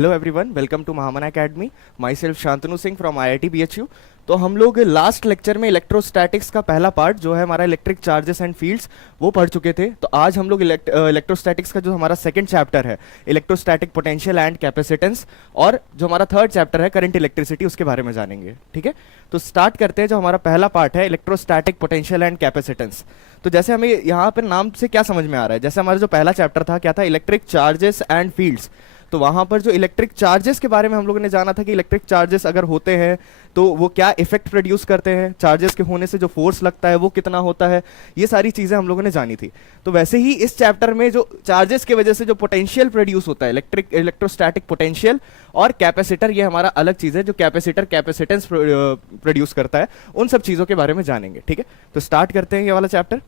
Hello everyone, welcome to Mahamana academy. Myself Shantanu Singh from IIT BHU. तो हम लोग last lecture में इलेक्ट्रोस्टैटिक्स का पहला पार्ट जो है हमारा इलेक्ट्रिक चार्जेस एंड फील्ड्स वो पढ़ चुके थे। तो आज हम लोग इलेक्ट्रोस्टैटिक्स का जो हमारा सेकंड चैप्टर है इलेक्ट्रोस्टैटिक पोटेंशियल एंड कैपेसिटेंस, और जो हमारा थर्ड चैप्टर है करंट इलेक्ट्रिसिटी, उसके बारे में जानेंगे। ठीक है, तो स्टार्ट करते हैं। जो हमारा पहला पार्ट है इलेक्ट्रोस्टैटिक पोटेंशियल एंड कैपेसिटेंस। तो जैसे हमें यहाँ पर नाम से क्या समझ में आ रहा है, जैसे हमारा जो पहला चैप्टर था क्या था, इलेक्ट्रिक चार्जेस एंड फील्ड्स। तो वहां पर जो इलेक्ट्रिक चार्जेस के बारे में हम लोगों ने जाना था कि इलेक्ट्रिक चार्जेस अगर होते हैं तो वो क्या इफेक्ट प्रोड्यूस करते हैं, चार्जेस के होने से जो फोर्स लगता है वो कितना होता है, ये सारी चीजें हम लोगों ने जानी थी। तो वैसे ही इस चैप्टर में जो चार्जेस की वजह से जो पोटेंशियल प्रोड्यूस होता है, इलेक्ट्रोस्टैटिक पोटेंशियल और कैपेसिटर, ये हमारा अलग चीज है। जो कैपेसिटर कैपेसिटेंस प्रोड्यूस करता है, उन सब चीजों के बारे में जानेंगे। ठीक है, तो स्टार्ट करते हैं ये वाला चैप्टर।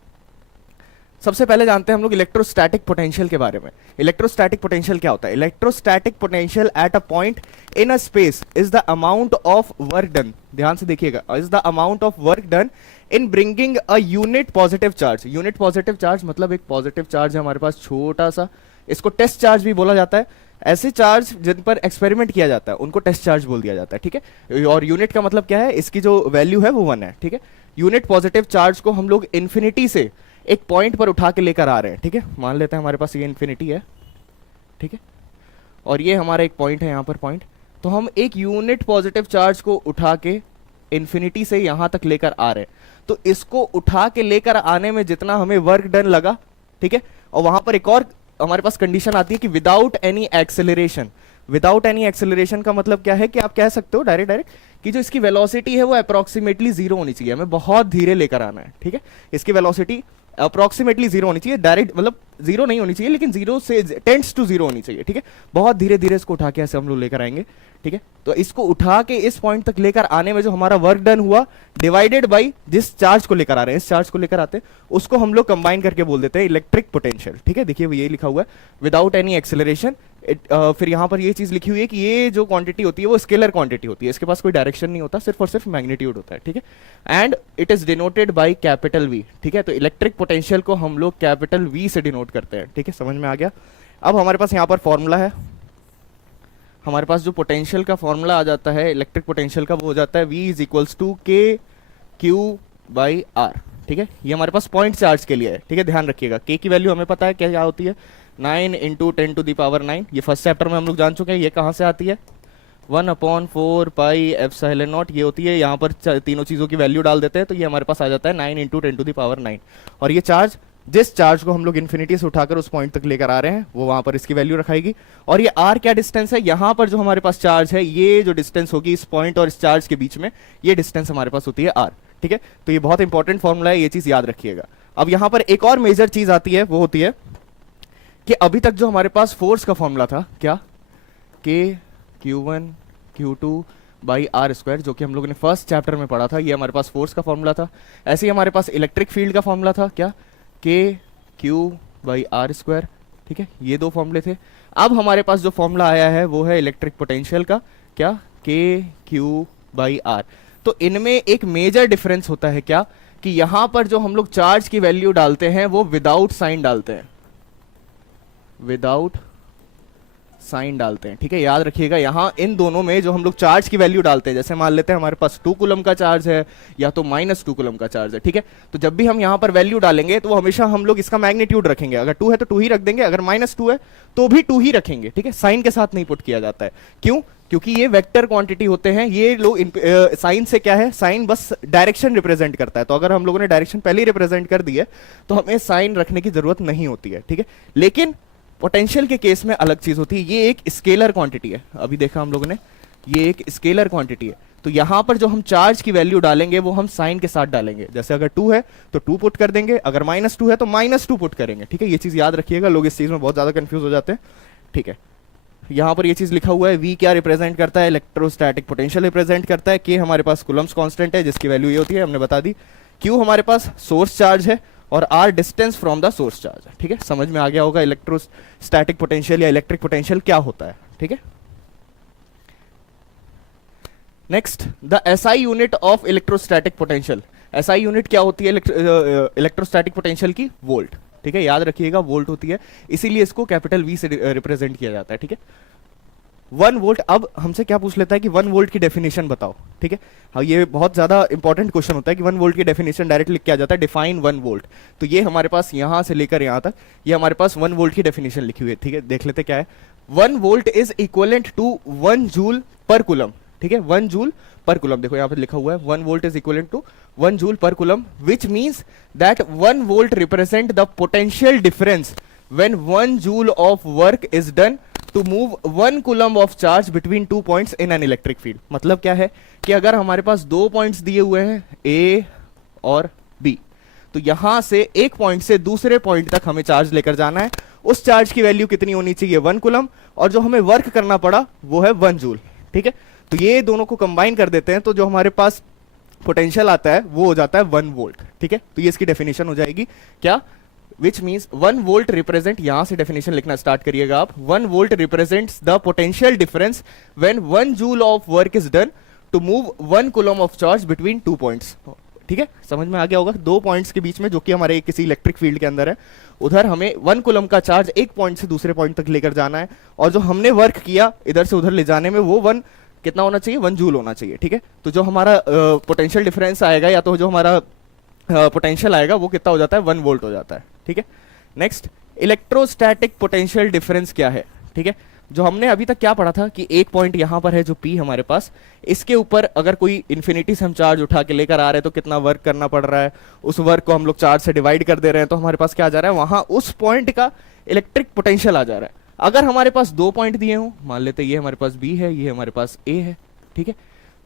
सबसे पहले जानते हैं हम लोग इलेक्ट्रोस्टैटिक पोटेंशियल के बारे में। इलेक्ट्रोस्टैटिक पोटेंशियल क्या होता है? Electrostatic potential at a point in a space is the amount of work done, ध्यान से देखिएगा, is the amount of work done in bringing a unit positive charge. Unit positive charge मतलब एक positive charge है हमारे पास छोटा सा, इसको टेस्ट चार्ज भी बोला जाता है। ऐसे चार्ज जिन पर एक्सपेरिमेंट किया जाता है उनको टेस्ट चार्ज बोल दिया जाता है। ठीक है, और यूनिट का मतलब क्या है, इसकी जो वैल्यू है वो 1 है। ठीक है, यूनिट पॉजिटिव चार्ज को हम लोग इन्फिनिटी से एक पॉइंट पर उठा के लेकर आ रहे हैं। ठीक है, मान लेते हैं हमारे पास ये इन्फिनिटी है, ठीक है, और ये हमारा एक पॉइंट है यहाँ पर पॉइंट। तो हम एक यूनिट पॉजिटिव चार्ज को उठा के इन्फिनिटी से यहां तक लेकर आ रहे हैं। तो इसको उठा के लेकर आने में जितना हमें वर्क डन लगा, ठीक है, और वहां पर एक और हमारे पास कंडीशन आती है कि without any acceleration. Without any acceleration का मतलब क्या है कि आप कह सकते हो डायरेक्ट कि जो इसकी वेलोसिटी है वो अप्रोक्सीमेटली जीरो होनी चाहिए, हमें बहुत धीरे लेकर आना है। ठीक है, इसकी वेलोसिटी अप्रोक्सीमेटली जीरो होनी चाहिए, डायरेक्ट मतलब जीरो नहीं होनी चाहिए, लेकिन जीरो से टेंड्स टू जीरो होनी चाहिए। ठीक है, बहुत धीरे धीरे इसको उठा के ऐसे हम लोग लेकर आएंगे। ठीक है, तो इसको उठा के इस पॉइंट तक लेकर आने में जो हमारा वर्क डन हुआ डिवाइडेड बाई जिस चार्ज को लेकर आ रहे हैं, इस चार्ज को लेकर आते हैं, उसको हम लोग कंबाइन करके बोल देते हैं इलेक्ट्रिक पोटेंशियल। ठीक है, देखिए ये लिखा हुआ है विदाउट एनी एक्सेलरेशन। फिर यहां पर ये चीज लिखी हुई है कि ये जो क्वांटिटी होती है वो स्केलर क्वांटिटी होती है, इसके पास कोई डायरेक्शन नहीं होता, सिर्फ और सिर्फ मैग्नीट्यूड होता है। ठीक है, and it is denoted by capital V. ठीक है, तो इलेक्ट्रिक पोटेंशियल को हम लोग कैपिटल वी से डिनोट करते हैं। ठीक है, समझ में आ गया। अब हमारे पास यहाँ पर फॉर्मूला है, हमारे पास जो पोटेंशियल का फॉर्मूला आ जाता है इलेक्ट्रिक पोटेंशियल का, वो हो जाता है V इज इक्वल्स टू के क्यू बाई आर। ठीक है, ये हमारे पास पॉइंट चार्ज के लिए है। ठीक है, ध्यान रखिएगा के की वैल्यू हमें पता है क्या होती है, 9 इंटू 10 टू द पावर 9। ये फर्स्ट चैप्टर में हम लोग जान चुके हैं। ये कहाँ से आती है, 1/4 पाई एप्सिलॉन नॉट, ये होती है। यहाँ पर तीनों चीज़ों की वैल्यू डाल देते हैं तो ये हमारे पास आ जाता है 9 इंटू 10 टू द पावर 9। और ये चार्ज, जिस चार्ज को हम लोग इन्फिनिटी से उठाकर उस पॉइंट तक लेकर आ रहे हैं, वो वहां पर इसकी वैल्यू रखाएगी। और ये आर क्या डिस्टेंस है, यहाँ पर जो हमारे पास चार्ज है, ये जो डिस्टेंस होगी इस पॉइंट और इस चार्ज के बीच में, ये डिस्टेंस हमारे पास होती है आर। ठीक है, तो ये बहुत इंपॉर्टेंट फॉर्मूला है, ये चीज याद रखिएगा। अब यहाँ पर एक और मेजर चीज आती है, वो होती है कि अभी तक जो हमारे पास फोर्स का फॉर्मूला था क्या, के Q1 Q2 by R square, जो कि हम लोगों ने फर्स्ट चैप्टर में पढ़ा था, ये हमारे पास फोर्स का फॉर्मूला था। ऐसे ही हमारे पास इलेक्ट्रिक फील्ड का फॉर्मूला था क्या, के क्यू बाई आर स्क्वायर। ठीक है, ये दो फॉर्मूले थे। अब हमारे पास जो फॉर्मूला आया है वो है इलेक्ट्रिक पोटेंशियल का, क्या, के क्यू बाई आर। तो इनमें एक मेजर डिफरेंस होता है क्या, कि यहां पर जो हम लोग चार्ज की वैल्यू डालते हैं वो विदाउट साइन डालते हैं, विदाउट साइन डालते हैं। ठीक है, याद रखिएगा, यहां इन दोनों में जो हम लोग चार्ज की वैल्यू डालते हैं, जैसे मान लेते हैं हमारे पास 2 कूलम का चार्ज है या तो -2 कूलम का चार्ज है। ठीक है, तो जब भी हम यहां पर वैल्यू डालेंगे तो हमेशा हम लोग इसका मैग्नीट्यूड रखेंगे, अगर 2 है तो 2 ही रख देंगे, अगर -2 है तो भी 2 ही रखेंगे। ठीक है, साइन के साथ नहीं पुट किया जाता है। क्यों? क्योंकि ये वेक्टर क्वांटिटी होते हैं। ये लोग साइन से क्या है, साइन बस डायरेक्शन रिप्रेजेंट करता है। तो अगर हम लोगों ने डायरेक्शन पहले ही रिप्रेजेंट कर दी है तो हमें साइन रखने की जरूरत नहीं होती है। ठीक है, लेकिन पोटेंशियल के केस में अलग चीज होती है, ये एक स्केलर क्वांटिटी है। अभी देखा हम लोगों ने, ये एक स्केलर क्वांटिटी है। तो यहां पर जो हम चार्ज की वैल्यू डालेंगे वो हम साइन के साथ डालेंगे। जैसे अगर 2 है तो 2 पुट कर देंगे, अगर -2 है तो -2 पुट करेंगे। ठीक है, ये चीज याद रखिएगा, लोग इस चीज में बहुत ज्यादा कंफ्यूज हो जाते हैं। ठीक है, यहां पर ये चीज लिखा हुआ है, V क्या रिप्रेजेंट करता है, इलेक्ट्रोस्टैटिक पोटेंशियल रिप्रेजेंट करता है। K हमारे पास कूलम्स कांस्टेंट है जिसकी वैल्यू ये होती है, हमने बता दी। Q हमारे पास सोर्स चार्ज है और R distance from the source charge है। ठीक है, समझ में आ गया होगा इलेक्ट्रोस्टैटिक पोटेंशियल या इलेक्ट्रिक पोटेंशियल क्या होता है। ठीक है, next, the SI unit of electrostatic potential. SI unit क्या होती है इलेक्ट्रोस्टैटिक पोटेंशियल की, वोल्ट। ठीक है, याद रखिएगा वोल्ट होती है, इसीलिए इसको कैपिटल V से रिप्रेजेंट किया जाता है। ठीक है, 1 वोल्ट, अब हमसे क्या पूछ लेता है कि 1 वोल्ट की डेफिनेशन बताओ, ठीक है। हाँ, ये बहुत ज्यादा इंपॉर्टेंट क्वेश्चन होता है कि 1 वोल्ट की डेफिनेशन डायरेक्ट लिख के आ जाता है, डिफाइन 1 वोल्ट। तो ये हमारे पास यहाँ से लेकर यहाँ तक ये हमारे पास 1 वोल्ट की डेफिनेशन लिखी हुई है, ठीक है। देख लेते क्या है। 1 volt is equivalent to 1 joule per coulomb, ठीक है, 1 जूल पर कुलम। देखो यहाँ पे लिखा हुआ है 1 volt is equivalent to 1 joule per coulomb, which means that 1 volt represent the potential difference when 1 joule of work is done to move 1 coulomb of charge between 2 points in an electric field। मतलब क्या है कि अगर हमारे पास 2 points दिए हुए हैं A और B, तो यहां से एक पॉइंट से दूसरे पॉइंट तक हमें चार्ज लेकर जाना है। उस चार्ज की वैल्यू कितनी होनी चाहिए, 1 कुलम, और जो हमें वर्क करना पड़ा वो है 1 जूल, ठीक है। तो ये दोनों को कंबाइन कर देते हैं, तो जो हमारे पास पोटेंशियल आता है वो हो जाता है 1 वोल्ट, ठीक है। तो ये इसकी डेफिनेशन हो जाएगी क्या, which means 1 volt represent, यहां से डेफिनेशन लिखना स्टार्ट करिएगा आप, 1 volt represents the potential difference when 1 joule of work is done to move 1 coulomb of charge between 2 points। ठीक है, समझ में आ गया होगा। 2 पॉइंट्स के बीच में जो कि हमारे किसी इलेक्ट्रिक फील्ड के अंदर है, उधर हमें 1 कुलम का चार्ज एक पॉइंट से दूसरे पॉइंट तक लेकर जाना है, और जो हमने वर्क किया इधर से उधर ले जाने में वो 1 कितना होना चाहिए, 1 जूल होना चाहिए, ठीक है। तो जो हमारा पोटेंशियल डिफरेंस आएगा, या तो जो हमारा पोटेंशियल आएगा वो कितना हो जाता है, 1 वोल्ट हो जाता है, ठीक है। नेक्स्ट, इलेक्ट्रोस्टैटिक पोटेंशियल डिफरेंस क्या है, ठीक है। जो हमने अभी तक क्या पढ़ा था कि एक पॉइंट यहां पर है जो P हमारे पास, इसके ऊपर अगर कोई इन्फिनिटी से हम चार्ज उठा के लेकर आ रहे हैं तो कितना वर्क करना पड़ रहा है, उस वर्क को हम लोग चार्ज से डिवाइड कर दे रहे हैं, तो हमारे पास क्या आ जा रहा है, वहां उस पॉइंट का इलेक्ट्रिक पोटेंशियल आ जा रहा है। अगर हमारे पास 2 पॉइंट दिए हों, मान लेते ये हमारे पास B है, ये हमारे पास A है, ठीक है,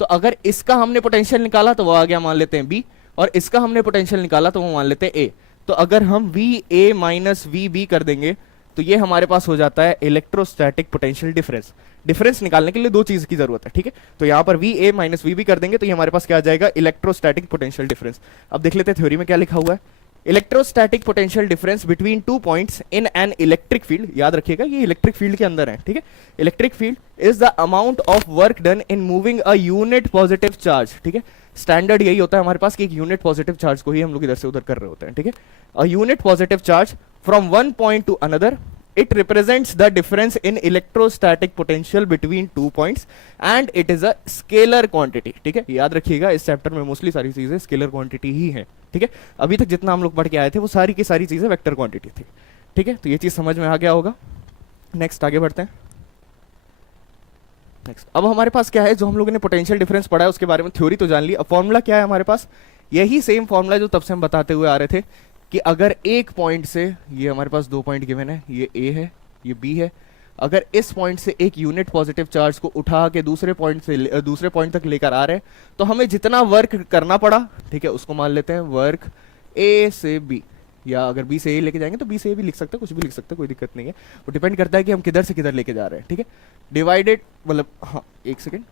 तो अगर इसका हमने पोटेंशियल निकाला तो वो आ गया मान लेते हैं B, और इसका हमने पोटेंशियल निकाला तो वो मान लेते हैं A। तो अगर हम VA माइनस VB कर देंगे तो ये हमारे पास हो जाता है इलेक्ट्रोस्टैटिक पोटेंशियल डिफरेंस। डिफरेंस निकालने के लिए 2 चीज की जरूरत है, ठीक है। तो यहां पर VA माइनस VB कर देंगे तो ये हमारे पास क्या आ जाएगा, इलेक्ट्रोस्टैटिक पोटेंशियल डिफरेंस। अब देख लेते हैं थ्योरी में क्या लिखा हुआ है। Electrostatic potential difference between 2 points in an electric field, याद रखिएगा ये इलेक्ट्रिक फील्ड के अंदर है, ठीक है। Electric field is the amount of work done in moving a unit positive charge, ठीक है। स्टैंडर्ड यही होता है हमारे पास कि एक यूनिट पॉजिटिव चार्ज को ही हम लोग इधर से उधर कर रहे होते हैं, ठीक है। अ unit positive charge from one point two another, it represents the difference in electrostatic potential between 2 points and it is a scalar quantity, ठीक है। याद रखिएगा इस चैप्टर में मोस्टली सारी चीजें स्केलर क्वांटिटी ही हैं, ठीक है। अभी तक जितना हम लोग पढ़ के आए थे वो सारी की सारी चीजें वेक्टर क्वांटिटी थी, ठीक है। तो ये चीज समझ में आ गया होगा। नेक्स्ट आगे बढ़ते हैं। नेक्स्ट, अब हमारे पास क्या है, जो हम लोगों ने पोटेंशियल डिफरेंस पढ़ा है उसके बारे में थ्योरी तो जान ली। अब फॉर्मूला क्या है हमारे पास, यही सेम फॉर्मूला जो तब से हम बताते हुए आ रहे थे कि अगर एक पॉइंट से, ये हमारे पास 2 पॉइंट गिवन है, ये A है, ये B है, अगर इस पॉइंट से एक यूनिट पॉजिटिव चार्ज को उठा के दूसरे पॉइंट से दूसरे पॉइंट तक लेकर आ रहे हैं, तो हमें जितना वर्क करना पड़ा, ठीक है, उसको मान लेते हैं वर्क A से B, या अगर B से A लेके जाएंगे तो B से A भी लिख सकते हैं, कुछ भी लिख सकते हैं, कोई दिक्कत नहीं है। वो डिपेंड करता है कि हम किधर से किधर लेके जा रहे हैं, ठीक है। डिवाइडेड, मतलब हाँ एक सेकेंड,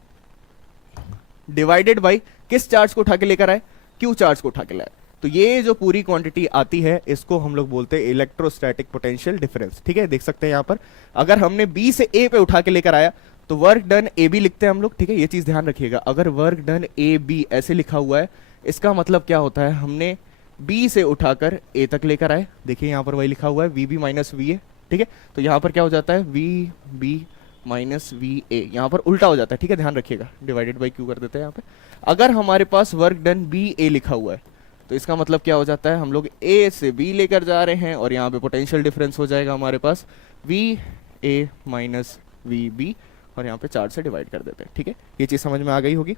डिवाइडेड बाई किस चार्ज को उठा के लेकर आए, Q चार्ज को उठा के लाए। तो ये जो पूरी क्वांटिटी आती है इसको हम लोग बोलते हैं इलेक्ट्रोस्टैटिक पोटेंशियल डिफरेंस, ठीक है। देख सकते हैं यहाँ पर अगर हमने B से A पे उठा के लेकर आया तो वर्क डन AB लिखते हैं हम लोग, ठीक है। ये चीज ध्यान रखिएगा, अगर वर्क डन AB ऐसे लिखा हुआ है इसका मतलब क्या होता है, हमने B से उठाकर A तक लेकर आए। देखिए यहाँ पर वही लिखा हुआ है VB माइनस VA, ठीक है। तो यहाँ पर क्या हो जाता है VB माइनस VA, यहाँ पर उल्टा हो जाता है, ठीक है, ध्यान रखिएगा। डिवाइडेड बाई Q कर देते हैं यहाँ पे। अगर हमारे पास वर्क डन BA लिखा हुआ है तो इसका मतलब क्या हो जाता है, हम लोग A से B लेकर जा रहे हैं और यहाँ पे पोटेंशियल डिफरेंस हो जाएगा हमारे पास VA माइनस VB, और यहाँ पे 4 से डिवाइड कर देते हैं, ठीक है। ये चीज समझ में आ गई होगी।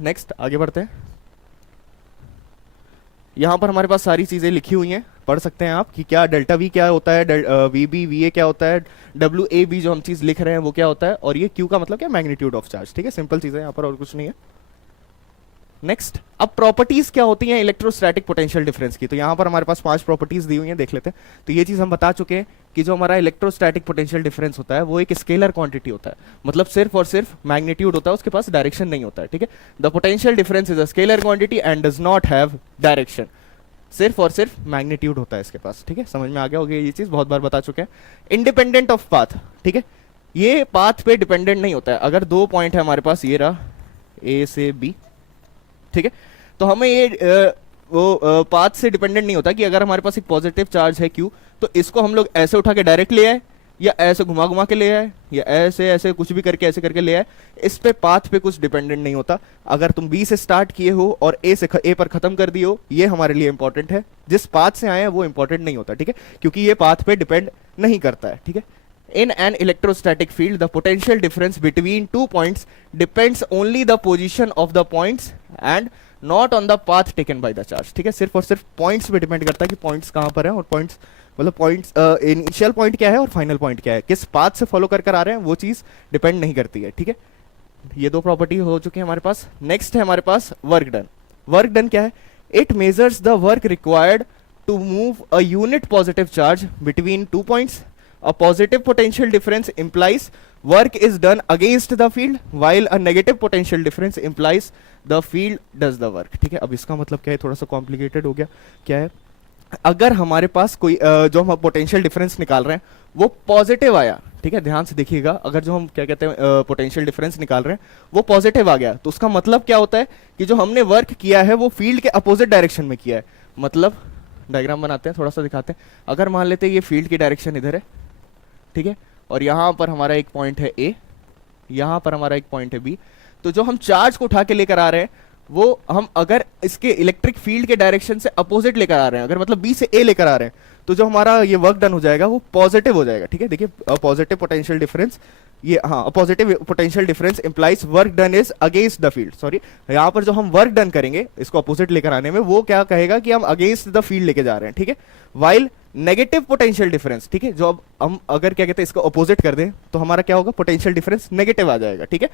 नेक्स्ट आगे बढ़ते हैं। यहाँ पर हमारे पास सारी चीजें लिखी हुई हैं, पढ़ सकते हैं आप कि क्या डेल्टा V क्या होता है, VB VA क्या होता है, WAB जो हम चीज लिख रहे हैं वो क्या होता है, और ये Q का मतलब क्या, मैग्नीट्यूड ऑफ चार्ज, ठीक है। सिंपल चीजें यहाँ पर, और कुछ नहीं है। नेक्स्ट, अब प्रॉपर्टीज क्या होती हैं इलेक्ट्रोस्टैटिक पोटेंशियल डिफरेंस की। तो यहाँ पर हमारे पास 5 प्रॉपर्टीज दी हुई हैं, देख लेते हैं। तो ये चीज हम बता चुके हैं कि जो हमारा इलेक्ट्रोस्टैटिक पोटेंशियल डिफरेंस होता है वो एक स्केलर क्वांटिटी होता है, मतलब सिर्फ और सिर्फ मैग्नीट्यूड होता है, उसके पास डायरेक्शन नहीं होता है, ठीक है। The potential difference is a scalar quantity and does not have direction, सिर्फ और सिर्फ मैग्नीट्यूड होता है इसके पास, ठीक है। समझ में आ गया होगा, ये चीज बहुत बार बता चुके हैं। इंडिपेंडेंट ऑफ पाथ, ठीक है, ये पाथ पे डिपेंडेंट नहीं होता है। अगर 2 पॉइंट है हमारे पास, ये रहा A से B, ठीक है, तो हमें ये वो पाथ से डिपेंडेंट नहीं होता कि अगर हमारे पास एक पॉजिटिव चार्ज है Q तो इसको हम लोग ऐसे उठा के डायरेक्ट ले आए, या ऐसे घुमा घुमा के ले आए, या ऐसे ऐसे कुछ भी करके ऐसे करके ले आए, इस पे पाथ पे कुछ डिपेंडेंट नहीं होता। अगर तुम बी से स्टार्ट किए हो और ए पर खत्म कर दिए हो, ये हमारे लिए इंपॉर्टेंट है। जिस पाथ से आए हैं वो इंपॉर्टेंट नहीं होता, ठीक है, क्योंकि ये पाथ पे डिपेंड नहीं करता है, ठीक है। In an electrostatic field, the potential difference between two points depends only the position of the points and not on the path taken by the charge, ठीक है। सिर्फ और सिर्फ पॉइंट्स पे डिपेंड करता है कि पॉइंट्स कहाँ पर हैं, और पॉइंट्स मतलब पॉइंट्स इनिशियल पॉइंट क्या है और फाइनल पॉइंट क्या है, किस पाथ से फॉलो कर आ रहे हैं, वो चीज़ डिपेंड नहीं करती है, ठीक है। ये दो प्रॉपर्टी हो चुकी है हमारे पास। नेक्स्ट है हमारे पास वर्क डन। वर्क डन क्या है? It measures the work required to move a unit positive charge between two points. A positive potential difference implies work is done against the field, while a negative potential difference implies the field does the work, ठीक है। अब इसका मतलब क्या है, थोड़ा सा complicated हो गया। क्या है? अगर हमारे पास कोई जो हम पोटेंशियल डिफरेंस निकाल रहे हैं वो पॉजिटिव आया, ठीक है, ध्यान से देखिएगा, अगर जो हम क्या कहते हैं पोटेंशियल डिफरेंस निकाल रहे हैं वो पॉजिटिव आ गया, तो उसका मतलब क्या होता है कि जो हमने वर्क किया है वो फील्ड के अपोजिट डायरेक्शन में किया है। मतलब डायग्राम बनाते हैं, थोड़ा सा दिखाते हैं। अगर मान लेते हैं ये फील्ड की डायरेक्शन इधर है, ठीक है, और यहाँ पर हमारा एक पॉइंट है ए, यहाँ पर हमारा एक पॉइंट है बी, तो जो हम चार्ज को उठा के लेकर आ रहे हैं वो हम अगर इसके इलेक्ट्रिक फील्ड के डायरेक्शन से अपोजिट लेकर आ रहे हैं, अगर मतलब बी से ए लेकर आ रहे हैं, तो जो हमारा ये वर्क डन हो जाएगा वो पॉजिटिव हो जाएगा, ठीक है। देखिए पॉजिटिव पोटेंशियल डिफरेंस, ये हाँ positive potential difference implies work done is against the field. Sorry, यहाँ पर जो हम वर्क डन करेंगे इसको अपोजिट लेकर आने में, वो क्या कहेगा कि हम अगेंस्ट द फील्ड लेके जा रहे हैं, ठीक है। वाइल नेगेटिव पोटेंशियल डिफरेंस, ठीक है, जो अब हम अगर क्या कहते हैं इसको अपोजिट कर दें तो हमारा क्या होगा, पोटेंशियल डिफरेंस नेगेटिव आ जाएगा, ठीक है।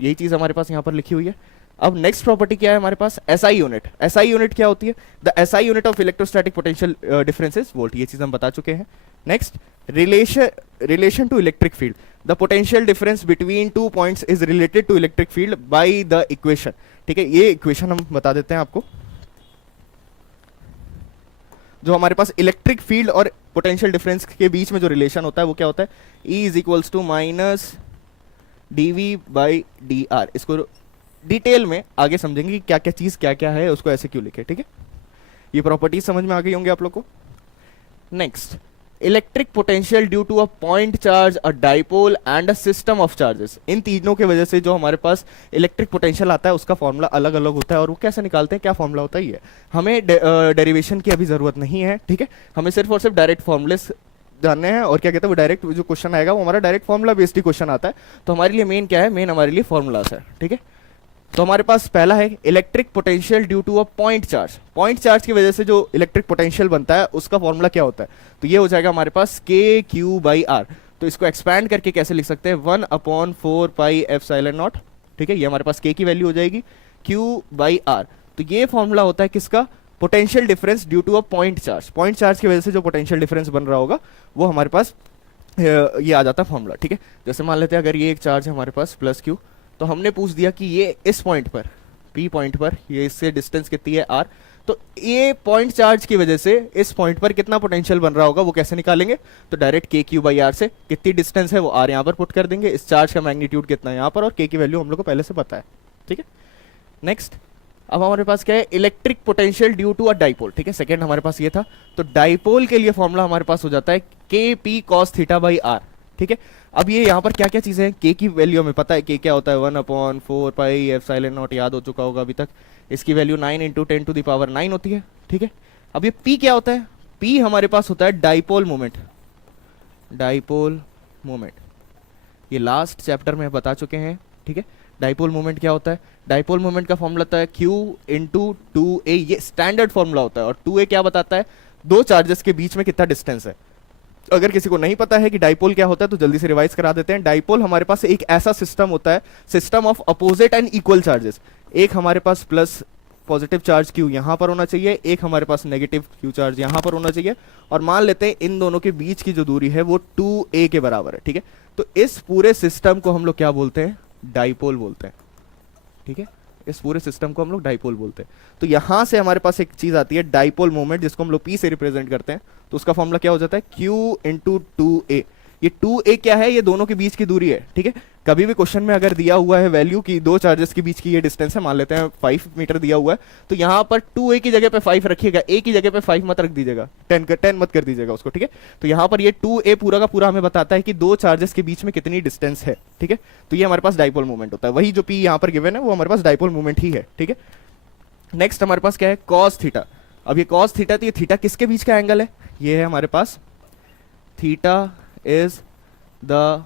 यही चीज हमारे पास यहाँ पर लिखी हुई है। अब नेक्स्ट प्रॉपर्टी क्या है हमारे पास, एसआई यूनिट। एसआई यूनिट क्या होती है? The SI unit of electrostatic potential difference is volt. ये चीज हम बता चुके हैं। Next, relation to electric field. The potential difference between two points is related to electric field by the equation, ठीक है। ये इक्वेशन हम बता देते हैं आपको। जो हमारे पास इलेक्ट्रिक फील्ड और पोटेंशियल डिफरेंस के बीच में जो रिलेशन होता है वो क्या होता है, E is equals to minus dv by dr। इसको डिटेल में आगे समझेंगे कि क्या क्या चीज क्या क्या है, उसको ऐसे क्यों लिखे, ठीक है। ये प्रॉपर्टीज समझ में आ गई होंगे आप लोग को। Next, electric potential due to a point charge, a dipole and a system of charges. इन तीनों की वजह से जो हमारे पास इलेक्ट्रिक पोटेंशियल आता है उसका फॉर्मूला अलग अलग होता है, और वो कैसे निकालते हैं, क्या फॉर्मूला होता है, ये हमें डेरिवेशन की अभी जरूरत नहीं है, ठीक है। हमें सिर्फ और सिर्फ डायरेक्ट फॉर्मूले जानने हैं, और क्या कहते हैं वो डायरेक्ट जो क्वेश्चन आएगा वो हमारा डायरेक्ट फॉर्मूला बेस्ड ही क्वेश्चन आता है। तो हमारे लिए मेन क्या है, मेन हमारे लिए फॉर्मूलास है, ठीक है। तो हमारे पास पहला है electric potential due to a point charge. Point charge की वजह से जो इलेक्ट्रिक पोटेंशियल बनता है उसका फॉर्मूला क्या होता है, तो ये हो जाएगा हमारे पास के क्यू बाई आर। तो इसको एक्सपैंड करके कैसे लिख सकते हैं, 1/4 पाई एप्सिलॉन नॉट, ठीक है। ये हमारे पास के की वैल्यू हो जाएगी, क्यू बाई आर। तो ये फॉर्मूला होता है किसका, potential difference due to a point charge. Point charge की वजह से जो पोटेंशियल डिफरेंस बन रहा होगा वो हमारे पास ये आ जाता है फॉर्मूला, ठीक है। जैसे मान लेते हैं अगर ये एक चार्ज है हमारे पास प्लस क्यू, तो हमने पूछ दिया कि ये इस पॉइंट पर, पी पॉइंट पर, ये इससे डिस्टेंस कितनी है आर, तो ये पॉइंट चार्ज की वजह से इस पॉइंट पर कितना पोटेंशियल बन रहा होगा वो कैसे निकालेंगे, तो डायरेक्ट के क्यू बाई आर से कितनी डिस्टेंस है वो आर यहाँ पर पुट कर देंगे, इस चार्ज का मैग्नीट्यूड कितना है यहाँ पर, और के की वैल्यू हम लोग को पहले से पता है, ठीक है। नेक्स्ट, अब हमारे पास क्या है, electric potential due to a dipole, ठीक है। सेकंड हमारे पास ये था, तो डाइपोल के लिए फॉर्मूला हमारे पास हो जाता है K P cos theta by R, ठीक है। अब ये यहाँ पर क्या क्या चीजें हैं, के की वैल्यू हमें पता है, के क्या होता है 1/4 पाई एप्सिलॉन नॉट, याद हो चुका होगा अभी तक। इसकी वैल्यू 9 × 10⁻⁹ होती है, ठीक है। अब ये पी क्या होता है, पी हमारे पास होता है डाइपोल मोमेंट। डाइपोल मोमेंट ये लास्ट चैप्टर में बता चुके हैं, ठीक है। डाइपोल मोमेंट क्या होता है, डाइपोल मोमेंट का फॉर्मूला होता है Q × 2a, ये स्टैंडर्ड फॉर्मूला होता है। और 2a क्या बताता है, दो चार्जेस के बीच में कितना डिस्टेंस है। अगर किसी को नहीं पता है कि डाइपोल क्या होता है तो जल्दी से रिवाइज करा देते हैं। डाइपोल हमारे पास एक ऐसा सिस्टम होता है, system of opposite and equal charges. एक हमारे पास प्लस पॉजिटिव चार्ज Q यहाँ पर होना चाहिए, एक हमारे पास नेगेटिव Q चार्ज यहाँ पर होना चाहिए, और मान लेते हैं इन दोनों के बीच की जो दूरी है वो 2a के बराबर है, ठीक है। तो इस पूरे सिस्टम को हम लोग क्या बोलते हैं, डाइपोल बोलते हैं, ठीक है। इस पूरे सिस्टम को हम लोग डाइपोल बोलते हैं। तो यहां से हमारे पास एक चीज आती है डाइपोल मोमेंट, जिसको हम लोग P से रिप्रेजेंट करते हैं। तो उसका फॉर्मूला क्या हो जाता है, Q × 2a। ये 2a क्या है, ये दोनों के बीच की दूरी है, ठीक है। कभी भी क्वेश्चन में अगर दिया हुआ है वैल्यू कि दो चार्जेस के बीच की ये डिस्टेंस है, मान लेते हैं 5 मीटर दिया हुआ है, तो यहाँ पर 2a की जगह पे 5 रखिएगा, a की जगह पे 5 मत रख दीजिएगा, 10 मत कर दीजिएगा उसको, ठीक है। तो यहाँ पर ये 2a पूरा का पूरा हमें बताता है कि दो चार्जेस के बीच में कितनी डिस्टेंस है, ठीक है। तो ये हमारे पास डाइपोल मोमेंट होता है, वही जो p यहाँ पर गिवन है वो हमारे पास डाइपोल मोमेंट ही है, ठीक है। नेक्स्ट हमारे पास क्या है, कॉस थीटा। अब ये कॉस थीटा, तो ये थीटा किसके बीच का एंगल है, ये है हमारे पास theta is the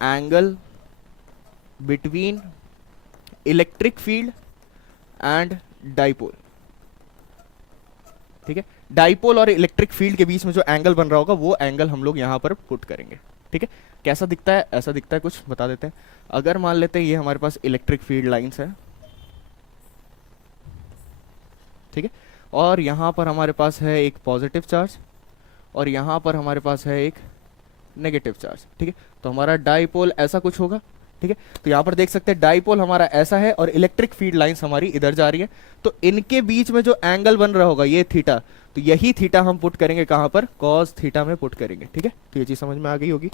angle between electric field and dipole, ठीक है। डाइपोल और इलेक्ट्रिक फील्ड के बीच में जो एंगल बन रहा होगा वो एंगल हम लोग यहां पर पुट करेंगे, ठीक है। कैसा दिखता है, ऐसा दिखता है, कुछ बता देते हैं। अगर मान लेते हैं ये हमारे पास इलेक्ट्रिक फील्ड लाइंस है, ठीक है, और यहां पर हमारे पास है एक पॉजिटिव चार्ज और यहां पर हमारे पास है एक नेगेटिव चार्ज, ठीक है। तो हमारा डाइपोल ऐसा कुछ होगा, ठीक है। तो यहां पर देख सकते हैं डाइपोल हमारा ऐसा है और इलेक्ट्रिक फील्ड लाइंस हमारी इधर जा रही है, तो इनके बीच में जो एंगल बन रहा होगा ये थीटा, तो यही थीटा हम पुट करेंगे कहां पर, कॉस थीटा में पुट करेंगे, ठीक है। तो ये चीज समझ में आ गई होगी।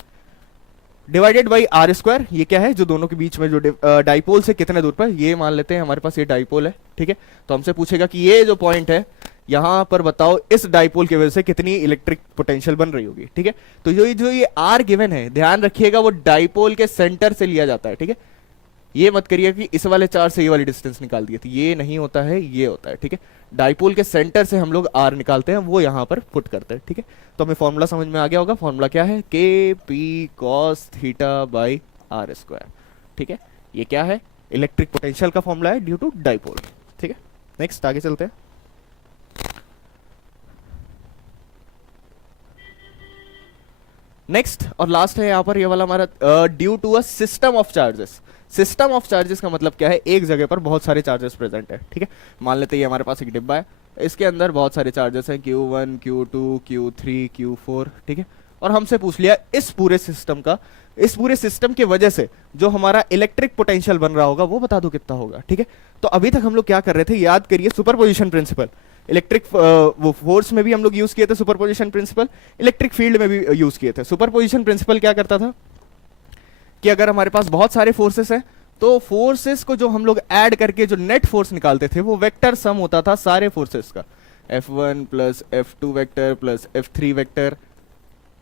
डिवाइडेड बाई आर स्क्वायर, ये क्या है, जो दोनों के बीच में जो डाइपोल से कितने दूर पर, ये मान लेते हैं हमारे पास ये डाइपोल है, ठीक है। तो हमसे पूछेगा कि ये जो पॉइंट है यहां पर बताओ इस डाइपोल की वजह से कितनी इलेक्ट्रिक पोटेंशियल बन रही होगी, ठीक है। तो जो ये आर गिवन है, ध्यान रखिएगा वो डाइपोल के सेंटर से लिया जाता है, ठीक है। ये मत करिए कि इस वाले चार्ज से ये वाली डिस्टेंस निकाल दी थी, ये नहीं होता है, ये होता है, ठीक है। डाइपोल के सेंटर से हम लोग आर निकालते हैं, वो यहां पर पुट करते हैं, ठीक है। तो हमें फॉर्मूला समझ में आ गया होगा, फॉर्मूला क्या है, K P cos theta by R square, ठीक है। ये क्या है, इलेक्ट्रिक पोटेंशियल का फॉर्मूला है ड्यू टू डाइपोल, ठीक है। नेक्स्ट आगे चलते हैं। नेक्स्ट और लास्ट है यहाँ पर ये वाला हमारा due to a system of charges. System of charges का मतलब क्या है, एक जगह पर बहुत सारे चार्जेस प्रेजेंट है, ठीक है। मान लेते हैं ये हमारे पास एक डिब्बा है, इसके अंदर बहुत सारे चार्जेस हैं, Q1 Q2 Q3 Q4, ठीक है। और हमसे पूछ लिया इस पूरे सिस्टम की वजह से जो हमारा इलेक्ट्रिक पोटेंशियल बन रहा होगा वो बता दो कितना होगा, ठीक है। तो अभी तक हम लोग क्या कर रहे थे, याद करिए, सुपरपोजिशन प्रिंसिपल। इलेक्ट्रिक वो फोर्स में भी हम लोग यूज किए थे सुपरपोजिशन प्रिंसिपल, इलेक्ट्रिक फील्ड में भी यूज किए थे। सुपरपोजिशन प्रिंसिपल क्या करता था कि अगर हमारे पास बहुत सारे फोर्सेस हैं तो फोर्सेस को जो हम लोग ऐड करके जो नेट फोर्स निकालते थे वो वेक्टर सम होता था सारे फोर्सेस का, F1 plus F2 vector plus F3 vector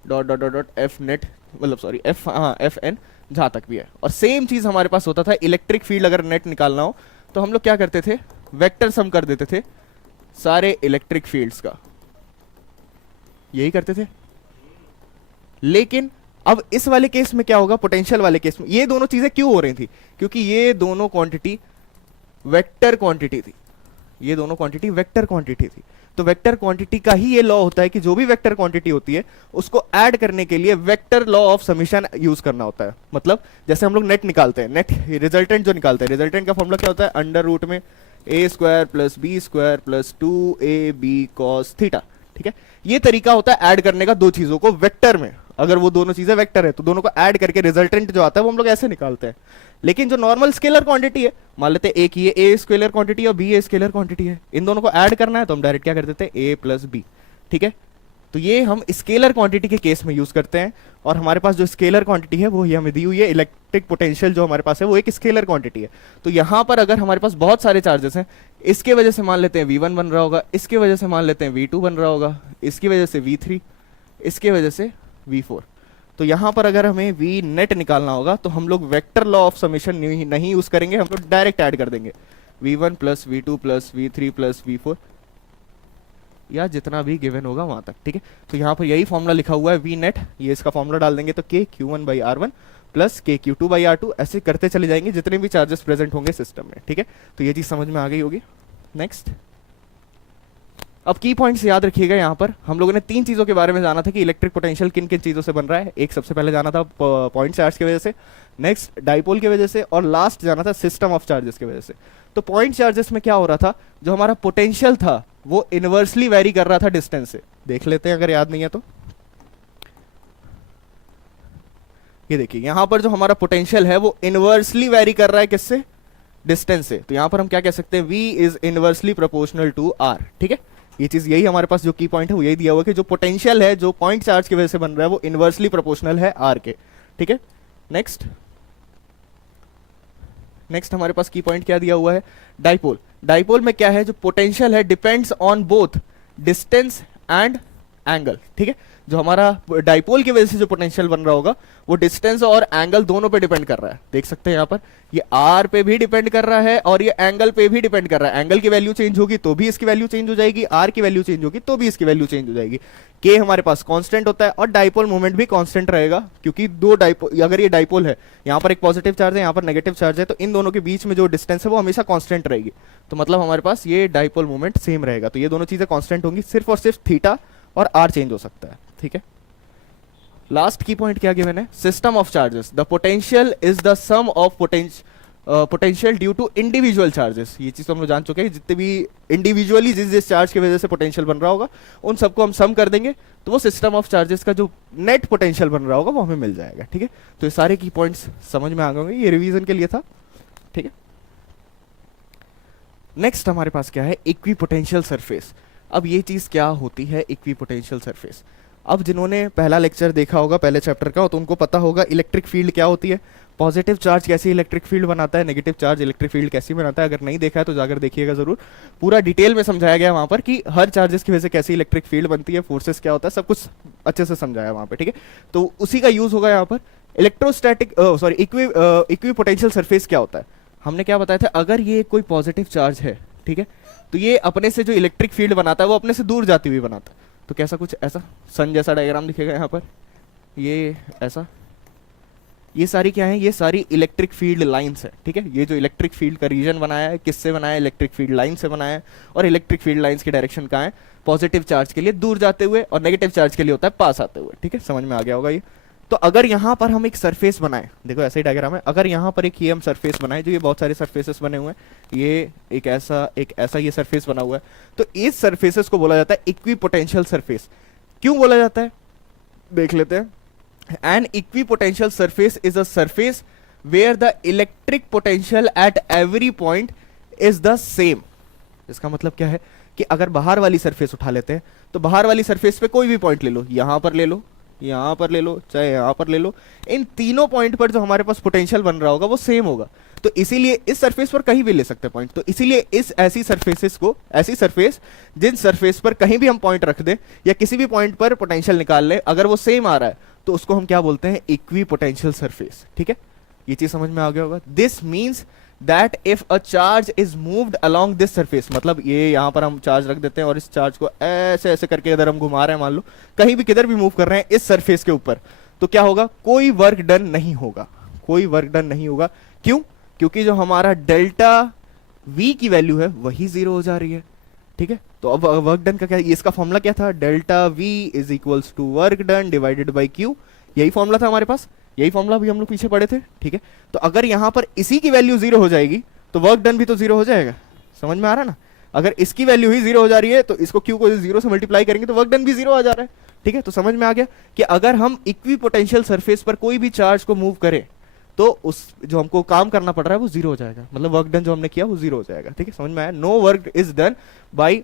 dot dot dot dot F net, मतलब सॉरी Fn जहां तक भी है। और सेम चीज हमारे पास होता था इलेक्ट्रिक फील्ड, अगर नेट निकालना हो तो हम लोग क्या करते थे, वेक्टर सम कर देते थे सारे इलेक्ट्रिक फील्ड्स का, यही करते थे। लेकिन अब इस वाले केस में क्या होगा, पोटेंशियल वाले केस में ये दोनों चीजें क्यों हो रही थी, क्योंकि ये दोनों क्वांटिटी वेक्टर क्वांटिटी थी, ये दोनों क्वांटिटी वेक्टर क्वांटिटी थी। तो वेक्टर क्वांटिटी का ही ये लॉ होता है कि जो भी वेक्टर क्वांटिटी होती है उसको ऐड करने के लिए vector law of summation use करना होता है। मतलब जैसे हम लोग नेट निकालते हैं, नेट रिजल्टेंट जो निकालते हैं, रिजल्टेंट का फॉर्मूला क्या होता है, अंडर रूट में a square plus B square plus 2ab cos theta, ठीक है। ये तरीका होता है ऐड करने का दो चीजों को वेक्टर में, अगर वो दोनों चीजें वेक्टर है तो दोनों को ऐड करके रिजल्टेंट जो आता है वो हम लोग ऐसे निकालते हैं। लेकिन जो नॉर्मल स्केलर क्वांटिटी है, मान लेते हैं a की ये a स्केलर क्वांटिटी और b a स्केलर क्वांटिटी है, इन दोनों को ऐड करना है तो हम डायरेक्ट क्या कर देते हैं, a प्लस बी, ठीक है। तो ये हम स्केलर क्वांटिटी के केस में यूज करते हैं, और हमारे पास जो स्केलर क्वांटिटी है वो ये हमें दी हुई है, इलेक्ट्रिक पोटेंशियल जो हमारे पास है वो एक स्केलर क्वांटिटी है। तो यहाँ पर अगर हमारे पास बहुत सारे चार्जेस हैं, इसके वजह से मान लेते हैं v1 बन रहा होगा, इसके वजह से मान लेते हैं v2 बन रहा होगा, इसकी वजह से v3, इसके वजह से v4। तो यहाँ पर अगर हमें v नेट निकालना होगा तो हम लोग वेक्टर लॉ ऑफ समेशन नहीं यूज करेंगे, हम लोग डायरेक्ट ऐड कर देंगे v1 plus v2 plus v3 plus v4, या जितना भी गिवन होगा वहां तक, ठीक है। तो यहाँ पर यही फॉर्मूला लिखा हुआ है वी नेट, ये इसका फॉर्मूला डाल देंगे तो k q1 by r1 plus k q2 by r2, ऐसे करते चले जाएंगे जितने भी चार्जेस प्रेजेंट होंगे सिस्टम में, ठीक है। तो ये चीज समझ में आ गई होगी। नेक्स्ट, अब की पॉइंट्स याद रखिएगा, यहाँ पर हम लोगों ने तीन चीजों के बारे में जाना था कि इलेक्ट्रिक पोटेंशियल किन किन चीजों से बन रहा है। एक सबसे पहले जाना था पॉइंट चार्ज की वजह से, नेक्स्ट डाइपोल की वजह से, और लास्ट जाना था सिस्टम ऑफ चार्जेस की वजह से। तो पॉइंट चार्जेस में क्या हो रहा था, जो हमारा पोटेंशियल था वो इनवर्सली वेरी कर रहा था डिस्टेंस से। देख लेते हैं अगर याद नहीं है तो, ये देखिए यहां पर जो हमारा पोटेंशियल है वो इनवर्सली वेरी कर रहा है किससे, डिस्टेंस से। तो यहां पर हम क्या कह सकते हैं, v is inversely proportional to r, ठीक है। ये चीज यही हमारे पास जो की पॉइंट है वो यही दिया हुआ है कि जो पोटेंशियल है जो पॉइंट चार्ज की वजह से बन रहा है वो इनवर्सली प्रोपोर्शनल है r के, ठीक है। नेक्स्ट, नेक्स्ट हमारे पास की पॉइंट क्या दिया हुआ है, डाइपोल। डाइपोल में क्या है, जो पोटेंशियल है depends on both distance and angle, ठीक है। जो हमारा डाइपोल की वजह से जो पोटेंशियल बन रहा होगा वो डिस्टेंस और एंगल दोनों पे डिपेंड कर रहा है। देख सकते हैं यहाँ पर ये आर पे भी डिपेंड कर रहा है और ये एंगल पे भी डिपेंड कर रहा है। एंगल की वैल्यू चेंज होगी तो भी इसकी वैल्यू चेंज हो जाएगी, आर की वैल्यू चेंज होगी तो भी इसकी वैल्यू चेंज हो जाएगी। के हमारे पास कांस्टेंट होता है और डाइपोल मोमेंट भी कांस्टेंट रहेगा, क्योंकि दो डाइपोल, अगर ये डाइपोल है, यहाँ पर एक पॉजिटिव चार्ज है, यहाँ पर नेगेटिव चार्ज है, तो इन दोनों के बीच में जो डिस्टेंस है वो हमेशा कांस्टेंट रहेगी। तो मतलब हमारे पास ये डाइपोल मोमेंट सेम रहेगा। तो ये दोनों चीजें कांस्टेंट होंगी, सिर्फ और सिर्फ थीटा और आर चेंज हो सकता है, ठीक है। लास्ट की पॉइंट क्या गिवन है, system of charges. The potential is the sum of potential due to individual charges. ये चीज तो हम लोग जान चुके हैं, जितने भी इंडिविजुअली जिस चार्ज की वजह से पोटेंशियल बन रहा होगा उन सबको हम सम कर देंगे तो वो सिस्टम ऑफ चार्जेस का जो नेट पोटेंशियल बन रहा होगा वो हमें मिल जाएगा, ठीक है। तो ये सारे की पॉइंट्स समझ में आ गए होंगे, ये रिवीजन के लिए था, ठीक है। नेक्स्ट हमारे पास क्या है, इक्विपोटेंशियल सरफेस। अब ये चीज क्या होती है इक्विपोटेंशियल सरफेस। अब जिन्होंने पहला लेक्चर देखा होगा पहले चैप्टर का, तो उनको पता होगा इलेक्ट्रिक फील्ड क्या होती है, पॉजिटिव चार्ज कैसे इलेक्ट्रिक फील्ड बनाता है, नेगेटिव चार्ज इलेक्ट्रिक फील्ड कैसे बनाता है। अगर नहीं देखा है तो जाकर देखिएगा जरूर, पूरा डिटेल में समझाया गया वहां पर कि हर चार्जेस की वजह से कैसे इलेक्ट्रिक फील्ड बनती है, फोर्सेस क्या होता है, सब कुछ अच्छे से समझाया वहां पर, ठीक है। तो उसी का यूज होगा यहाँ पर। इलेक्ट्रोस्टैटिक सॉरी इक्विपोटेंशियल सरफेस क्या होता है, हमने क्या बताया था, अगर ये कोई पॉजिटिव चार्ज है, ठीक है, तो ये अपने से जो इलेक्ट्रिक फील्ड बनाता है वो अपने से दूर जाती हुई बनाता है। तो कैसा कुछ ऐसा सन जैसा डायग्राम दिखेगा यहाँ पर, ये ऐसा, ये सारी क्या है, ये सारी इलेक्ट्रिक फील्ड लाइंस है, ठीक है। ये जो इलेक्ट्रिक फील्ड का रीजन बनाया है, किससे बनाया है, इलेक्ट्रिक फील्ड लाइन से बनाया है। और इलेक्ट्रिक फील्ड लाइंस की डायरेक्शन कहाँ है, पॉजिटिव चार्ज के लिए दूर जाते हुए और नेगेटिव चार्ज के लिए होता है पास आते हुए, ठीक है। समझ में आ गया होगा ये। तो अगर यहाँ पर हम एक सरफेस बनाए, देखो ऐसा ही डायग्राम है, अगर यहाँ पर एक ये हम सरफेस बनाए, जो ये बहुत सारे सरफेसेस बने हुए हैं, ये एक ऐसा ये सरफेस बना हुआ है, तो इस सरफेसेस को बोला जाता है इक्विपोटेंशियल सरफेस। क्यों बोला जाता है, देख लेते हैं। An equipotential surface is a surface where the electric potential at every point is the same। इसका मतलब क्या है कि अगर बाहर वाली सरफेस उठा लेते हैं तो बाहर वाली सरफेस पे कोई भी पॉइंट ले लो, यहां पर ले लो, यहां पर ले लो, चाहे यहां पर ले लो, इन तीनों पॉइंट पर जो हमारे पास पोटेंशियल बन रहा होगा वो सेम होगा। तो इसीलिए इस सरफेस पर कहीं भी ले सकते हैं पॉइंट। तो इसीलिए इस ऐसी सरफेसेस को, ऐसी सरफेस जिन सरफेस पर कहीं भी हम पॉइंट रख दें या किसी भी पॉइंट पर पोटेंशियल निकाल ले, अगर वो सेम आ रहा है तो उसको हम क्या बोलते हैं, इक्विपोटेंशियल सरफेस, ठीक है। ये चीज समझ में आ गया होगा। This means that if a charge is moved along this surface, मतलब ये यहां पर हम चार्ज रख देते हैं और इस चार्ज को ऐसे ऐसे करके इधर हम घुमा रहे हैं, मान लो कहीं भी किधर भी मूव कर रहे हैं इस सरफेस के ऊपर, तो क्या होगा, कोई वर्क डन नहीं होगा, कोई वर्क डन नहीं होगा। क्यों, क्योंकि जो हमारा डेल्टा वी की वैल्यू है वही जीरो हो जा रही है, ठीक है। तो अब वर्क डन का क्या, इसका फॉर्मूला क्या था, delta V is equals to work done divided by Q, यही फॉर्मूला था हमारे पास, यही फॉर्मूला भी हम लोग पीछे पढ़े थे, ठीक है। तो अगर यहां पर इसी की वैल्यू जीरो हो जाएगी तो वर्क डन भी तो जीरो हो जाएगा, समझ में आ रहा है ना। अगर इसकी वैल्यू ही जीरो हो जा रही है तो इसको क्यू को जीरो से मल्टीप्लाई करेंगे तो वर्क डन भी जीरो आ जा रहा है, ठीक है। तो समझ में आ गया कि अगर हम इक्विपोटेंशियल सरफेस पर कोई भी चार्ज को मूव करें तो उस जो हमको काम करना पड़ रहा है वो जीरो हो जाएगा, मतलब वर्क डन जो हमने किया वो जीरो हो जाएगा, ठीक है। समझ में आया, no work is done by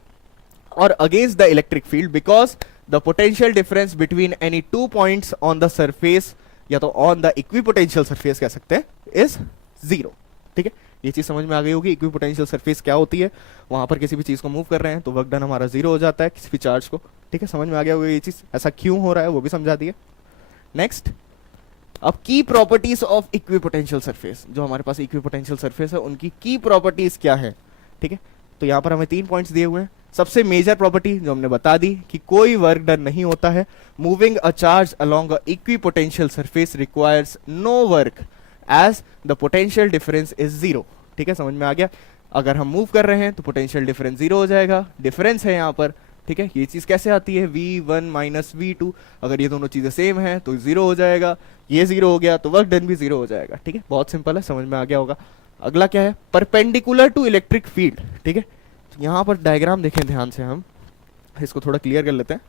or against the electric field because the potential difference between any 2 points on the surface या तो on the equipotential surface कह सकते हैं is zero, ठीक है। ये चीज समझ में आ गई होगी, इक्विपोटेंशियल सरफेस क्या होती है, वहां पर किसी भी चीज को मूव कर रहे हैं तो वर्क डन हमारा जीरो हो जाता है किसी भी चार्ज को, ठीक है। समझ में आ गया होगा ये चीज, ऐसा क्यों हो रहा है वो भी समझा दिया। नेक्स्ट, अब की प्रॉपर्टीज ऑफ इक्विपोटेंशियल सरफेस, जो हमारे पास इक्विपोटेंशियल सरफेस है उनकी की प्रॉपर्टीज क्या है, ठीक है। तो यहाँ पर हमें 3 पॉइंट्स दिए हुए हैं। सबसे मेजर प्रॉपर्टी जो हमने बता दी कि कोई वर्क डन नहीं होता है, moving a charge along a equipotential surface requires no work as the potential difference is zero, ठीक है। समझ में आ गया, अगर हम मूव कर रहे हैं तो पोटेंशियल डिफरेंस जीरो हो जाएगा, डिफरेंस है यहाँ पर, ठीक है। ये चीज कैसे आती है, v1 माइनस v2, अगर ये दोनों चीजें सेम है तो जीरो हो जाएगा, ये जीरो हो गया तो वर्क डन भी जीरो हो जाएगा, ठीक है। बहुत सिंपल है, समझ में आ गया होगा। अगला क्या है, परपेंडिकुलर टू इलेक्ट्रिक फील्ड, ठीक है। तो यहां पर डायग्राम देखें ध्यान से, हम इसको थोड़ा क्लियर कर लेते हैं।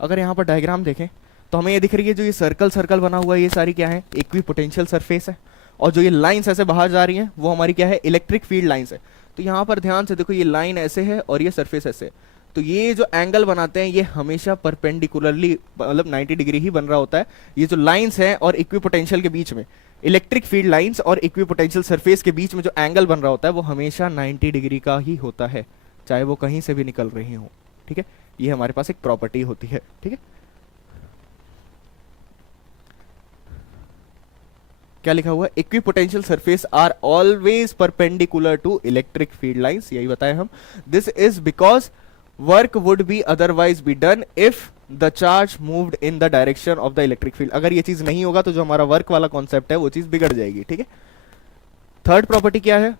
अगर यहां पर डायग्राम देखें तो हमें ये दिख रही है, जो ये सर्कल सर्कल बना हुआ है ये सारी क्या है, इक्विपोटेंशियल सरफेस है, और जो ये लाइंस ऐसे बाहर जा रही हैं वो हमारी क्या है, इलेक्ट्रिक फील्ड लाइंस है। तो यहाँ पर ध्यान से देखो, ये लाइन ऐसे है और ये सरफेस ऐसे है, तो ये जो एंगल बनाते हैं ये हमेशा परपेंडिकुलरली मतलब 90 डिग्री ही बन रहा होता है। ये जो लाइंस हैं और इक्विपोटेंशियल के बीच में, इलेक्ट्रिक फील्ड लाइंस और इक्विपोटेंशियल सरफेस के बीच में जो एंगल बन रहा होता है वो हमेशा 90 डिग्री का ही होता है, चाहे वो कहीं से भी निकल रही हो। ठीक है, ये हमारे पास एक प्रॉपर्टी होती है। ठीक है, क्या लिखा हुआ है, equipotential surface are always perpendicular to electric field lines, यही बताए हम। This is because work would be otherwise be done if the charge moved in the direction of the electric field. अगर ये चीज नहीं होगा तो जो हमारा वर्क वाला कॉन्सेप्ट है वो चीज बिगड़ जाएगी। ठीक है, थर्ड प्रॉपर्टी क्या है,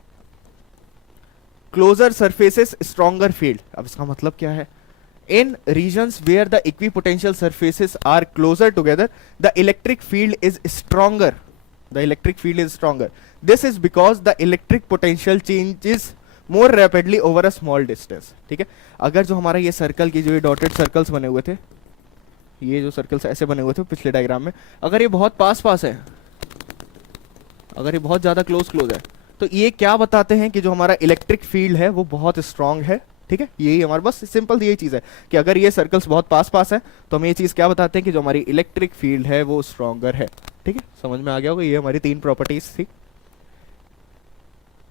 क्लोजर सरफेसेस स्ट्रॉन्गर फील्ड। अब इसका मतलब क्या है, in regions where the equipotential surfaces are closer together the electric field is stronger, the electric field is stronger. This is because the electric potential changes more rapidly over a small distance. ठीक है, अगर जो हमारा ये circle की जो ये dotted circles बने हुए थे, ये जो सर्कल्स ऐसे बने हुए थे पिछले डायग्राम में, अगर ये बहुत पास पास है, अगर ये बहुत ज्यादा क्लोज है, तो ये क्या बताते हैं कि जो हमारा इलेक्ट्रिक फील्ड है वो बहुत स्ट्रांग है। ठीक है, यही हमारे पास सिंपल यही चीज है कि अगर ये सर्कल्स बहुत पास पास है तो हम ये चीज क्या बताते हैं कि जो हमारी इलेक्ट्रिक फील्ड है वो स्ट्रॉन्गर है। ठीक है, समझ में आ गया होगा, ये हमारी 3 प्रॉपर्टीज थी।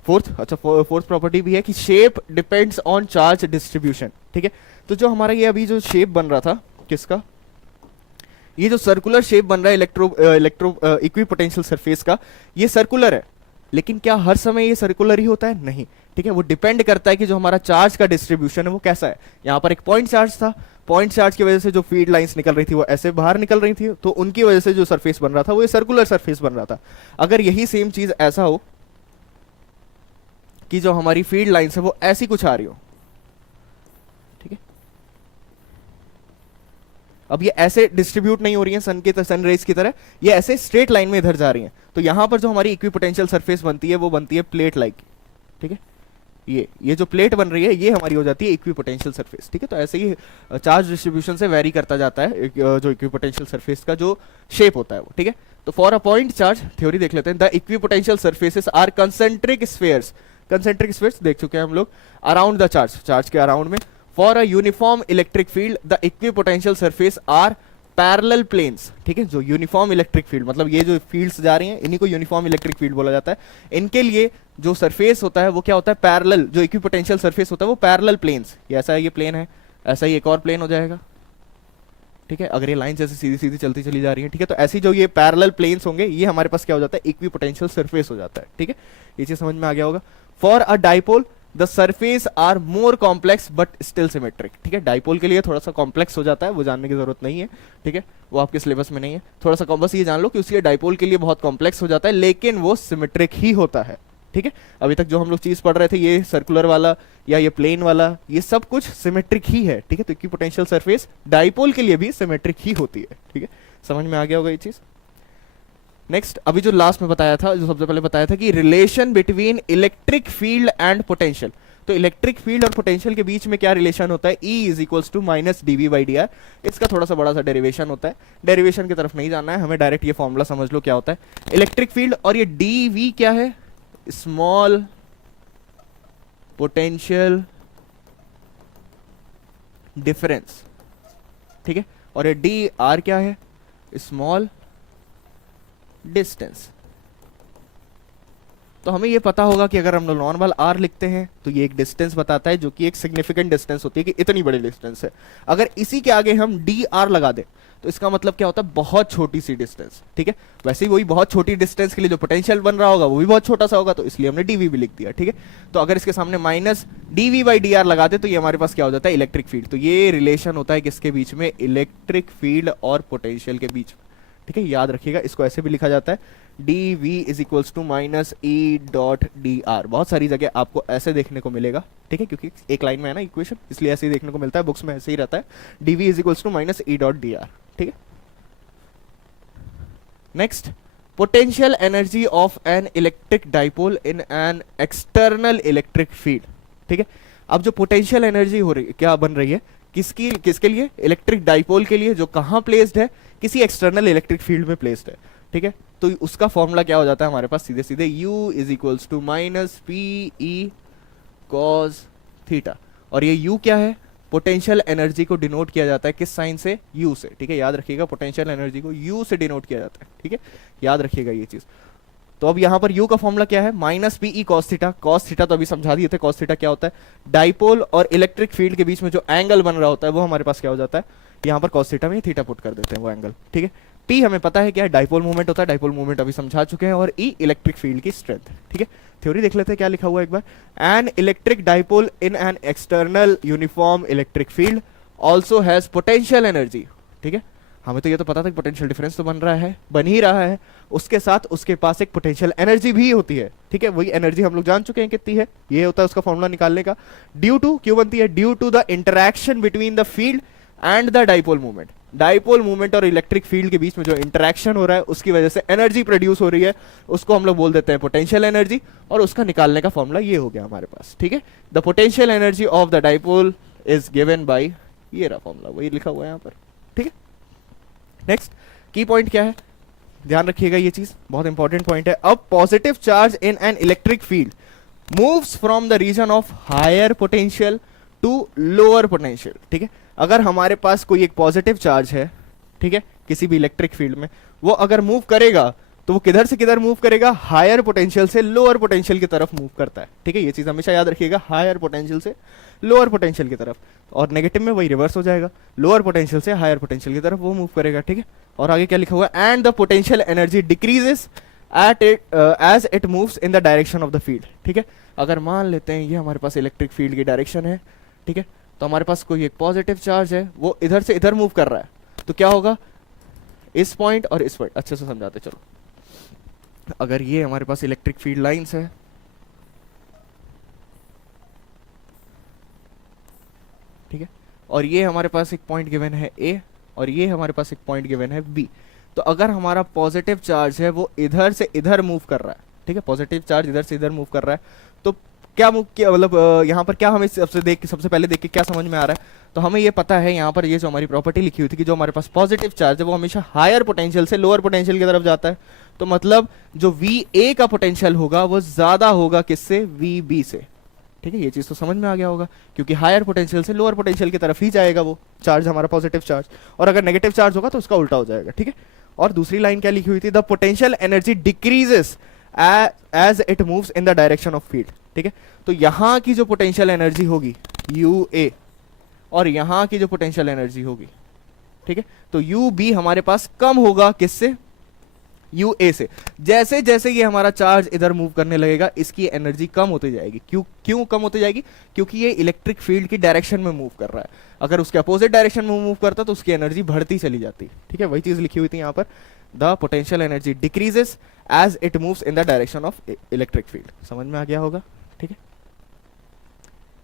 फोर्थ प्रॉपर्टी भी है कि shape depends on charge distribution. ठीक है, तो जो हमारा ये अभी जो शेप बन रहा था किसका, ये जो सर्कुलर शेप बन रहा है इक्विपोटेंशियल सरफेस का, ये सर्कुलर है, लेकिन क्या हर समय ये सर्कुलर ही होता है? नहीं। ठीक है, वो डिपेंड करता है कि जो हमारा चार्ज का डिस्ट्रीब्यूशन है वो कैसा है। यहाँ पर एक पॉइंट चार्ज था, पॉइंट चार्ज की वजह से जो फील्ड लाइंस निकल रही थी वो ऐसे बाहर निकल रही थी, तो उनकी वजह से जो सरफेस बन रहा था वो ये सर्कुलर सरफेस बन रहा था। अगर यही सेम चीज ऐसा हो कि जो हमारी फील्ड लाइंस है वो ऐसी कुछ आ रही हो, ठीक है, अब ये ऐसे डिस्ट्रीब्यूट नहीं हो रही है सन रेज की तरह, ये ऐसे स्ट्रेट लाइन में इधर जा रही हैं, तो यहां पर जो हमारी इक्विपोटेंशियल सरफेस बनती है वो बनती है प्लेट लाइक। ठीक है, ये जो प्लेट बन रही है ये हमारी हो जाती है इक्विपोटेंशियल सरफेस। ठीक है, तो ऐसे ही चार्ज डिस्ट्रीब्यूशन से वेरी करता जाता है जो इक्विपोटेंशियल सरफेस का जो शेप होता है वो। ठीक है, तो for a point charge theory देख लेते हैं, the equipotential surfaces are concentric spheres, concentric spheres देख चुके हैं हम लोग, अराउंड द चार्ज, चार्ज के अराउंड में। For a uniform electric field the equipotential surface are parallel planes. ठीक है, जो यूनिफॉर्म इलेक्ट्रिक फील्ड मतलब ये जो फील्ड्स जा रही हैं इन्हीं को यूनिफॉर्म इलेक्ट्रिक फील्ड बोला जाता है। इनके लिए जो सरफेस होता है वो क्या होता है, पैरेलल, जो इक्विपोटेंशियल सरफेस होता है वो पैरेलल प्लेन्स, ये ऐसा है, ये प्लेन है, ऐसा ही एक और प्लेन हो जाएगा। ठीक है, अगर ये लाइन जैसे सीधी सीधी चलती चली जा रही है, ठीक है, तो ऐसी जो ये पैरेलल प्लेन्स होंगे ये हमारे पास क्या हो जाता है, इक्विपोटेंशियल सरफेस हो जाता है। ठीक है, ये चीज समझ में आ गया होगा। For a dipole the surface are more complex but still symmetric. ठीक है, डाइपोल के लिए थोड़ा सा कॉम्प्लेक्स हो जाता है, वो जानने की जरूरत नहीं है। ठीक है, वो आपके सिलेबस में नहीं है, थोड़ा सा बस ये जान लो कि उसके डाइपोल के लिए बहुत कॉम्प्लेक्स हो जाता है, लेकिन वो सिमेट्रिक ही होता है। ठीक है, अभी तक जो हम लोग चीज पढ़ रहे थे, ये सर्कुलर वाला या ये प्लेन वाला, ये सब कुछ सिमेट्रिक ही है। ठीक है, तो इक्विपोटेंशियल सरफेस डाइपोल के लिए भी सिमेट्रिक ही होती है। ठीक है, समझ में आ गया होगा ये चीज। नेक्स्ट, अभी जो लास्ट में बताया था, जो सबसे पहले बताया था कि relation between electric field and potential, तो इलेक्ट्रिक फील्ड और पोटेंशियल के बीच में क्या रिलेशन होता है, E is equals to minus dV/dr। इसका थोड़ा सा बड़ा सा डेरिवेशन होता है, डेरिवेशन की तरफ नहीं जाना है हमें, डायरेक्ट ये फॉर्मूला समझ लो क्या होता है। इलेक्ट्रिक फील्ड और ये dV क्या है, स्मॉल पोटेंशियल डिफरेंस। ठीक है, और ये dr क्या है, स्मॉल डिस्टेंस। तो हमें ये पता होगा कि अगर हम नॉर्मल r लिखते हैं तो ये एक डिस्टेंस बताता है जो कि एक सिग्निफिकेंट डिस्टेंस होती है कि इतनी बड़ी डिस्टेंस है। अगर इसी के आगे हम dr लगा दें तो इसका मतलब क्या होता है, बहुत छोटी सी डिस्टेंस। ठीक है, वैसे ही वही बहुत छोटी डिस्टेंस के लिए जो पोटेंशियल बन रहा होगा वो भी बहुत छोटा सा होगा, तो इसलिए हमने dv भी लिख दिया। ठीक है, तो अगर इसके सामने माइनस dV/dr लगा दे तो ये हमारे पास क्या हो जाता है, इलेक्ट्रिक फील्ड। तो ये रिलेशन होता है किसके बीच में, इलेक्ट्रिक फील्ड और पोटेंशियल के बीच में। ठीक है, याद रखिएगा, इसको ऐसे भी लिखा जाता है dv is equals to minus E.dr। बहुत सारी जगह आपको ऐसे देखने को मिलेगा। ठीक है, क्योंकि एक लाइन में है ना इक्वेशन, इसलिए ऐसे ही देखने को मिलता है, बुक्स में ऐसे ही रहता है, dv is equals to minus E.dr। ठीक है, next, potential energy of an electric dipole in an external electric field. ठीक है, अब जो पोटेंशियल एनर्जी हो रही क्या बन रही है, किसके लिए, इलेक्ट्रिक डाइपोल के लिए, जो कहां प्लेस्ड है, किसी एक्सटर्नल इलेक्ट्रिक फील्ड में प्लेस्ड है। ठीक है, तो उसका फॉर्मूला क्या हो जाता है हमारे पास, सीधे सीधे U is equals to minus PE cos theta. और ये U क्या है, पोटेंशियल एनर्जी को डिनोट किया जाता है किस साइन से, यू से, ठीक है, याद रखिएगा, पोटेंशियल एनर्जी को यू से डिनोट किया जाता है, ठीक है, याद रखिएगा ये चीज। तो अब यहाँ पर u का फॉर्मूला क्या है, minus P E cos theta. Cos theta तो अभी समझा दिए थे, कॉस थीटा क्या होता है, डाइपोल और इलेक्ट्रिक फील्ड के बीच में जो एंगल बन रहा होता है वो हमारे पास क्या हो जाता है, यहाँ पर कॉस थीटा में थीटा पुट कर देते हैं वो एंगल, ठीक है। p हमें पता है क्या है, डाइपोल मूवमेंट होता है, डाइपोल मूवमेंट अभी समझा चुके हैं, और e इलेक्ट्रिक फील्ड की स्ट्रेंथ, ठीक है। थ्योरी देख लेते हैं क्या लिखा हुआ है एक बार, an electric dipole in an external uniform electric field also has potential energy, ठीक है। हमें तो ये तो पता था कि पोटेंशियल डिफरेंस तो बन रहा है, बन ही रहा है, उसके साथ उसके पास एक पोटेंशियल एनर्जी भी होती है, ठीक है। वही एनर्जी हम लोग जान चुके हैं कितनी है, ये होता है उसका फॉर्मूला निकालने का, ड्यू टू, क्यों बनती है, due to the interaction between the field and the dipole movement. Dipole movement और इलेक्ट्रिक फील्ड के बीच में जो इंटरैक्शन हो रहा है उसकी वजह से एनर्जी प्रोड्यूस हो रही है, उसको हम लोग बोल देते हैं पोटेंशियल एनर्जी, और उसका निकालने का फॉर्मूला ये हो गया हमारे पास, ठीक है। The potential energy of the dipole is given by, ये रहा फॉर्मूला, वही लिखा हुआ है यहाँ पर, ठीक है। नेक्स्ट की पॉइंट क्या है, ध्यान रखिएगा ये चीज बहुत इंपॉर्टेंट पॉइंट है। अब positive charge in an electric field moves from the region of higher potential to lower potential, ठीक है। अगर हमारे पास कोई एक पॉजिटिव चार्ज है, ठीक है, किसी भी इलेक्ट्रिक फील्ड में, वो अगर मूव करेगा तो वो किधर से किधर मूव करेगा, हायर पोटेंशियल से लोअर पोटेंशियल की तरफ मूव करता है, ठीक है। ये चीज हमेशा याद रखिएगा, हायर पोटेंशियल से लोअर पोटेंशियल की तरफ, और नेगेटिव में वही रिवर्स हो जाएगा, लोअर पोटेंशियल से हायर पोटेंशियल की तरफ वो मूव करेगा, ठीक है। और आगे क्या लिखा हुआ है, and the potential energy decreases at it as it moves in the direction of the field, ठीक है। अगर मान लेते हैं ये हमारे पास इलेक्ट्रिक फील्ड की डायरेक्शन है, ठीक है, तो हमारे पास कोई एक पॉजिटिव चार्ज है, वो इधर से इधर मूव कर रहा है, तो क्या होगा, इस पॉइंट और इस पॉइंट, अच्छे से समझाते चलो। अगर ये हमारे पास इलेक्ट्रिक फील्ड लाइंस है, ठीक है, और ये हमारे पास एक पॉइंट गिवन है ए, और ये हमारे पास एक पॉइंट गिवन है बी, तो अगर हमारा पॉजिटिव चार्ज है वो इधर से इधर मूव कर रहा है, ठीक है, पॉजिटिव चार्ज इधर से इधर मूव कर रहा है, तो क्या मूव किया, मतलब यहाँ पर क्या हमें सबसे पहले देख के क्या समझ में आ रहा है, तो हमें ये पता है यहाँ पर ये जो हमारी प्रॉपर्टी लिखी हुई थी कि जो हमारे पास पॉजिटिव चार्ज है वो हमेशा हायर पोटेंशियल से लोअर पोटेंशियल की तरफ जाता है, तो मतलब जो वी ए का पोटेंशियल होगा वो ज्यादा होगा किससे, वी बी से, ठीक है। ये चीज तो समझ में आ गया होगा, क्योंकि हायर पोटेंशियल से लोअर पोटेंशियल की तरफ ही जाएगा वो चार्ज, हमारा पॉजिटिव चार्ज, और अगर नेगेटिव चार्ज होगा तो उसका उल्टा हो जाएगा, ठीक है। और दूसरी लाइन क्या लिखी हुई थी, the potential energy decreases as it moves in the direction of field, ठीक है। तो यहां की जो पोटेंशियल एनर्जी होगी यू ए, और यहां की जो पोटेंशियल एनर्जी होगी, ठीक है, तो यू बी हमारे पास कम होगा किससे, यू ए से। जैसे जैसे ये हमारा चार्ज इधर मूव करने लगेगा इसकी एनर्जी कम होती जाएगी, क्यों कम होती जाएगी, क्योंकि ये इलेक्ट्रिक फील्ड की डायरेक्शन में मूव कर रहा है, अगर उसके अपोजिट डायरेक्शन में मूव करता तो उसकी एनर्जी बढ़ती चली जाती, ठीक है। वही चीज लिखी हुई थी यहाँ पर, the potential energy decreases as it moves in the direction of electric field, समझ में आ गया होगा, ठीक है।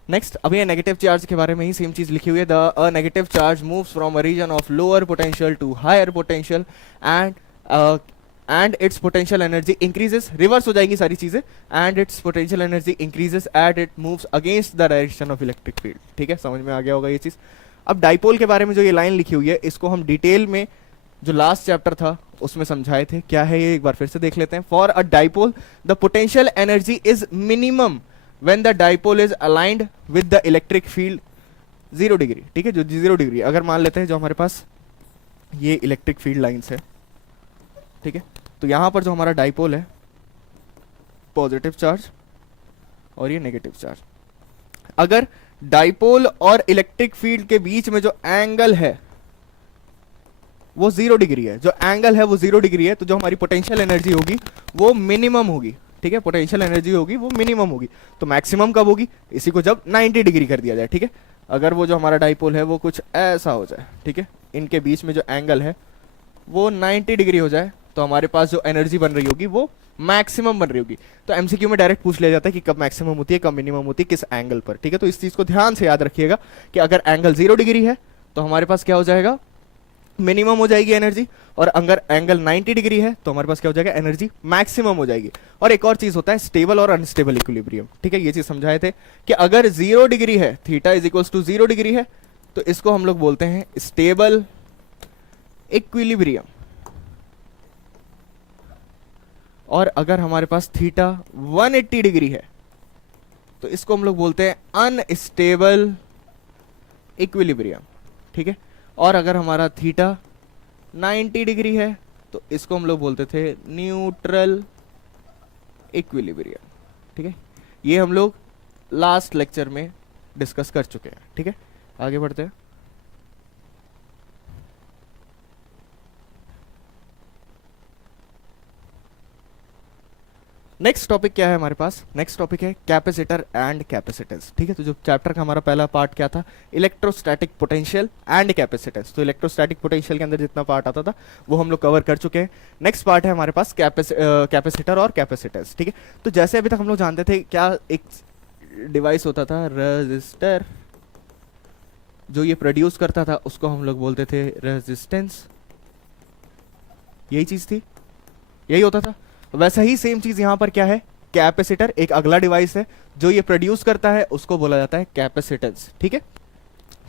नेक्स्ट, अभी नेगेटिव चार्ज के बारे में ही सेम चीज लिखी हुई है, the negative charge moves from a region of lower potential to higher potential and its potential energy increases, reverse हो जाएंगी सारी चीजें, and its potential energy increases at it moves against the direction of electric field, ठीक है, समझ में आ गया होगा ये चीज। अब डाइपोल के बारे में जो ये लाइन लिखी हुई है इसको हम डिटेल में जो लास्ट चैप्टर था उसमें समझाए थे, क्या है ये एक बार फिर से देख लेते हैं। For a dipole the potential energy is minimum when the dipole is aligned with the electric field 0 degree, ठीक है, जो 0 डिग्री, अगर मान लेते हैं जो हमारे पास ये इलेक्ट्रिक फील्ड लाइंस है, ठीक है, तो यहां पर जो हमारा डाइपोल है पॉजिटिव चार्ज और ये नेगेटिव चार्ज, अगर डाइपोल और इलेक्ट्रिक फील्ड के बीच में जो एंगल है वो 0 डिग्री है, जो एंगल है वो 0 डिग्री है, तो जो हमारी पोटेंशियल एनर्जी होगी वो मिनिमम होगी, ठीक है, पोटेंशियल एनर्जी होगी वो मिनिमम होगी। तो मैक्सिमम कब होगी, इसी को जब 90 डिग्री कर दिया जाए, ठीक है। अगर वो जो हमारा डाइपोल है वो कुछ ऐसा हो जाए, ठीक है, इनके बीच में जो एंगल है वो 90 डिग्री हो जाए, तो हमारे पास जो एनर्जी बन रही होगी वो मैक्सिमम बन रही होगी। तो एमसीक्यू में डायरेक्ट पूछ लिया जाता है कि कब मैक्सिमम होती है, कब मिनिमम होती है, किस एंगल पर, ठीक है। तो इस चीज को ध्यान से याद रखिएगा कि अगर एंगल 0 डिग्री है तो हमारे पास क्या हो जाएगा, मिनिमम हो जाएगी एनर्जी, और अगर एंगल 90 डिग्री है तो हमारे पास क्या हो जाएगा, एनर्जी मैक्सिमम हो जाएगी। और एक और चीज होता है स्टेबल और अनस्टेबल इक्विलिब्रियम, ठीक है, ये चीज समझाए थे कि अगर 0 डिग्री है, theta is equals to 0 degree है, तो इसको हम लोग बोलते हैं स्टेबल इक्विलिब्रियम, और अगर हमारे पास थीटा 180 डिग्री है तो इसको हम लोग बोलते हैं अनस्टेबल इक्विलिब्रियम, ठीक है। और अगर हमारा थीटा 90 डिग्री है तो इसको हम लोग बोलते थे न्यूट्रल इक्विलिब्रियम, ठीक है। ये हम लोग लास्ट लेक्चर में डिस्कस कर चुके हैं, ठीक है। आगे बढ़ते हैं। नेक्स्ट टॉपिक क्या है हमारे पास? नेक्स्ट टॉपिक है कैपेसिटर एंड कैपेसिटेंस, ठीक है। तो जो चैप्टर का हमारा पहला पार्ट क्या था? Electrostatic potential and capacitance. तो इलेक्ट्रोस्टैटिक पोटेंशियल के अंदर जितना पार्ट आता था वो हम लोग कवर कर चुके हैं। नेक्स्ट पार्ट है हमारे पास कैपेसिटर और कैपेसिटेंस, ठीक है। तो जैसे अभी तक हम लोग जानते थे क्या एक डिवाइस होता था रजिस्टर, जो ये प्रोड्यूस करता था उसको हम लोग बोलते थे रेजिस्टेंस, यही चीज थी, यही होता था। वैसा ही सेम चीज यहां पर क्या है? कैपेसिटर एक अगला डिवाइस है जो ये प्रोड्यूस करता है, उसको बोला जाता है कैपेसिटेंस, ठीक है।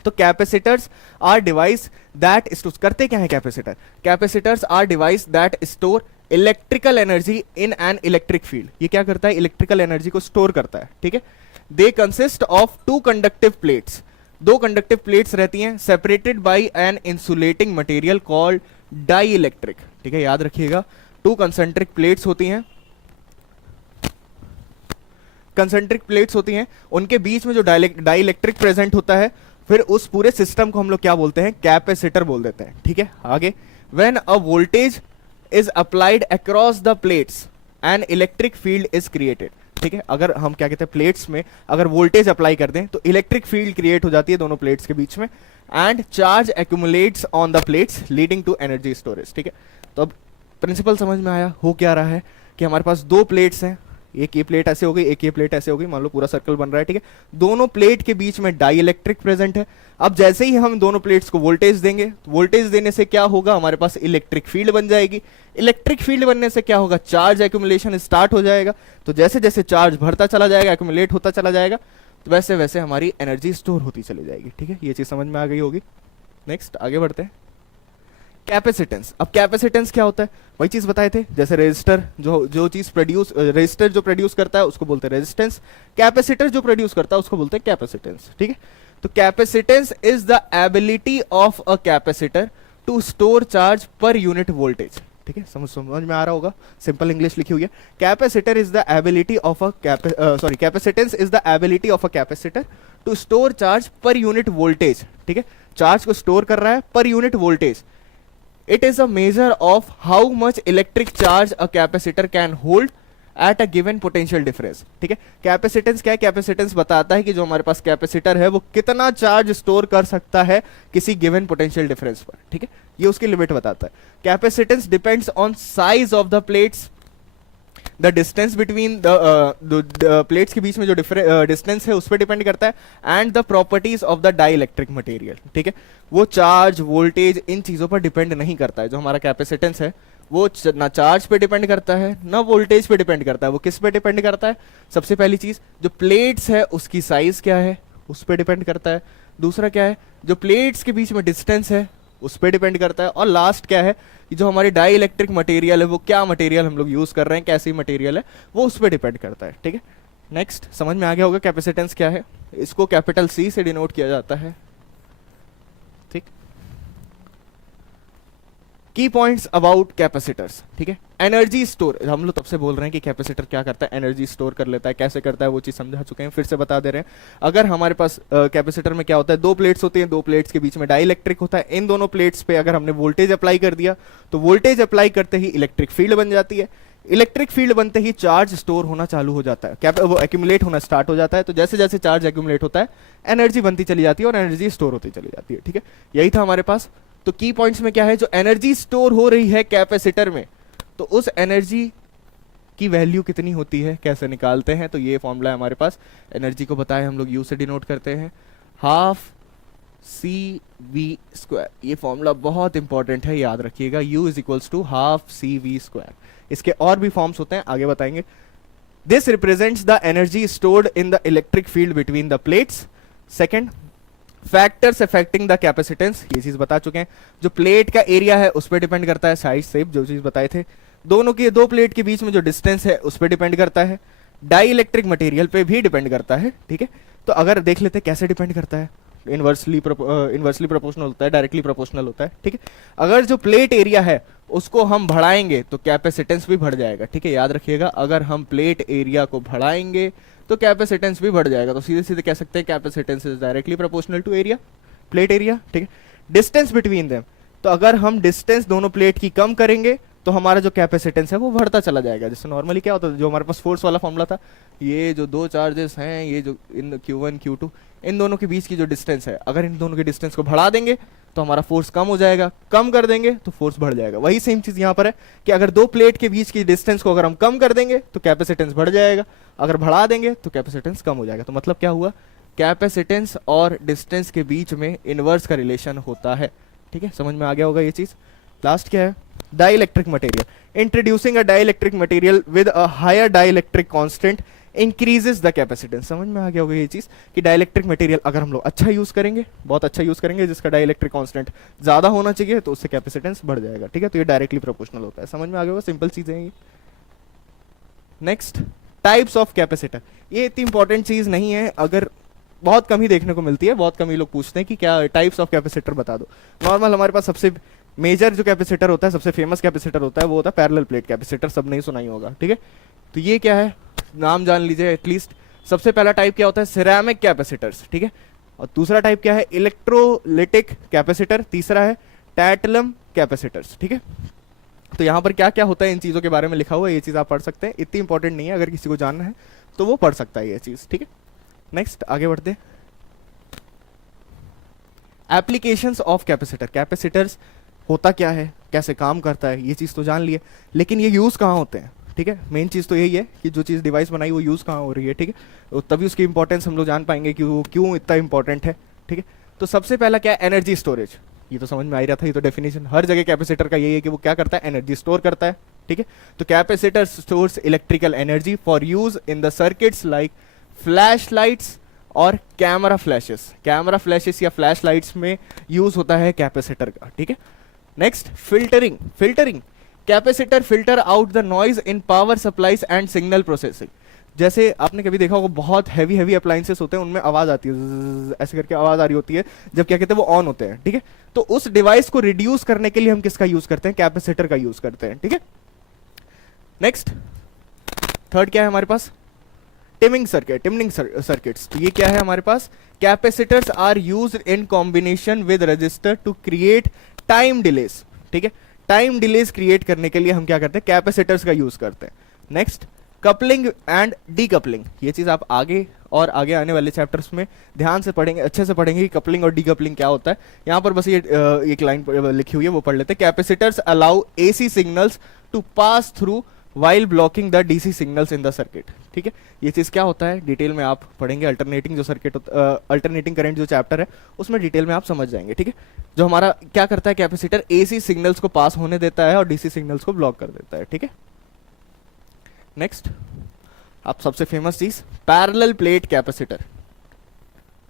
तो capacitors are device that store, करते क्या है capacitor? Capacitors are device that store electrical energy in an electric field. ये क्या करता है? इलेक्ट्रिकल एनर्जी को स्टोर करता है, ठीक है। They consist of two conductive plates, दो कंडक्टिव प्लेट्स रहती हैं separated by an insulating material called dielectric, ठीक है। याद रखिएगा, टू कंसेंट्रिक प्लेट्स होती हैं, कंसेंट्रिक प्लेट्स होती हैं, उनके बीच में जो डाई इलेक्ट्रिक प्रेजेंट होता है, फिर उस पूरे सिस्टम को हम लोग क्या बोलते हैं? कैपेसिटर बोल देते हैं, ठीक है। आगे, when a voltage is applied across the plates N electric field is created, ठीक है। अगर हम क्या कहते हैं, प्लेट्स में अगर वोल्टेज अप्लाई कर दें तो इलेक्ट्रिक फील्ड क्रिएट हो जाती है दोनों प्लेट्स के बीच में, and charge accumulates on the plates leading to energy storage, ठीक है। तो अब प्रिंसिपल समझ में आया? हो क्या रहा है कि हमारे पास दो प्लेट्स हैं, एक ये प्लेट ऐसे हो गई, एक ये प्लेट ऐसे हो गई, मान लो पूरा सर्कल बन रहा है, ठीक है। दोनों प्लेट के बीच में डाई इलेक्ट्रिक प्रेजेंट है। अब जैसे ही हम दोनों प्लेट्स को वोल्टेज देंगे, तो वोल्टेज देने से क्या होगा? हमारे पास इलेक्ट्रिक फील्ड बन जाएगी। इलेक्ट्रिक फील्ड बनने से क्या होगा? चार्ज एक्यूमुलेशन स्टार्ट हो जाएगा। तो जैसे जैसे चार्ज बढ़ता चला जाएगा, एक्यूमुलेट होता चला जाएगा, तो वैसे वैसे हमारी एनर्जी स्टोर होती चली जाएगी, ठीक है। ये चीज समझ में आ गई होगी। नेक्स्ट आगे बढ़ते हैं। कैपेसिटेंस। अब कैपेसिटेंस क्या होता है? वही चीज बताए थे, जैसे रेजिस्टर जो चीज प्रोड्यूस, रेजिस्टर जो प्रोड्यूस करता है उसको बोलते हैं रेजिस्टेंस, कैपेसिटर जो प्रोड्यूस करता है उसको बोलते हैं कैपेसिटेंस, ठीक है। तो capacitance is the ability of a capacitor to store charge per unit voltage, ठीक है। समझ में आ रहा होगा, सिंपल इंग्लिश लिखी हुई है। Capacitor is the ability of a capacitance is the ability of a capacitor to store charge per unit voltage, ठीक है। चार्ज को स्टोर कर रहा है per unit voltage. It is a measure of how much electric charge a capacitor can hold at a given potential difference, ठीक है। Capacitance क्या है? कैपेसिटेंस बताता है कि जो हमारे पास कैपेसिटर है वो कितना चार्ज स्टोर कर सकता है किसी गिवन पोटेंशियल डिफरेंस पर, ठीक है। ये उसकी लिमिट बताता है। Capacitance depends on size of the plates, the distance between the plates के बीच में जो डिस्टेंस है उस पर डिपेंड करता है, and the properties of the dielectric material, ठीक है। वो चार्ज, वोल्टेज, इन चीजों पर डिपेंड नहीं करता है। जो हमारा कैपेसिटेंस है वो ना चार्ज पे डिपेंड करता है ना वोल्टेज पे डिपेंड करता है। वो किस पे डिपेंड करता है? सबसे पहली चीज, जो प्लेट्स है उसकी साइज क्या है उस पर डिपेंड करता है। दूसरा क्या है? जो प्लेट्स के बीच में डिस्टेंस है उस पर डिपेंड करता है। और लास्ट क्या है? जो हमारी डाई इलेक्ट्रिक मटेरियल है वो क्या मटेरियल हम लोग यूज कर रहे हैं, कैसी मटेरियल है, वो उस पर डिपेंड करता है, ठीक है। नेक्स्ट, समझ में आ गया होगा कैपेसिटेंस क्या है। इसको कैपिटल सी से डिनोट किया जाता है, ठीक। की पॉइंट्स अबाउट कैपेसिटर्स, ठीक है। एनर्जी स्टोर, हम लोग तब से बोल रहे हैं कि कैपेसिटर क्या करता है, एनर्जी स्टोर कर लेता है। कैसे करता है वो चीज समझा चुके हैं, फिर से बता दे रहे हैं। अगर हमारे पास कैपेसिटर में क्या होता है, दो प्लेट्स होती हैं, दो प्लेट्स के बीच में डाई इलेक्ट्रिक होता है। इन दोनों प्लेट्स पे अगर हमने वोल्टेज अप्लाई कर दिया तो वोल्टेज अप्लाई करते ही इलेक्ट्रिक फील्ड बन जाती है। इलेक्ट्रिक फील्ड बनते ही चार्ज स्टोर होना चालू हो जाता है, वो एक्यूमुलेट होना स्टार्ट हो जाता है। तो जैसे जैसे चार्ज एक्यूमुलेट होता है एनर्जी बनती चली जाती है और एनर्जी स्टोर होती चली जाती है, ठीक है। यही था हमारे पास। तो की पॉइंट्स में क्या है? जो एनर्जी स्टोर हो रही है कैपेसिटर में, तो उस एनर्जी की वैल्यू कितनी होती है, कैसे निकालते हैं? तो ये फॉर्मूला है हमारे पास। एनर्जी को बताए हम लोग यू से डिनोट करते हैं, हाफ सी वी स्क्वायर। ये फॉर्मूला बहुत इंपॉर्टेंट है, याद रखिएगा। U is equals to half C V square. इसके और भी फॉर्म्स होते हैं, आगे बताएंगे। This represents the energy stored in the electric field between the plates. Second, factors affecting the capacitance, ये चीज बता चुके हैं। जो प्लेट का एरिया है उस पर डिपेंड करता है, साइज शेप जो चीज बताए थे। दोनों के दो प्लेट के बीच में जो डिस्टेंस है उस पर डिपेंड करता है। डाई इलेक्ट्रिक मटेरियल पे भी डिपेंड करता है, ठीक है। तो अगर देख लेते कैसे डिपेंड करता है, इन्वर्सली प्रोपोर्शनल होता है, डायरेक्टली प्रोपोर्शनल होता है, ठीक है। अगर जो प्लेट एरिया है उसको हम बढ़ाएंगे तो कैपेसिटेंस भी बढ़ जाएगा, ठीक है, याद रखिएगा, अगर हम प्लेट एरिया को बढ़ाएंगे तो कैपेसिटेंस भी बढ़ जाएगा। तो सीधे सीधे कह सकते हैं capacitance is directly proportional to area, plate area, ठीक है। डिस्टेंस बिटवीन देम, तो अगर हम डिस्टेंस दोनों प्लेट की कम करेंगे तो हमारा जो कैपेसिटेंस है वो बढ़ता चला जाएगा। जैसे नॉर्मली क्या होता है, जो हमारे पास फोर्स वाला फॉर्मूला था, ये जो दो चार्जेस हैं, ये जो इन Q1 Q2, इन दोनों के बीच की जो डिस्टेंस है, अगर इन दोनों के डिस्टेंस को बढ़ा देंगे तो हमारा फोर्स कम हो जाएगा, कम कर देंगे तो फोर्स बढ़ जाएगा। वही सेम चीज यहाँ पर है कि अगर दो प्लेट के बीच की डिस्टेंस को अगर हम कम कर देंगे तो कैपेसिटेंस बढ़ जाएगा, अगर बढ़ा देंगे तो कैपेसिटेंस कम हो जाएगा। तो मतलब क्या हुआ, कैपेसिटेंस और डिस्टेंस के बीच में इनवर्स का रिलेशन होता है, ठीक है, समझ में आ गया होगा ये चीज। लास्ट क्या है, dielectric material. Introducing a dielectric material with a higher dielectric constant increases the capacitance. समझ में आ गया होगा ये चीज कि डाइलेक्ट्रिक मटेरियल अगर हम लोग अच्छा यूज करेंगे, बहुत अच्छा यूज करेंगे, जिसका डाइलेक्ट्रिक कांस्टेंट ज्यादा होना चाहिए, तो उससे कैपेसिटेंस बढ़ जाएगा, ठीक है। तो ये डायरेक्टली प्रोपोर्शनल होता है, समझ में आ गया होगा, सिंपल चीजें हैं ये। Next, types of capacitor. ये इतनी इंपॉर्टेंट चीज नहीं है, अगर बहुत कम ही देखने को मिलती है, बहुत कम ही लोग पूछते हैं कि क्या टाइप्स ऑफ कैपेसिटर बता दो। नॉर्मल हमारे पास सबसे मेजर जो कैपेसिटर होता है, सबसे फेमस कैपेसिटर होता है, वो होता है पैरेलल प्लेट कैपेसिटर, सब नहीं सुना ही होगा, ठीक है। तो ये क्या है, नाम जान लीजिए एटलीस्ट। सबसे पहला टाइप क्या होता है, सिरेमिक कैपेसिटर्स, ठीक है। और दूसरा टाइप क्या है, इलेक्ट्रोलिटिक कैपेसिटर। तीसरा है टैटलम कैपेसिटर्स, ठीक है। तो यहाँ पर क्या क्या होता है इन चीजों के बारे में लिखा हुआ है, ये चीज आप पढ़ सकते हैं, इतनी इंपॉर्टेंट नहीं है, अगर किसी को जानना है तो वो पढ़ सकता है ये चीज, ठीक है। नेक्स्ट आगे बढ़ते हैं, एप्लीकेशंस ऑफ कैपेसिटर। कैपेसिटर्स होता क्या है, कैसे काम करता है, ये चीज तो जान लिए, लेकिन ये यूज कहाँ होते हैं, ठीक है। मेन चीज तो यही है कि जो चीज डिवाइस बनाई वो यूज कहाँ हो रही है, ठीक है, तो तभी उसकी इंपॉर्टेंस हम लोग जान पाएंगे कि वो क्यों इतना इंपॉर्टेंट है, ठीक है। तो सबसे पहला क्या है, एनर्जी स्टोरेज। ये तो समझ में आ ही रहा था, ये तो डेफिनेशन हर जगह कैपेसिटर का यही है कि वो क्या करता है, एनर्जी स्टोर करता है, ठीक है। तो capacitor stores electrical energy for use in the circuits like flash lights और कैमरा फ्लैशेस। कैमरा फ्लैशेस या फ्लैश लाइट्स में यूज होता है कैपेसिटर का, ठीक है। Next, filtering. Filtering, capacitor filter out the noise in power supplies and signal processing. जैसे आपने कभी देखा होगा, बहुत हैवी हैवी अप्लायंसेस होते हैं, उनमें आवाज आती है, ऐसे करके आवाज आ रही होती है, जब क्या कहते हैं वो ऑन होते हैं, ठीक है। तो उस डिवाइस को रिड्यूस करने के लिए हम किसका यूज करते हैं, कैपेसिटर का यूज करते हैं, ठीक है। नेक्स्ट, थर्ड क्या है हमारे पास, टिमिंग सर्किट्स। तो ये क्या है हमारे पास, capacitors are used in combination with resistor to create time delays, ठीक है। टाइम डिलेस क्रिएट करने के लिए हम क्या करते हैं, कैपेसिटर्स का यूज करते हैं। Next, coupling and decoupling. ये चीज आप आगे और आगे आने वाले चैप्टर्स में ध्यान से पढ़ेंगे, अच्छे से पढ़ेंगे कि कपलिंग और डीकपलिंग क्या होता है। यहाँ पर बस ये एक लाइन लिखी हुई है, वो पढ़ लेते हैं। Capacitors allow AC signals to pass through while blocking the DC signals in the circuit, ठीक है। ये चीज क्या होता है डिटेल में आप पढ़ेंगे, अल्टरनेटिंग जो सर्किट अल्टरनेटिंग करंट जो चैप्टर है उसमें डिटेल में आप समझ जाएंगे, ठीक है। जो हमारा क्या करता है, कैपेसिटर एसी सिग्नल्स को पास होने देता है और डीसी सिग्नल्स को ब्लॉक कर देता है, ठीक है। नेक्स्ट, आप सबसे फेमस चीज, पैरेलल प्लेट कैपेसिटर,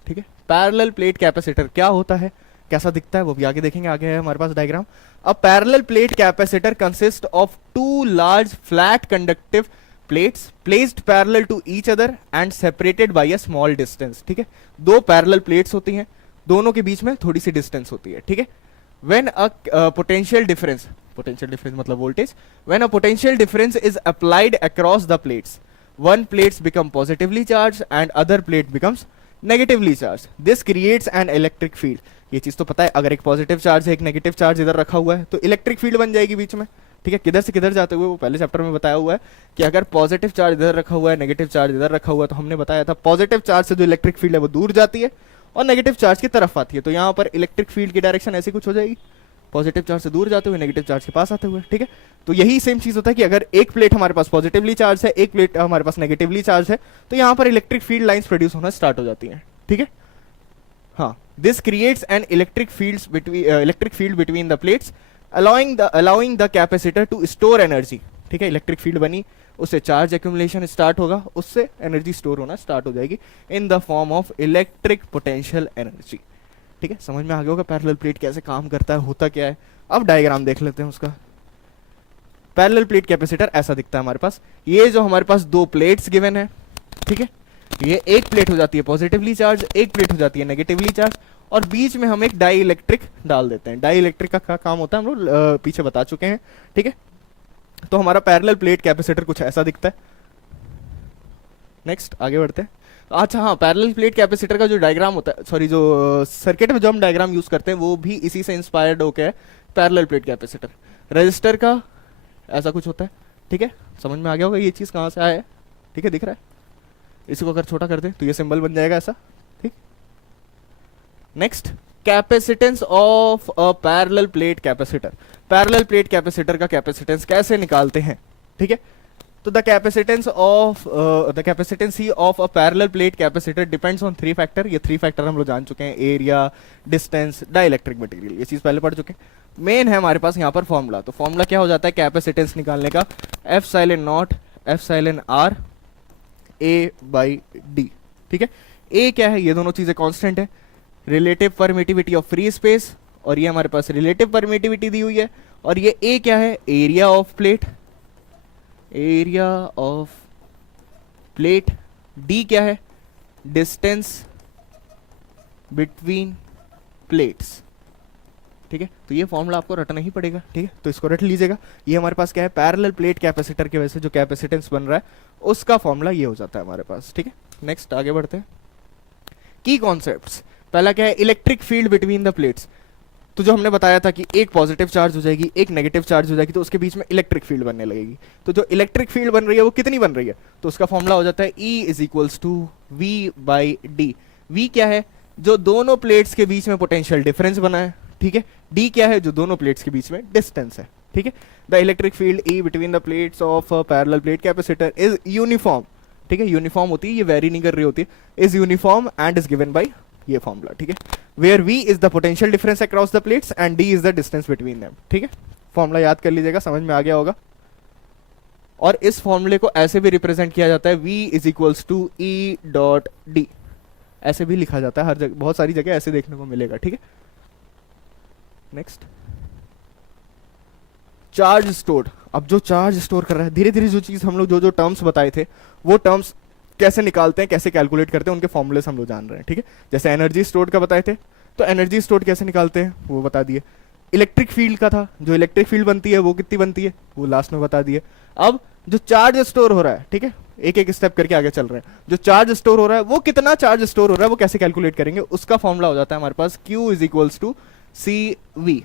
ठीक है। पैरेलल प्लेट कैपेसिटर क्या होता है, कैसा दिखता है, वो भी आगे देखेंगे, आगे है हमारे पास diagram. A parallel plate capacitor consist of two large flat conductive plates placed parallel to each other and separated by a small distance, ठीक है। दो पैरेलल प्लेट्स होती हैं, दोनों के बीच में थोड़ी सी डिस्टेंस होती है, ठीक है। व्हेन अ पोटेंशियल डिफरेंस मतलब voltage, when a potential difference is applied across the plates, one plates become positively charged and other plate becomes negatively charged. This creates an electric field. ये चीज तो पता है, अगर एक पॉजिटिव चार्ज है, एक नेगेटिव चार्ज इधर रखा हुआ है, तो इलेक्ट्रिक फील्ड बन जाएगी बीच में, ठीक है। किधर से किधर जाते हुए, वो पहले चैप्टर में बताया हुआ है कि अगर पॉजिटिव चार्ज इधर रखा हुआ है, नेगेटिव चार्ज इधर रखा हुआ है, तो हमने बताया था पॉजिटिव चार्ज से जो इलेक्ट्रिक फील्ड है वो दूर जाती है और नेगेटिव चार्ज की तरफ आती है। तो यहाँ पर इलेक्ट्रिक फील्ड की डायरेक्शन ऐसी कुछ हो जाएगी, पॉजिटिव चार्ज से दूर जाते हुए नेगेटिव चार्ज के पास आते हुए, ठीक है। तो यही सेम चीज होता है कि अगर एक प्लेट हमारे पास पॉजिटिवली चार्ज है, एक प्लेट हमारे पास नेगेटिवली चार्ज है, तो यहाँ पर इलेक्ट्रिक फील्ड लाइंस प्रोड्यूस होना स्टार्ट हो जाती हैं, ठीक है। हाँ, this creates an electric field between the plates allowing the capacitor to store energy, ठीक है। इलेक्ट्रिक फील्ड बनी, उससे चार्ज एक्यूमुलेशन स्टार्ट होगा, उससे एनर्जी स्टोर होना स्टार्ट हो जाएगी in the form of electric potential energy, ठीक है। समझ में आ गया होगा पैरेलल प्लेट कैसे काम करता है, होता क्या है। अब डायग्राम देख लेते हैं उसका। पैरेलल प्लेट कैपेसिटर ऐसा दिखता है हमारे पास। ये जो हमारे पास दो प्लेट्स गिवन है, ठीक है, ये एक प्लेट हो जाती है पॉजिटिवली चार्ज, एक प्लेट हो जाती है नेगेटिवली चार्ज, और बीच में हम एक डाई इलेक्ट्रिक डाल देते हैं। डाई इलेक्ट्रिक का काम होता है हम लोग पीछे बता चुके हैं, ठीक है। तो हमारा पैरेलल प्लेट कैपेसिटर कुछ ऐसा दिखता है। नेक्स्ट आगे बढ़ते हैं। अच्छा हाँ, पैरेलल प्लेट कैपेसिटर का जो डायग्राम होता है, सॉरी जो सर्किट में जो हम डायग्राम यूज करते हैं वो भी इसी से इंस्पायर्ड होकर है, पैरेलल प्लेट कैपेसिटर। रजिस्टर का ऐसा कुछ होता है, ठीक है। समझ में आ गया होगा ये चीज़ कहाँ से आया है, ठीक है, दिख रहा है। इसको अगर छोटा कर दे तो ये सिंबल बन जाएगा ऐसा, ठीक। Next, capacitance of a parallel plate capacitor. Parallel plate capacitor का कैपेसिटेंस कैसे निकालते हैं, ठीक है। तो the capacitance of a parallel plate capacitor depends on 3 factor. ये 3 फैक्टर हम लोग जान चुके हैं, एरिया, डिस्टेंस, डाइलेक्ट्रिक मटेरियल, ये चीज पहले पढ़ चुके हैं। मेन है हमारे पास यहाँ पर फॉर्मूला। तो फॉर्मूला क्या हो जाता है कैपेसिटेंस निकालने का, epsilon naught epsilon R A by D, ठीक है। ए क्या है, ये दोनों चीजें कांस्टेंट है, relative permittivity of free space, और ये हमारे पास रिलेटिव परमिटिविटी दी हुई है। और ये ए क्या है, area of plate, area of plate. D क्या है, डिस्टेंस बिटवीन प्लेट्स, ठीक है। तो ये फॉर्मूला आपको रटना ही पड़ेगा, ठीक है। तो इसको रट लीजिएगा। ये हमारे पास क्या है, पैरेलल प्लेट कैपेसिटर की वजह से जो कैपेसिटेंस बन रहा है उसका फॉर्मूला ये हो जाता है हमारे पास, ठीक है। नेक्स्ट आगे बढ़ते हैं। की कॉन्सेप्ट्स, पहला क्या है, electric field between the plates. तो जो हमने बताया था कि एक पॉजिटिव चार्ज हो जाएगी, एक नेगेटिव चार्ज हो जाएगी, तो उसके बीच में इलेक्ट्रिक फील्ड बनने लगेगी। तो जो इलेक्ट्रिक फील्ड बन रही है वो कितनी बन रही है, तो उसका फॉर्मूला हो जाता है E is equals to V by D. V क्या है, जो दोनों प्लेट्स के बीच में पोटेंशियल डिफरेंस बना है, ठीक है। डी क्या है, जो दोनों प्लेट्स के बीच में डिस्टेंस है, ठीक है। The electric field E between the plates of parallel plate capacitor is uniform, ठीक है। यूनिफॉर्म होती है, ये वेरी नहीं कर रही होती है, is uniform and is given by ये फॉर्मूला, ठीक है। Where V is the potential difference across the plates and D is the distance between them, ठीक है। फॉर्मूला याद कर लीजिएगा, समझ में आ गया होगा। और इस फॉर्मूले को ऐसे भी रिप्रेजेंट किया जाता है, V is equals to E dot D, ऐसे भी लिखा जाता है हर जगह, बहुत सारी जगह ऐसे देखने को मिलेगा, ठीक है। Next, charge stored. अब जो चार्ज स्टोर कर रहा है, धीरे धीरे जो चीज हम लोग जो टर्म्स बताए थे वो टर्म्स कैसे निकालते हैं, कैसे कैलकुलेट करते हैं, उनके फॉर्मूले हम लोग जान रहे हैं, ठीक है। जैसे एनर्जी स्टोर्ड का बताए थे, तो एनर्जी स्टोर्ड कैसे निकालते हैं वो बता दिए। इलेक्ट्रिक फील्ड का था, जो इलेक्ट्रिक फील्ड बनती है वो कितनी बनती है वो लास्ट में बता दिए। अब जो चार्ज स्टोर हो रहा है, ठीक है, एक एक स्टेप करके आगे चल रहे हैं। जो चार्ज स्टोर हो रहा है वो कितना चार्ज स्टोर हो रहा है वो कैसे कैलकुलेट करेंगे, उसका फॉर्मूला हो जाता है हमारे पास Q is equals to C V,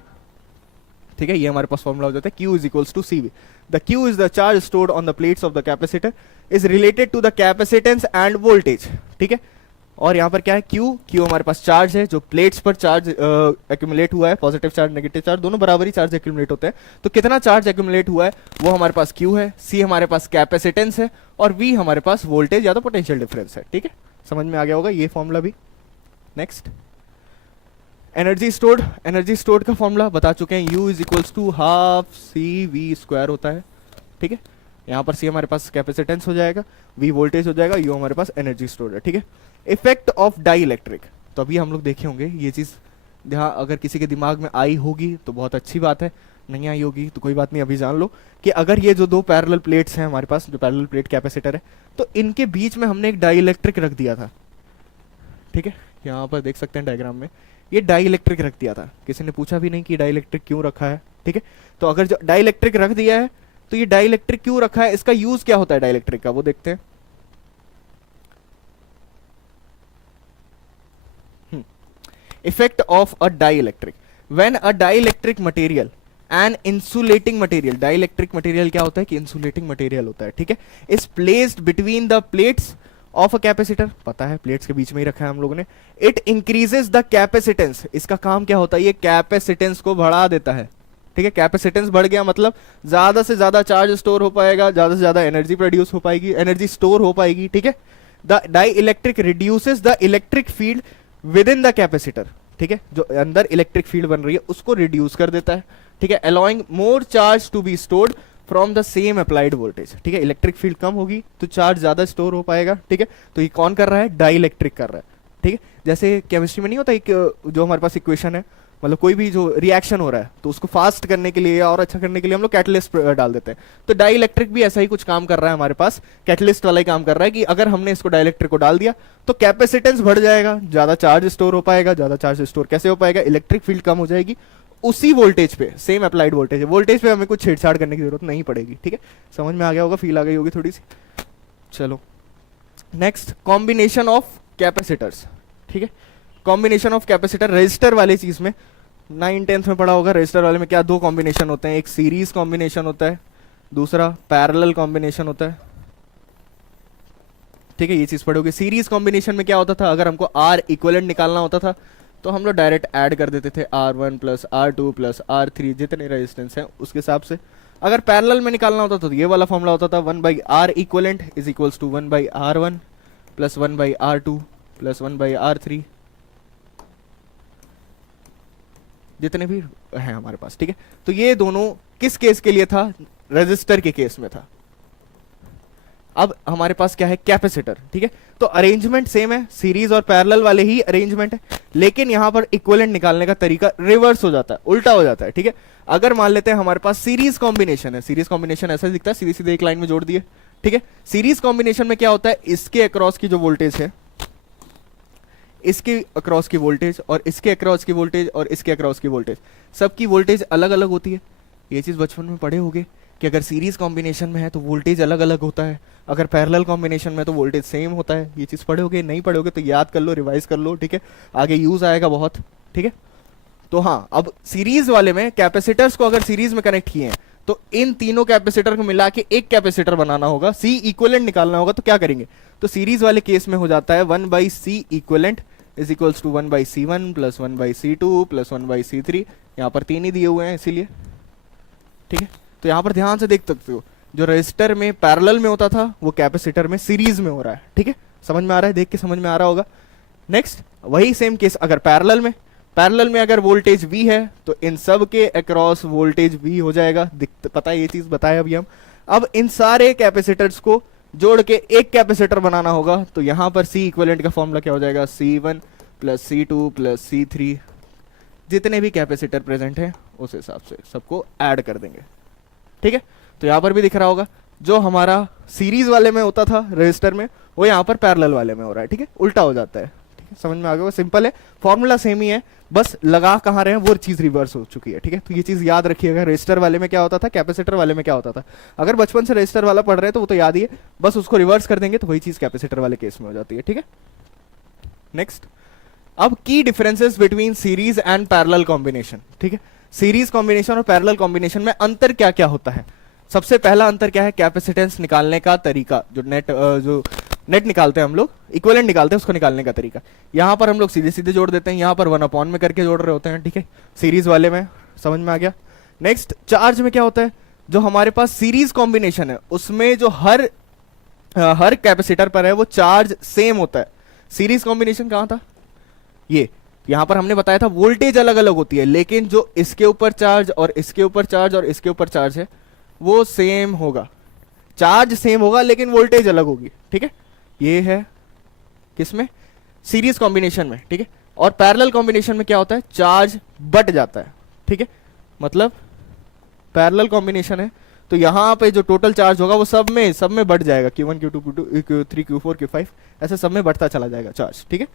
ठीक है। ये हमारे पास फॉर्मूला हो जाता है Q is equals to C V. The Q is the charge stored on the plates of the capacitor is related to the capacitance and voltage, ठीक है। और यहाँ पर क्या है, Q हमारे पास चार्ज है, जो प्लेट्स पर चार्ज एक्यूमुलेट हुआ है, पॉजिटिव चार्ज नेगेटिव चार्ज दोनों बराबर ही चार्ज एक्यूमुलेट होते हैं। तो कितना चार्ज एक्यूमुलेट हुआ है वो हमारे पास Q है, C हमारे पास कैपेसिटेंस है, और V हमारे पास वोल्टेज या तो पोटेंशियल डिफरेंस है, ठीक है। समझ में आ गया होगा ये फॉर्मूला भी। Next, energy stored. Energy stored का फॉर्मूला बता चुके हैं, U is equals to half C V square होता है, ठीक है। यहाँ पर C हमारे पास कैपेसिटेंस हो जाएगा, V वोल्टेज हो जाएगा, U हमारे पास एनर्जी स्टोर्ड है, ठीक है। इफेक्ट ऑफ डाई इलेक्ट्रिक, तो अभी हम लोग देखे होंगे ये चीज़, यहाँ अगर किसी के दिमाग में आई होगी तो बहुत अच्छी बात है, नहीं आई होगी तो कोई बात नहीं, अभी जान लो कि अगर ये जो दो पैरेलल प्लेट्स हैं हमारे पास, जो पैरेलल प्लेट कैपेसिटर है, तो इनके बीच में हमने एक डाई इलेक्ट्रिक रख दिया था, ठीक है। यहाँ पर देख सकते हैं डायग्राम में, ये डाई इलेक्ट्रिक रख दिया था, किसी ने पूछा भी नहीं कि डाई इलेक्ट्रिक क्यों रखा है, ठीक है। तो अगर जो डाई इलेक्ट्रिक रख दिया है तो ये डाई इलेक्ट्रिक क्यों रखा है, इसका यूज क्या होता है डाई इलेक्ट्रिक का, वो देखते हैं। Effect of a dielectric, when a dielectric material an insulating material, dielectric material क्या होता है कि इंसुलेटिंग मटेरियल होता है, ठीक है, is placed between the plates of a capacitor, पता है प्लेट्स के बीच में ही रखा है हम लोगों ने। इट इंक्रीजेस द कैपेसिटेंस, इसका काम क्या होता है, ये कैपेसिटेंस को बढ़ा देता है, ठीक है। कैपेसिटेंस बढ़ गया मतलब ज्यादा से ज्यादा चार्ज स्टोर हो पाएगा, ज्यादा से ज्यादा एनर्जी प्रोड्यूस हो पाएगी, एनर्जी स्टोर हो पाएगी, ठीक है। The dielectric reduces the electric field within the capacitor, ठीक है, जो अंदर इलेक्ट्रिक फील्ड बन रही है उसको रिड्यूस कर देता है, ठीक है। Allowing more charge to be stored from the same applied voltage, ठीक है। इलेक्ट्रिक फील्ड कम होगी तो चार्ज ज्यादा स्टोर हो पाएगा, ठीक है। तो ये कौन कर रहा है, डाई इलेक्ट्रिक कर रहा है, ठीक है। जैसे केमिस्ट्री में नहीं होता एक जो हमारे पास इक्वेशन है, मतलब कोई भी जो रिएक्शन हो रहा है तो उसको फास्ट करने के लिए और अच्छा करने के लिए हम लोग कैटलिस्ट डाल देते हैं। तो डाई इलेक्ट्रिक भी ऐसा ही कुछ काम कर रहा है हमारे पास, कैटलिस्ट वाला ही काम कर रहा है कि अगर हमने इसको डाई इलेक्ट्रिक को डाल दिया तो कैपेसिटेंस बढ़ जाएगा, ज्यादा चार्ज स्टोर हो पाएगा। ज्यादा चार्ज स्टोर कैसे हो पाएगा? इलेक्ट्रिक फील्ड कम हो जाएगी, उसी वोल्टेज पे, सेम अप्लाइड वोल्टेज है, वोल्टेज पे हमें कुछ छेड़छाड़ करने की जरूरत नहीं पड़ेगी। ठीक है, समझ में आ गया होगा, फील आ गई होगी थोड़ी सी। चलो नेक्स्ट, कॉम्बिनेशन ऑफ कैपेसिटर्स। ठीक है, कॉम्बिनेशन ऑफ कैपेसिटर रजिस्टर वाली चीज में 9th-10th में पढ़ा होगा। रजिस्टर वाले में क्या दो कॉम्बिनेशन होते हैं, एक सीरीज कॉम्बिनेशन होता है, दूसरा पैरेलल कॉम्बिनेशन होता है। ठीक है, ये चीज पढ़ोगे। सीरीज कॉम्बिनेशन में क्या होता था, अगर हमको आर इक्विवेलेंट निकालना होता था तो हम लोग डायरेक्ट ऐड कर देते थे R1 plus R2 plus R3 जितने रेजिस्टेंस हैं उसके हिसाब से। अगर पैरेलल में निकालना होता तो ये वाला फॉर्मूला होता था 1/R equivalent is equals to 1/R1 plus 1/R2 plus 1/R3 जितने भी हैं हमारे पास। ठीक है, तो ये दोनों किस केस के लिए था? रेजिस्टर के केस में था। अब हमारे पास क्या है? कैपेसिटर। ठीक है, तो अरेंजमेंट सेम है, सीरीज और पैरेलल वाले ही अरेंजमेंट है, लेकिन यहां पर इक्विवेलेंट निकालने का तरीका रिवर्स हो जाता है, उल्टा हो जाता है। ठीक है, अगर मान लेते हैं हमारे पास सीरीज कॉम्बिनेशन है, सीरीज कॉम्बिनेशन ऐसा दिखता है, सीधे सीधे एक लाइन में जोड़ दिए। ठीक है, सीरीज कॉम्बिनेशन में क्या होता है, इसके अक्रॉस की जो वोल्टेज है, इसके अक्रॉस की वोल्टेज और इसके अक्रॉस की वोल्टेज और इसके अक्रॉस की वोल्टेज, सबकी वोल्टेज अलग अलग होती है। ये चीज बचपन में पढ़े होगे कि अगर सीरीज कॉम्बिनेशन में है तो वोल्टेज अलग अलग होता है, अगर पैरेलल कॉम्बिनेशन में तो वोल्टेज सेम होता है। ये चीज पढ़ोगे, नहीं पढ़ोगे तो याद कर लो, रिवाइज कर लो। ठीक है, आगे यूज आएगा बहुत। ठीक है, तो हाँ, अब सीरीज वाले में कैपेसिटर्स को अगर सीरीज में कनेक्ट किए हैं तो इन तीनों कैपेसिटर को मिला के एक कैपेसिटर बनाना होगा, सी इक्विवेलेंट निकालना होगा। तो क्या करेंगे? तो सीरीज वाले केस में हो जाता है 1/C equivalent is equals to 1/C1 plus 1/C2 plus 1/C3। यहाँ पर 3 ही दिए हुए हैं इसीलिए। ठीक है, तो यहाँ पर ध्यान से देख सकते हो, जो रजिस्टर में पैरेलल में होता था वो कैपेसिटर में सीरीज में हो रहा है। ठीक है, समझ में आ रहा है? देख के समझ में आ रहा होगा। नेक्स्ट, वही सेम केस अगर पैरेलल में अगर वोल्टेज V है तो इन सब के अक्रॉस वोल्टेज V हो जाएगा। पता है, ये चीज बताया अभी हम। अब इन सारे कैपेसिटर्स को जोड़ के एक कैपेसिटर बनाना होगा, तो यहां पर C इक्विवेलेंट का फॉर्मूला क्या हो जाएगा? C1 plus C2 plus C3, जितने भी कैपेसिटर प्रेजेंट हैं उस हिसाब से सबको ऐड कर देंगे। ठीक है, तो यहां पर भी दिख रहा होगा, जो हमारा सीरीज वाले में होता था रजिस्टर में, वो यहाँ पर पैरेलल वाले में हो रहा है। ठीक है, उल्टा हो जाता है। ठीक है, समझ में आ गया? सिंपल है, फॉर्मूला सेम ही है, बस लगा कहाँ रहे हैं वो चीज रिवर्स हो चुकी है। ठीक है, तो ये चीज याद रखिएगा, रजिस्टर वाले में क्या होता था, कैपेसिटर वाले में क्या होता था। अगर बचपन से रजिस्टर वाला पढ़ रहे हैं तो वो तो याद ही है, बस उसको रिवर्स कर देंगे तो वही चीज कैपेसिटर वाले केस में हो जाती है। ठीक है, नेक्स्ट, अब की differences between series and parallel combination. ठीक है, सीरीज कॉम्बिनेशन और पैरेलल कॉम्बिनेशन में अंतर क्या क्या होता है? सबसे पहला अंतर क्या है? कैपेसिटेंस निकालने का तरीका, जो नेट निकालते हैं हम लोग, इक्विवेलेंट निकालते हैं, उसको निकालने का तरीका। यहाँ पर हम लोग सीधे सीधे जोड़ देते हैं, यहाँ पर 1/, में करके जोड़ रहे होते हैं। ठीक है, सीरीज वाले में समझ में आ गया। नेक्स्ट, चार्ज में क्या होता है? जो हमारे पास सीरीज कॉम्बिनेशन है उसमें जो हर कैपेसिटर पर है वो चार्ज सेम होता है। सीरीज कॉम्बिनेशन कहाँ था? ये यहां पर हमने बताया था वोल्टेज अलग अलग होती है, लेकिन जो इसके ऊपर चार्ज और इसके ऊपर चार्ज और इसके ऊपर चार्ज है वो सेम होगा। चार्ज सेम होगा लेकिन वोल्टेज अलग होगी। ठीक है, ये है किसमें? सीरीज कॉम्बिनेशन में। ठीक है, और पैरेलल कॉम्बिनेशन में क्या होता है? चार्ज बट जाता है। ठीक है, मतलब पैरेलल कॉम्बिनेशन है तो यहाँ पे जो टोटल चार्ज होगा वो सब में बढ़ जाएगा, Q1 Q2 Q2 Q3 Q4 Q5 ऐसे सब में बढ़ता चला जाएगा चार्ज। ठीक है,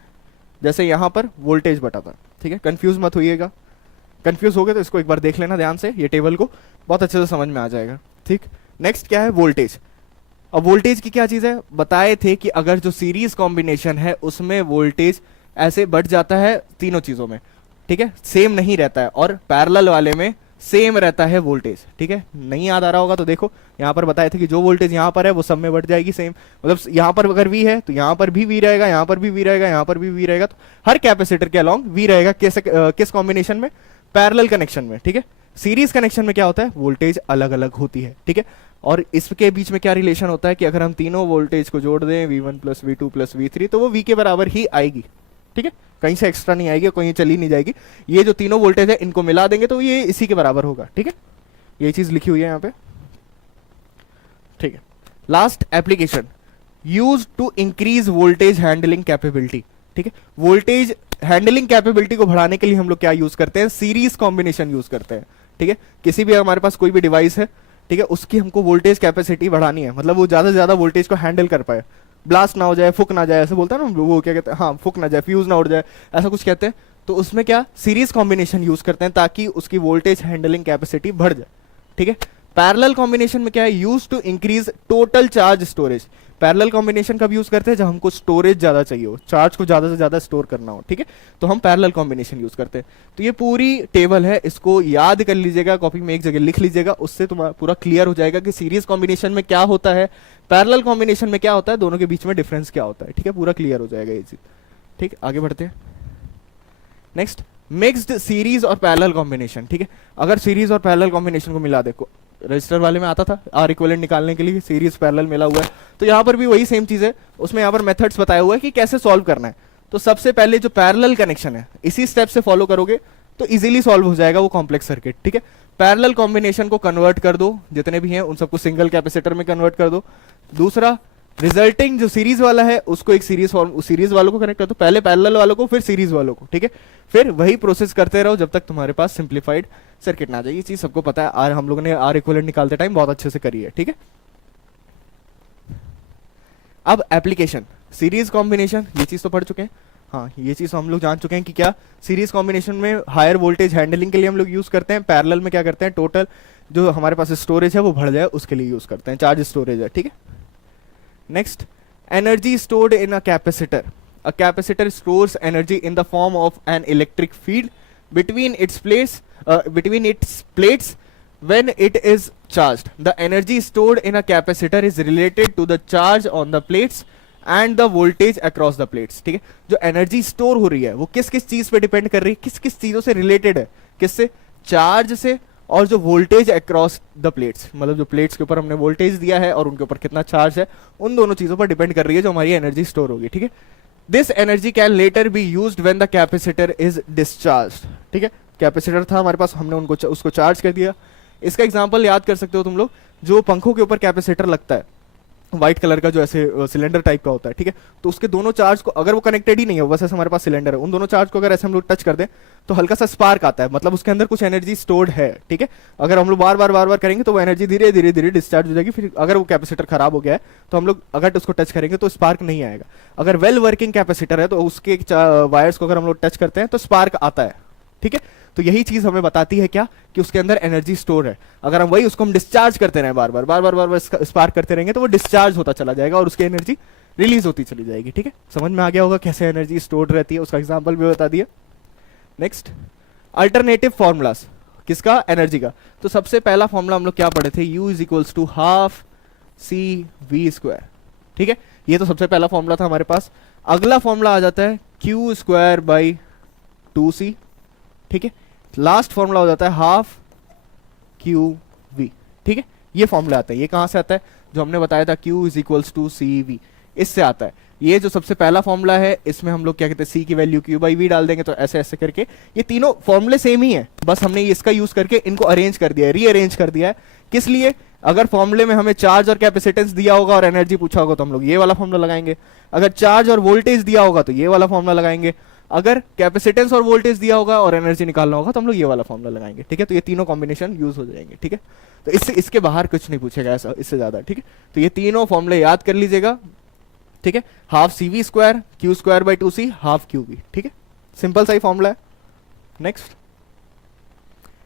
जैसे यहाँ पर वोल्टेज बटा था। ठीक है, कंफ्यूज मत होइएगा, कंफ्यूज हो गए तो इसको एक बार देख लेना ध्यान से, ये टेबल को बहुत अच्छे से समझ में आ जाएगा। ठीक, नेक्स्ट क्या है? वोल्टेज। अब वोल्टेज की क्या चीज है? बताए थे कि अगर जो सीरीज कॉम्बिनेशन है उसमें वोल्टेज ऐसे बढ़ जाता है तीनों चीजों में। ठीक है, सेम नहीं रहता है, और पैरेलल वाले में सेम रहता है वोल्टेज। ठीक है, नहीं याद आ रहा होगा तो देखो, यहाँ पर बताए थे कि जो वोल्टेज यहाँ पर है वो सब में बढ़ जाएगी सेम। मतलब यहाँ पर अगर V है तो यहाँ पर भी V रहेगा, यहाँ पर भी V रहेगा, यहाँ पर भी V रहेगा, तो हर कैपेसिटर के अलोंग V रहेगा। किस कॉम्बिनेशन में? पैरेलल कनेक्शन में। ठीक है, सीरीज कनेक्शन में क्या होता है? वोल्टेज अलग अलग होती है। ठीक है, और इसके बीच में क्या रिलेशन होता है कि अगर हम तीनों वोल्टेज को जोड़ दें V1 plus V2 plus V3 तो वो V के बराबर ही आएगी। ठीक है, कहीं से एक्स्ट्रा नहीं आएगी, कहीं चली नहीं जाएगी। ये जो तीनों वोल्टेज है इनको मिला देंगे तो ये इसी के बराबर होगा। ठीक है, ये चीज लिखी हुई है यहाँ पे। ठीक है, last application use to increase voltage handling capability. ठीक है, वोल्टेज हैंडलिंग कैपेबिलिटी को बढ़ाने के लिए हम लोग क्या यूज करते हैं, सीरीज कॉम्बिनेशन यूज करते हैं, ठीक है। किसी भी हमारे पास कोई भी डिवाइस है, ठीक है, उसकी हमको वोल्टेज कैपेसिटी बढ़ानी है, मतलब वो ज्यादा से ज्यादा वोल्टेज को हैंडल कर पाए, ब्लास्ट ना हो जाए, फुक ना जाए, ऐसे बोलता है ना वो, क्या कहते हैं, हाँ, फुक ना जाए, फ्यूज ना उड़ जाए, ऐसा कुछ कहते हैं। तो उसमें क्या सीरीज कॉम्बिनेशन यूज करते हैं ताकि उसकी वोल्टेज हैंडलिंग कैपेसिटी बढ़ जाए, ठीक है। पैरेलल कॉम्बिनेशन में क्या है, use to increase total charge storage. Parallel combination कब यूज करते हैं, जब हमको स्टोरेज ज्यादा चाहिए हो, चार्ज को ज्यादा से ज्यादा स्टोर करना हो, ठीक है, तो हम पैरेलल कॉम्बिनेशन यूज करते हैं। तो ये पूरी टेबल है, इसको याद कर लीजिएगा, कॉपी में एक जगह लिख लीजिएगा, उससे तुम्हारा पूरा क्लियर हो जाएगा कि सीरीज कॉम्बिनेशन में क्या होता है, पैरेलल कॉम्बिनेशन में क्या होता है, दोनों के बीच में डिफरेंस क्या होता है, ठीक है, पूरा क्लियर हो जाएगा ये चीज। ठीक, आगे बढ़ते हैं। नेक्स्ट, मिक्स्ड सीरीज और पैरेलल कॉम्बिनेशन, ठीक है। अगर सीरीज और पैरेलल कॉम्बिनेशन को मिला, देखो रजिस्टर वाले में आता था आर इक्विवेलेंट निकालने के लिए सीरीज पैरेलल मिला हुआ है, तो यहाँ पर भी वही सेम चीज है, उसमें यहाँ पर मेथड्स बताया हुआ है कि कैसे सॉल्व करना है। तो सबसे पहले जो पैरेलल कनेक्शन है, इसी स्टेप से फॉलो करोगे तो इजीली सॉल्व हो जाएगा वो कॉम्प्लेक्स सर्किट, ठीक है। पैरेलल कॉम्बिनेशन को कन्वर्ट कर दो, जितने भी हैं उन सबको सिंगल कैपेसिटर में कन्वर्ट कर दो। दूसरा, रिजल्टिंग जो सीरीज वाला है उसको एक सीरीज वालों को कनेक्ट कर दो, पहले पैरेलल वालों को फिर सीरीज वालों को, ठीक है। फिर वही प्रोसेस करते रहो जब तक तुम्हारे पास सिंप्लीफाइड सर्किट ना आ जाए। ये चीज सबको पता है, आर हम लोगों ने आर इक्विवेलेंट निकालते टाइम बहुत अच्छे से करी है, ठीक है। अब एप्लीकेशन, सीरीज कॉम्बिनेशन, ये चीज तो पढ़ चुके हैं, हाँ ये चीज हम लोग जान चुके हैं कि क्या सीरीज कॉम्बिनेशन में हायर वोल्टेज हैंडलिंग के लिए हम लोग यूज करते हैं, पैरेलल में क्या करते हैं, टोटल जो हमारे पास स्टोरेज है वो बढ़ जाए उसके लिए यूज करते हैं, चार्ज स्टोरेज है, ठीक है। Next, energy stored in a capacitor. A capacitor stores energy in the form of an electric field between its plates when it is charged. The energy stored in a capacitor is related to the charge on the plates and the voltage across the plates, ठीक है। जो energy store हो रही है वो किस किस चीज पे डिपेंड कर रही है, किस किस चीजों से रिलेटेड है, किससे, चार्ज से, और जो वोल्टेज अक्रॉस द प्लेट्स, मतलब जो प्लेट्स के ऊपर हमने वोल्टेज दिया है और उनके ऊपर कितना चार्ज है, उन दोनों चीजों पर डिपेंड कर रही है जो हमारी एनर्जी स्टोर होगी, ठीक है। This energy can letter be used when the capacitor is discharged, ठीक है। कैपेसिटर था हमारे पास, हमने उसको चार्ज कर दिया। इसका एग्जांपल याद कर सकते हो तुम लोग, जो पंखों के ऊपर कैपेसिटर लगता है व्हाइट कलर का, जो ऐसे सिलेंडर टाइप का होता है, ठीक है, तो उसके दोनों चार्ज को अगर वो कनेक्टेड ही नहीं है, बस ऐसे हमारे पास सिलेंडर है, उन दोनों चार्ज को अगर ऐसे हम लोग टच कर दें तो हल्का सा स्पार्क आता है, मतलब उसके अंदर कुछ एनर्जी स्टोर्ड है, ठीक है। अगर हम लोग बार बार करेंगे तो वो एनर्जी धीरे धीरे धीरे डिस्चार्ज हो जाएगी। फिर अगर वो कैपेसिटर खराब हो गया है तो हम लोग अगर उसको टच करेंगे तो स्पार्क नहीं आएगा। अगर वेल वर्किंग कैपेसिटर है तो उसके वायर्स को अगर हम लोग टच करते हैं तो स्पार्क आता है, ठीक है। तो यही चीज हमें बताती है क्या, कि उसके अंदर एनर्जी स्टोर है। अगर हम वही उसको हम डिस्चार्ज करते रहे बार बार स्पार्क करते रहेंगे तो वो डिस्चार्ज होता चला जाएगा और उसकी एनर्जी रिलीज होती चली जाएगी, ठीक है। समझ में आ गया होगा कैसे एनर्जी स्टोर्ड रहती है, उसका एग्जांपल भी बता दिया। नेक्स्ट, अल्टरनेटिव फॉर्मूलाज, किसका, एनर्जी का। तो सबसे पहला फॉर्मूला हम लोग क्या पढ़े थे, U is equals to half C V square, ठीक है। ये तो सबसे पहला फॉर्मूला था हमारे पास। अगला फॉर्मूला आ जाता है Q स्क्वायर बाई 2C, ठीक है। लास्ट फॉर्मूला हो जाता है हाफ क्यू वी, ठीक है। ये फॉर्मूला आता है, ये कहां से आता है, जो हमने बताया था Q is equals to C V, इससे आता है। ये जो सबसे पहला फॉर्मूला है इसमें हम लोग क्या कहते हैं, C की वैल्यू Q बाई V डाल देंगे, तो ऐसे ऐसे करके ये तीनों फॉर्मूले सेम ही है, बस हमने इसका यूज करके इनको अरेंज कर दिया है, रीअरेंज कर दिया है। किस लिए, अगर फॉर्मूले में हमें चार्ज और कैपेसिटेंस दिया होगा और एनर्जी पूछा होगा तो हम लोग ये वाला फॉर्मूला लगाएंगे, अगर चार्ज और वोल्टेज दिया होगा तो ये वाला फॉर्मूला लगाएंगे, अगर कैपेसिटेंस और वोल्टेज दिया होगा और एनर्जी निकालना होगा तो हम लोग ये वाला फॉर्मूला लगाएंगे, ठीक है। तो ये तीनों कॉम्बिनेशन यूज हो जाएंगे, ठीक है। तो इससे इसके बाहर कुछ नहीं पूछेगा ऐसा, इससे ज्यादा, ठीक है। तो ये तीनों फॉर्मूले याद कर लीजिएगा, ठीक है। Half C V square, Q square by 2C, half Q V, ठीक है। सिंपल सा ही फॉर्मूला है। नेक्स्ट,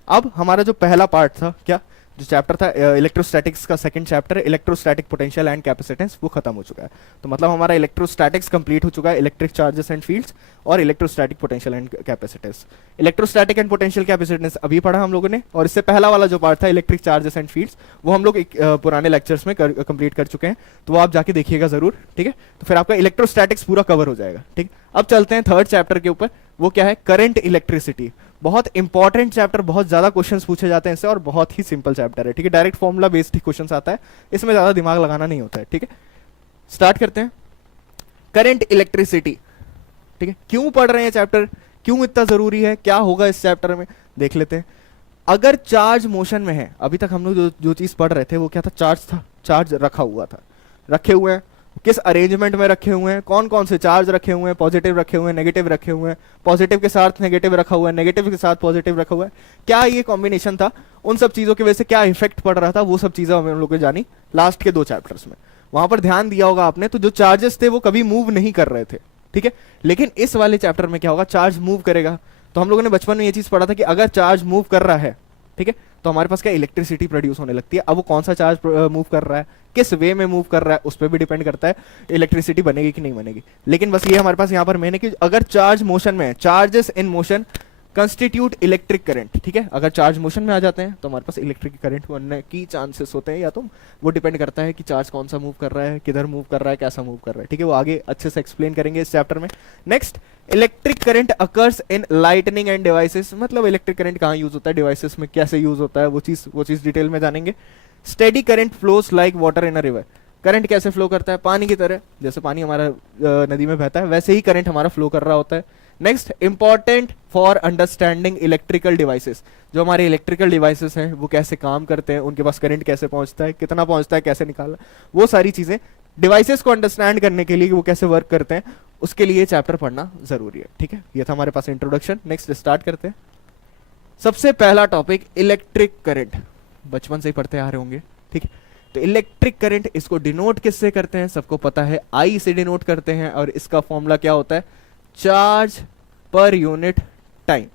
अब हमारा जो पहला पार्ट था, क्या जो चैप्टर था इलेक्ट्रोस्टैटिक्स का, second chapter electrostatic potential and capacitance, वो खत्म हो चुका है। तो मतलब हमारा इलेक्ट्रोस्टैटिक्स कंप्लीट हो चुका है, इलेक्ट्रिक चार्जेस एंड फील्ड्स और electrostatic potential and capacitance. Electrostatic and potential capacitance अभी पढ़ा हम लोगों ने, और इससे पहला वाला जो पार्ट था इलेक्ट्रिक चार्जेस एंड फील्ड्स, वो हम लोग पुराने लेक्चर्स में कंप्लीट कर चुके हैं, तो वो आप जाके देखिएगा जरूर, ठीक है। तो फिर आपका इलेक्ट्रोस्टैटिक्स पूरा कवर हो जाएगा, ठीक। अब चलते हैं थर्ड चैप्टर के ऊपर, वो क्या है, करंट इलेक्ट्रिसिटी। बहुत इंपॉर्टेंट चैप्टर, बहुत ज्यादा क्वेश्चंस पूछे जाते हैं इससे, और बहुत ही सिंपल चैप्टर है, ठीक है। डायरेक्ट फॉर्मूला बेस्ड क्वेश्चंस आता है, इसमें ज्यादा दिमाग लगाना नहीं होता है, ठीक है। स्टार्ट करते हैं। करंट इलेक्ट्रिसिटी, ठीक है। क्यों पढ़ रहे हैं चैप्टर, क्यों इतना जरूरी है, क्या होगा इस चैप्टर में, देख लेते हैं। अगर चार्ज मोशन में है, अभी तक हम लोग जो चीज पढ़ रहे थे वो क्या था, चार्ज था, चार्ज रखा हुआ था, रखे हुए हैं, किस अरेंजमेंट में रखे हुए हैं, कौन कौन से चार्ज रखे हुए हैं, पॉजिटिव रखे हुए हैं, नेगेटिव रखे हुए हैं, पॉजिटिव के साथ नेगेटिव रखा हुआ है, नेगेटिव के साथ पॉजिटिव रखा हुआ है, क्या ये कॉम्बिनेशन था, उन सब चीजों की वजह से क्या इफेक्ट पड़ रहा था, वो सब चीजें हम लोग को जानी लास्ट के 2 चैप्टर्स में। वहां पर ध्यान दिया होगा आपने, तो जो चार्जेस थे वो कभी मूव नहीं कर रहे थे, ठीक है। लेकिन इस वाले चैप्टर में क्या होगा, चार्ज मूव करेगा। तो हम लोगों ने बचपन में ये चीज पढ़ा था कि अगर चार्ज मूव कर रहा है, ठीक है, तो हमारे पास क्या इलेक्ट्रिसिटी प्रोड्यूस होने लगती है। अब वो कौन सा चार्ज मूव कर रहा है, किस वे में मूव कर रहा है, उस पर भी डिपेंड करता है इलेक्ट्रिसिटी बनेगी कि नहीं बनेगी। लेकिन बस ये हमारे पास यहाँ पर मैंने कि अगर चार्ज मोशन में है, charges in motion constitute electric current, ठीक है। अगर चार्ज मोशन में आ जाते हैं तो हमारे पास इलेक्ट्रिक करंट बनने की चांसेस होते हैं, या तो वो डिपेंड करता है कि चार्ज कौन सा मूव कर रहा है, किधर मूव कर रहा है, कैसा मूव कर रहा है, ठीक है। वो आगे अच्छे से एक्सप्लेन करेंगे इस चैप्टर में। Next, electric current occurs in lightning end devices, मतलब इलेक्ट्रिक करंट कहाँ यूज होता है, डिवाइसेस में कैसे यूज होता है, वो चीज डिटेल में जानेंगे। Steady current flows like water in a river, current कैसे फ्लो करता है, पानी की तरह, जैसे पानी हमारा नदी में बहता है वैसे ही करंट हमारा फ्लो कर रहा होता है। Next, important for understanding electrical devices, जो हमारे इलेक्ट्रिकल डिवाइसेस हैं वो कैसे काम करते हैं, उनके पास करंट कैसे पहुंचता है, कितना पहुंचता है, कैसे निकालना, वो सारी चीजें डिवाइसेस को अंडरस्टैंड करने के लिए वो कैसे वर्क करते हैं, उसके लिए चैप्टर पढ़ना जरूरी है, ठीक है। ये था हमारे पास इंट्रोडक्शन। नेक्स्ट स्टार्ट करते हैं। सबसे पहला टॉपिक इलेक्ट्रिक करंट, बचपन से ही पढ़ते आ रहे होंगे, ठीक है। तो इलेक्ट्रिक करंट, इसको डिनोट किससे करते हैं, सबको पता है, आई से डिनोट करते हैं, और इसका फॉर्मूला क्या होता है, चार्ज पर यूनिट टाइम।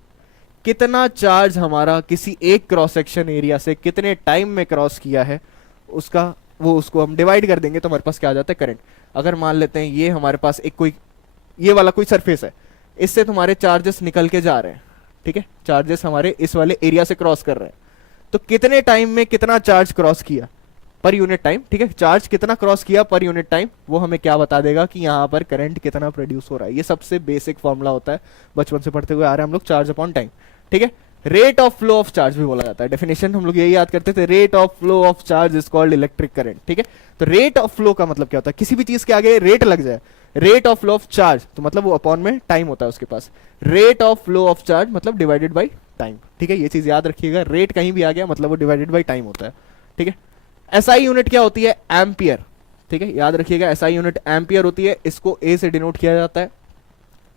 कितना चार्ज हमारा किसी एक क्रॉस सेक्शन एरिया से कितने टाइम में क्रॉस किया है, उसका उसको हम डिवाइड कर देंगे तो हमारे पास क्या आ जाता है, करंट। अगर मान लेते हैं ये हमारे पास एक कोई ये वाला कोई सरफेस है, इससे तुम्हारे चार्जेस निकल के जा रहे हैं, ठीक है, चार्जेस हमारे इस वाले एरिया से क्रॉस कर रहे हैं, तो कितने टाइम में कितना चार्ज क्रॉस किया पर यूनिट टाइम, ठीक है, चार्ज कितना क्रॉस किया पर यूनिट टाइम, वो हमें क्या बता देगा कि यहाँ पर करंट कितना प्रोड्यूस हो रहा है। ये सबसे बेसिक फॉर्मूला होता है, बचपन से पढ़ते हुए आ रहे हैं हम लोग, चार्ज अपॉन टाइम, ठीक है। Rate of flow of charge भी बोला जाता है, डेफिनेशन हम लोग यही याद करते थे, rate of flow of charge is called electric current, ठीक है। तो रेट ऑफ फ्लो का मतलब क्या होता है, किसी भी चीज के आगे रेट लग जाए, rate of flow of charge, तो मतलब वो अपॉन में टाइम होता है उसके पास, rate of flow of charge मतलब डिवाइडेड बाई टाइम, ठीक है। ये चीज याद रखिएगा, रेट कहीं भी आ गया मतलब वो डिवाइडेड बाई टाइम होता है, ठीक है। एसआई यूनिट क्या होती है, एम्पियर, ठीक है, याद रखिएगा, एसआई यूनिट एम्पियर होती है, इसको ए से डिनोट किया जाता है।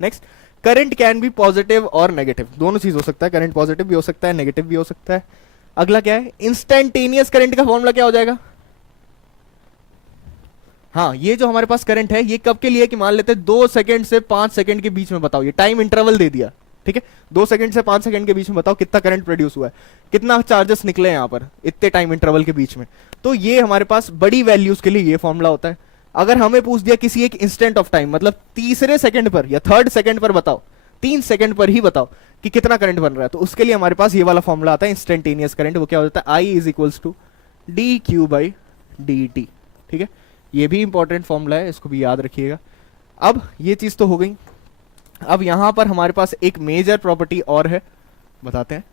Next, current can be positive और नेगेटिव, दोनों चीज हो सकता है, करंट पॉजिटिव भी हो सकता है, नेगेटिव भी हो सकता है। अगला क्या है, इंस्टेंटेनियस करंट का फॉर्मूला क्या हो जाएगा, हाँ, ये जो हमारे पास करंट है ये कब के लिए, कि मान लेते हैं 2 सेकंड से 5 सेकंड के बीच में बताओ, ये टाइम इंटरवल दे दिया, ठीक है, 2 सेकंड से 5 सेकंड के बीच में बताओ कितना करंट प्रोड्यूस हुआ है, कितना चार्जेस निकले हैं यहाँ पर इतने टाइम इंटरवल के बीच में। तो ये हमारे पास बड़ी वैल्यूज के लिए ये फॉर्मूला होता है। अगर हमें पूछ दिया किसी एक इंस्टेंट ऑफ टाइम, मतलब तीसरे सेकंड पर या थर्ड सेकंड पर बताओ, 3 सेकंड पर ही बताओ कि कितना करंट बन रहा है, तो उसके लिए हमारे पास ये वाला फॉर्मूला आता है इंस्टेंटेनियस करंट। वो क्या हो जाता है, I is equals to D Q by D T, ठीक है। ये भी इंपॉर्टेंट फॉर्मूला है, इसको भी याद रखिएगा। अब ये चीज तो हो गई, अब यहां पर हमारे पास एक मेजर प्रॉपर्टी और है, बताते हैं।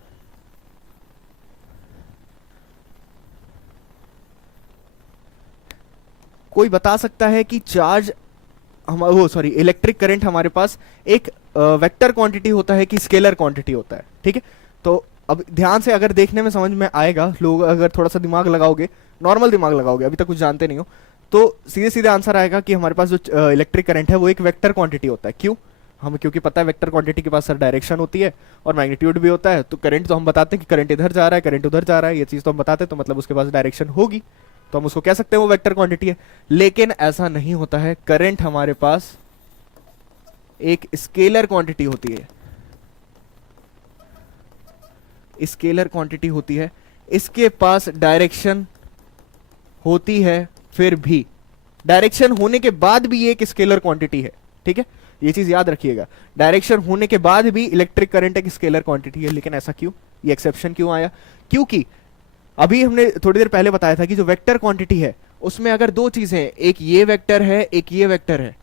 कोई बता सकता है कि चार्ज इलेक्ट्रिक करंट हमारे पास एक वेक्टर क्वांटिटी होता है कि स्केलर क्वांटिटी होता है, ठीक है। तो अब ध्यान से अगर देखने में समझ में आएगा, लोग अगर थोड़ा सा दिमाग लगाओगे, नॉर्मल दिमाग लगाओगे, अभी तक कुछ जानते नहीं हो, तो सीधे सीधे आंसर आएगा कि हमारे पास जो इलेक्ट्रिक करंट है वो एक वेक्टर क्वांटिटी होता है। क्यों, हमें क्योंकि पता है वेक्टर क्वांटिटी के पास सर डायरेक्शन होती है और मैग्नीट्यूड भी होता है, तो करंट तो हम बताते हैं कि करंट इधर जा रहा है, करंट उधर जा रहा है, ये चीज तो हम बताते हैं, तो मतलब उसके पास डायरेक्शन होगी, तो हम उसको कह सकते हैं वो वेक्टर क्वांटिटी है। लेकिन ऐसा नहीं होता है, करंट हमारे पास एक स्केलर क्वांटिटी होती है, स्केलर क्वांटिटी होती है, इसके पास डायरेक्शन होती है, फिर भी डायरेक्शन होने के बाद भी ये एक स्केलर क्वांटिटी है, ठीक है, ये चीज याद रखिएगा, डायरेक्शन होने के बाद भी इलेक्ट्रिक करंट एक स्केलर क्वांटिटी है। लेकिन ऐसा क्यों, ये एक्सेप्शन क्यों आया, क्योंकि अभी हमने थोड़ी देर पहले बताया था कि जो वेक्टर क्वांटिटी है उसमें अगर 2 चीजें हैं, एक ये वेक्टर है एक ये वेक्टर है,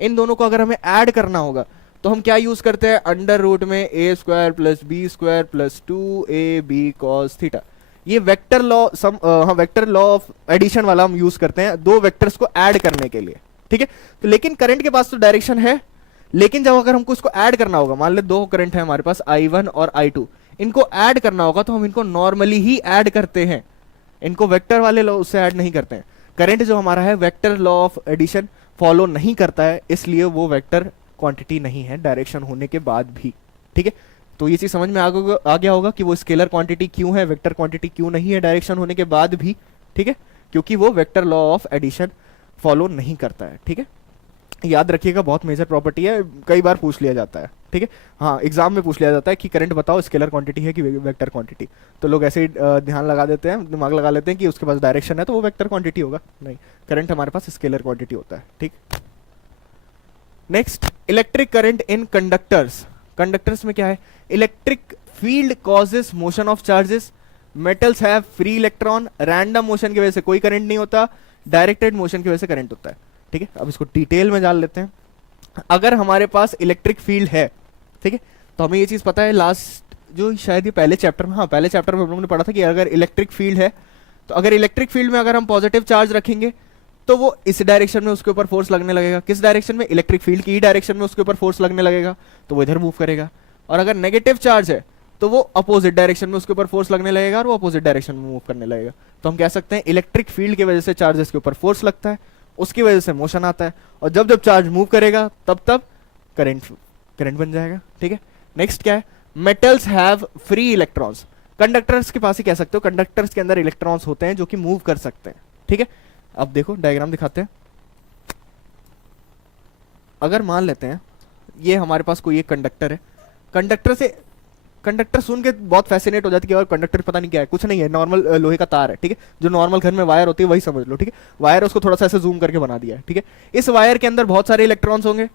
इन दोनों को अगर हमें ऐड करना होगा तो हम क्या यूज करते हैं, अंडर रूट में a square plus B square plus 2ab cos theta, ये vector law vector law of addition वाला हम यूज करते हैं 2 वेक्टर्स को ऐड करने के लिए, ठीक है। तो लेकिन करंट के पास तो डायरेक्शन है, लेकिन जब अगर हमको इसको ऐड करना होगा, मान ले 2 करंट है हमारे पास I1 और I2, इनको ऐड करना होगा तो हम इनको नॉर्मली ही ऐड करते हैं, इनको वेक्टर वाले लॉ उससे ऐड नहीं करते हैं। करंट जो हमारा है vector law of addition follow नहीं करता है, इसलिए वो वेक्टर क्वांटिटी नहीं है डायरेक्शन होने के बाद भी। ठीक है, तो ये चीज समझ में आ गया होगा कि वो स्केलर क्वांटिटी क्यों है, वेक्टर क्वांटिटी क्यों नहीं है डायरेक्शन होने के बाद भी। ठीक है, क्योंकि वो vector law of addition follow नहीं करता है। ठीक है, याद रखिएगा, बहुत मेजर प्रॉपर्टी है, कई बार पूछ लिया जाता है। ठीक है, हाँ एग्जाम में पूछ लिया जाता है कि करंट बताओ स्केलर क्वांटिटी है कि वेक्टर क्वांटिटी, तो लोग ऐसे ही ध्यान लगा देते हैं, दिमाग लगा लेते हैं कि उसके पास डायरेक्शन है तो वो वेक्टर क्वांटिटी होगा। नहीं, करंट हमारे पास स्केलर क्वांटिटी होता है। ठीक, next, electric current in conductors. Conductors में क्या है, electric field causes motion of charges, metals have free electron, random motion की वजह से कोई करंट नहीं होता, डायरेक्टेड मोशन की वजह से करंट होता है। ठीक है, अब इसको डिटेल में जान लेते हैं। अगर हमारे पास इलेक्ट्रिक फील्ड है, ठीक है, तो हमें ये चीज पता है, लास्ट जो शायद ये पहले चैप्टर में, हाँ पहले चैप्टर में हम लोगों ने पढ़ा था कि अगर इलेक्ट्रिक फील्ड है, तो अगर इलेक्ट्रिक फील्ड में अगर हम पॉजिटिव चार्ज रखेंगे तो वो इस डायरेक्शन में उसके ऊपर फोर्स लगने लगेगा। किस डायरेक्शन में, इलेक्ट्रिक फील्ड की ही डायरेक्शन में उसके ऊपर फोर्स लगने लगेगा, तो वो इधर मूव करेगा। और अगर नेगेटिव चार्ज है तो वो अपोजिट डायरेक्शन में उसके ऊपर फोर्स लगने लगेगा और वो अपोजिट डायरेक्शन में मूव करने लगेगा। तो हम कह सकते हैं इलेक्ट्रिक फील्ड की वजह से चार्जेस के ऊपर फोर्स लगता है, उसकी वजह से मोशन आता है, और जब जब चार्ज मूव करेगा तब तब करंट बन जाएगा। ठीक है, नेक्स्ट क्या है, metals have free electrons. Conductors के पास ही कह सकते हो, कंडक्टर्स के अंदर इलेक्ट्रॉन्स होते हैं जो कि मूव कर सकते हैं। ठीक है, अब देखो डायग्राम दिखाते हैं। अगर मान लेते हैं ये हमारे पास कोई एक कंडक्टर है, कंडक्टर सुन के बहुत फैसिनेट हो जाती है, और कंडक्टर पता नहीं क्या है, कुछ नहीं है, नॉर्मल लोहे का तार है। ठीक है, जो नॉर्मल घर में वायर होती है वही समझ लो। ठीक है, वायर उसको थोड़ा सा ऐसे जूम करके बना दिया है। ठीक है, इस वायर के अंदर बहुत सारे इलेक्ट्रॉन्स होंगे।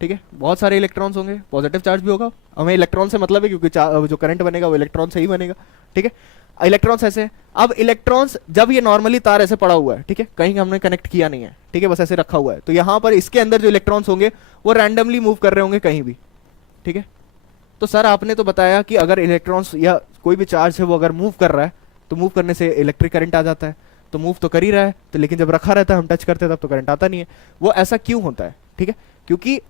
ठीक है, बहुत सारे इलेक्ट्रॉन्स होंगे, पॉजिटिव चार्ज भी होगा, हमें इलेक्ट्रॉन से मतलब है क्योंकि जो करंट बनेगा वो इलेक्ट्रॉन से ही बनेगा। ठीक है, इलेक्ट्रॉन्स ऐसे हैं। अब इलेक्ट्रॉन्स जब ये नॉर्मली तार ऐसे पड़ा हुआ है, ठीक है, कहीं हमने कनेक्ट किया नहीं है, ठीक है, बस ऐसे रखा हुआ है, तो यहां पर इसके अंदर जो इलेक्ट्रॉन्स होंगे वो रैंडमली मूव कर रहे होंगे कहीं भी। ठीक है, तो सर आपने तो बताया कि अगर इलेक्ट्रॉन्स या कोई भी चार्ज है वो अगर मूव कर रहा है तो मूव करने से इलेक्ट्रिक करंट आ जाता है, तो मूव तो कर ही रहा है, तो लेकिन जब रखा रहता है हम टच करते हैं तब तो करंट आता नहीं है। वो ऐसा क्यों होता है? ठीक है, क्योंकि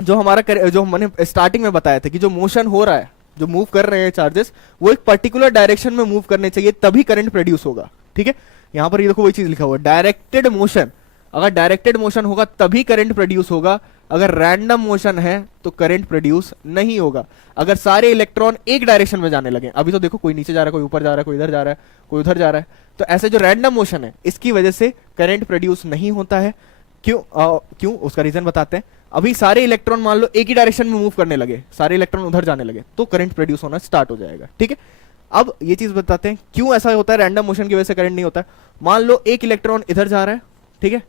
जो हमारा जो मैंने स्टार्टिंग में बताया था कि जो मोशन हो रहा है, जो मूव कर रहे हैं चार्जेस, वो एक पर्टिकुलर डायरेक्शन में मूव करने चाहिए तभी करंट प्रोड्यूस होगा। ठीक है, यहां पर ये देखो वही चीज लिखा हुआ है, डायरेक्टेड मोशन। अगर डायरेक्टेड मोशन होगा तभी करंट प्रोड्यूस होगा, अगर रैंडम मोशन है तो करंट प्रोड्यूस नहीं होगा। अगर सारे इलेक्ट्रॉन एक डायरेक्शन में जाने लगे, अभी तो देखो कोई नीचे जा रहा है, कोई ऊपर जा रहा है, कोई इधर जा रहा है, कोई उधर जा रहा है, तो ऐसे जो रैंडम मोशन है इसकी वजह से करंट प्रोड्यूस नहीं होता है। क्यों उसका रीजन बताते हैं। अभी सारे इलेक्ट्रॉन मान लो एक ही डायरेक्शन में मूव करने लगे, सारे इलेक्ट्रॉन उधर जाने लगे, तो करंट प्रोड्यूस होना स्टार्ट हो जाएगा। ठीक है, अब ये चीज बताते हैं क्यों ऐसा होता है, रैंडम मोशन की वजह से करंट नहीं होता है। मान लो एक इलेक्ट्रॉन इधर जा रहा है, ठीक है,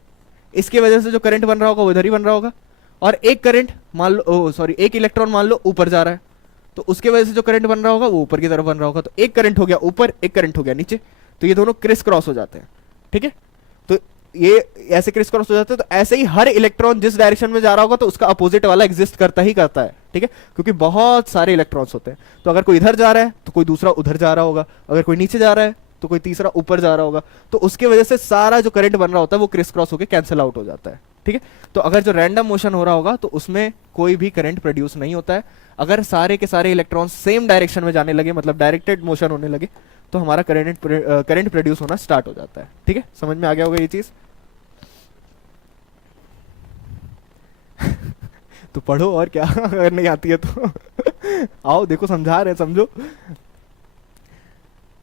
इसकी वजह से जो करंट बन रहा होगा वो इधर ही बन रहा होगा, और एक करंट मान लो एक इलेक्ट्रॉन मान लो ऊपर जा रहा है, तो उसके वजह से जो करंट बन रहा होगा वो ऊपर की तरफ बन रहा होगा, तो एक करंट हो गया ऊपर, एक करंट हो गया नीचे, तो ये दोनों क्रिस क्रॉस हो जाते हैं। ठीक है, तो ये ऐसे क्रिस क्रॉस हो जाते हैं, तो ऐसे ही हर इलेक्ट्रॉन जिस डायरेक्शन में जा रहा होगा तो उसका अपोजिट वाला एग्जिस्ट करता ही करता है। ठीक है, क्योंकि बहुत सारे इलेक्ट्रॉन्स होते हैं, तो अगर कोई इधर जा रहा है तो कोई दूसरा उधर जा रहा होगा, अगर कोई नीचे जा रहा है तो कोई तीसरा ऊपर जा रहा होगा, तो उसकी वजह से सारा जो करंट बन रहा होता है वो क्रिस क्रॉस होकर कैंसिल आउट हो जाता है। ठीक है, तो अगर जो रैंडम मोशन हो रहा होगा तो उसमें कोई भी करंट प्रोड्यूस नहीं होता है। अगर सारे के सारे इलेक्ट्रॉन सेम डायरेक्शन में जाने लगे, मतलब डायरेक्टेड मोशन होने लगे, तो हमारा करंट प्रोड्यूस होना स्टार्ट हो जाता है। ठीक है, समझ में आ गया होगा ये चीज। तो पढ़ो और क्या अगर नहीं आती है तो आओ देखो समझा रहे हैं, समझो।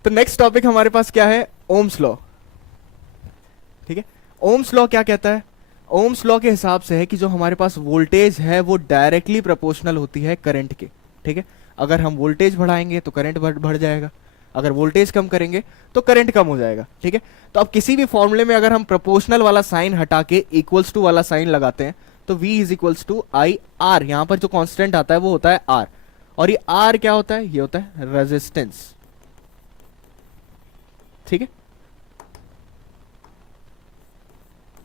तो नेक्स्ट टॉपिक हमारे पास क्या है, ओम्स लॉ। ठीक है, ओम्स लॉ क्या कहता है, ओम्स लॉ के हिसाब से है कि जो हमारे पास वोल्टेज है वो डायरेक्टली प्रोपोर्शनल होती है करंट के। ठीक है, अगर हम वोल्टेज बढ़ाएंगे तो करंट बढ़ जाएगा, अगर वोल्टेज कम करेंगे तो करंट कम हो जाएगा। ठीक है, तो अब किसी भी फॉर्मूले में अगर हम प्रोपोर्शनल वाला साइन हटा के इक्वल्स टू वाला साइन लगाते हैं तो V is equals to I R, यहां पर जो कांस्टेंट आता है वो होता है R, और ये R क्या होता है, ये होता है रेजिस्टेंस। ठीक है,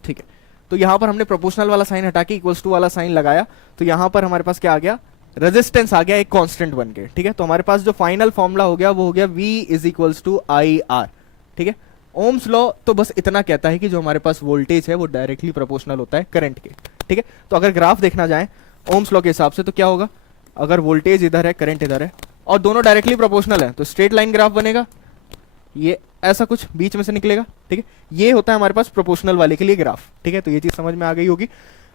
ठीक है, तो यहां पर हमने प्रोपोर्शनल वाला साइन हटा के इक्वल्स टू वाला साइन लगाया, तो यहां पर हमारे पास क्या आ गया, रेजिस्टेंस आ गया एक कांस्टेंट बन के। ठीक है, तो हमारे पास जो फाइनल फॉर्मूला हो गया वो हो गया V is equals to I R. ठीक है, ओम्स लॉ तो बस इतना कहता है कि जो हमारे पास वोल्टेज है वो डायरेक्टली प्रोपोर्शनल होता है करंट के। ठीक है, तो अगर ग्राफ देखना जाए ओम्स लॉ के हिसाब से तो क्या होगा, अगर वोल्टेज इधर है करंट इधर है और दोनों डायरेक्टली प्रोपोर्शनल है तो स्ट्रेट लाइन ग्राफ बनेगा, ये ऐसा कुछ बीच में से निकलेगा, ठीक है। ये होता है हमारे पास प्रोपोर्शनल वाले के लिए ग्राफ, ठीक है। तो ये चीज समझ में आ गई होगी।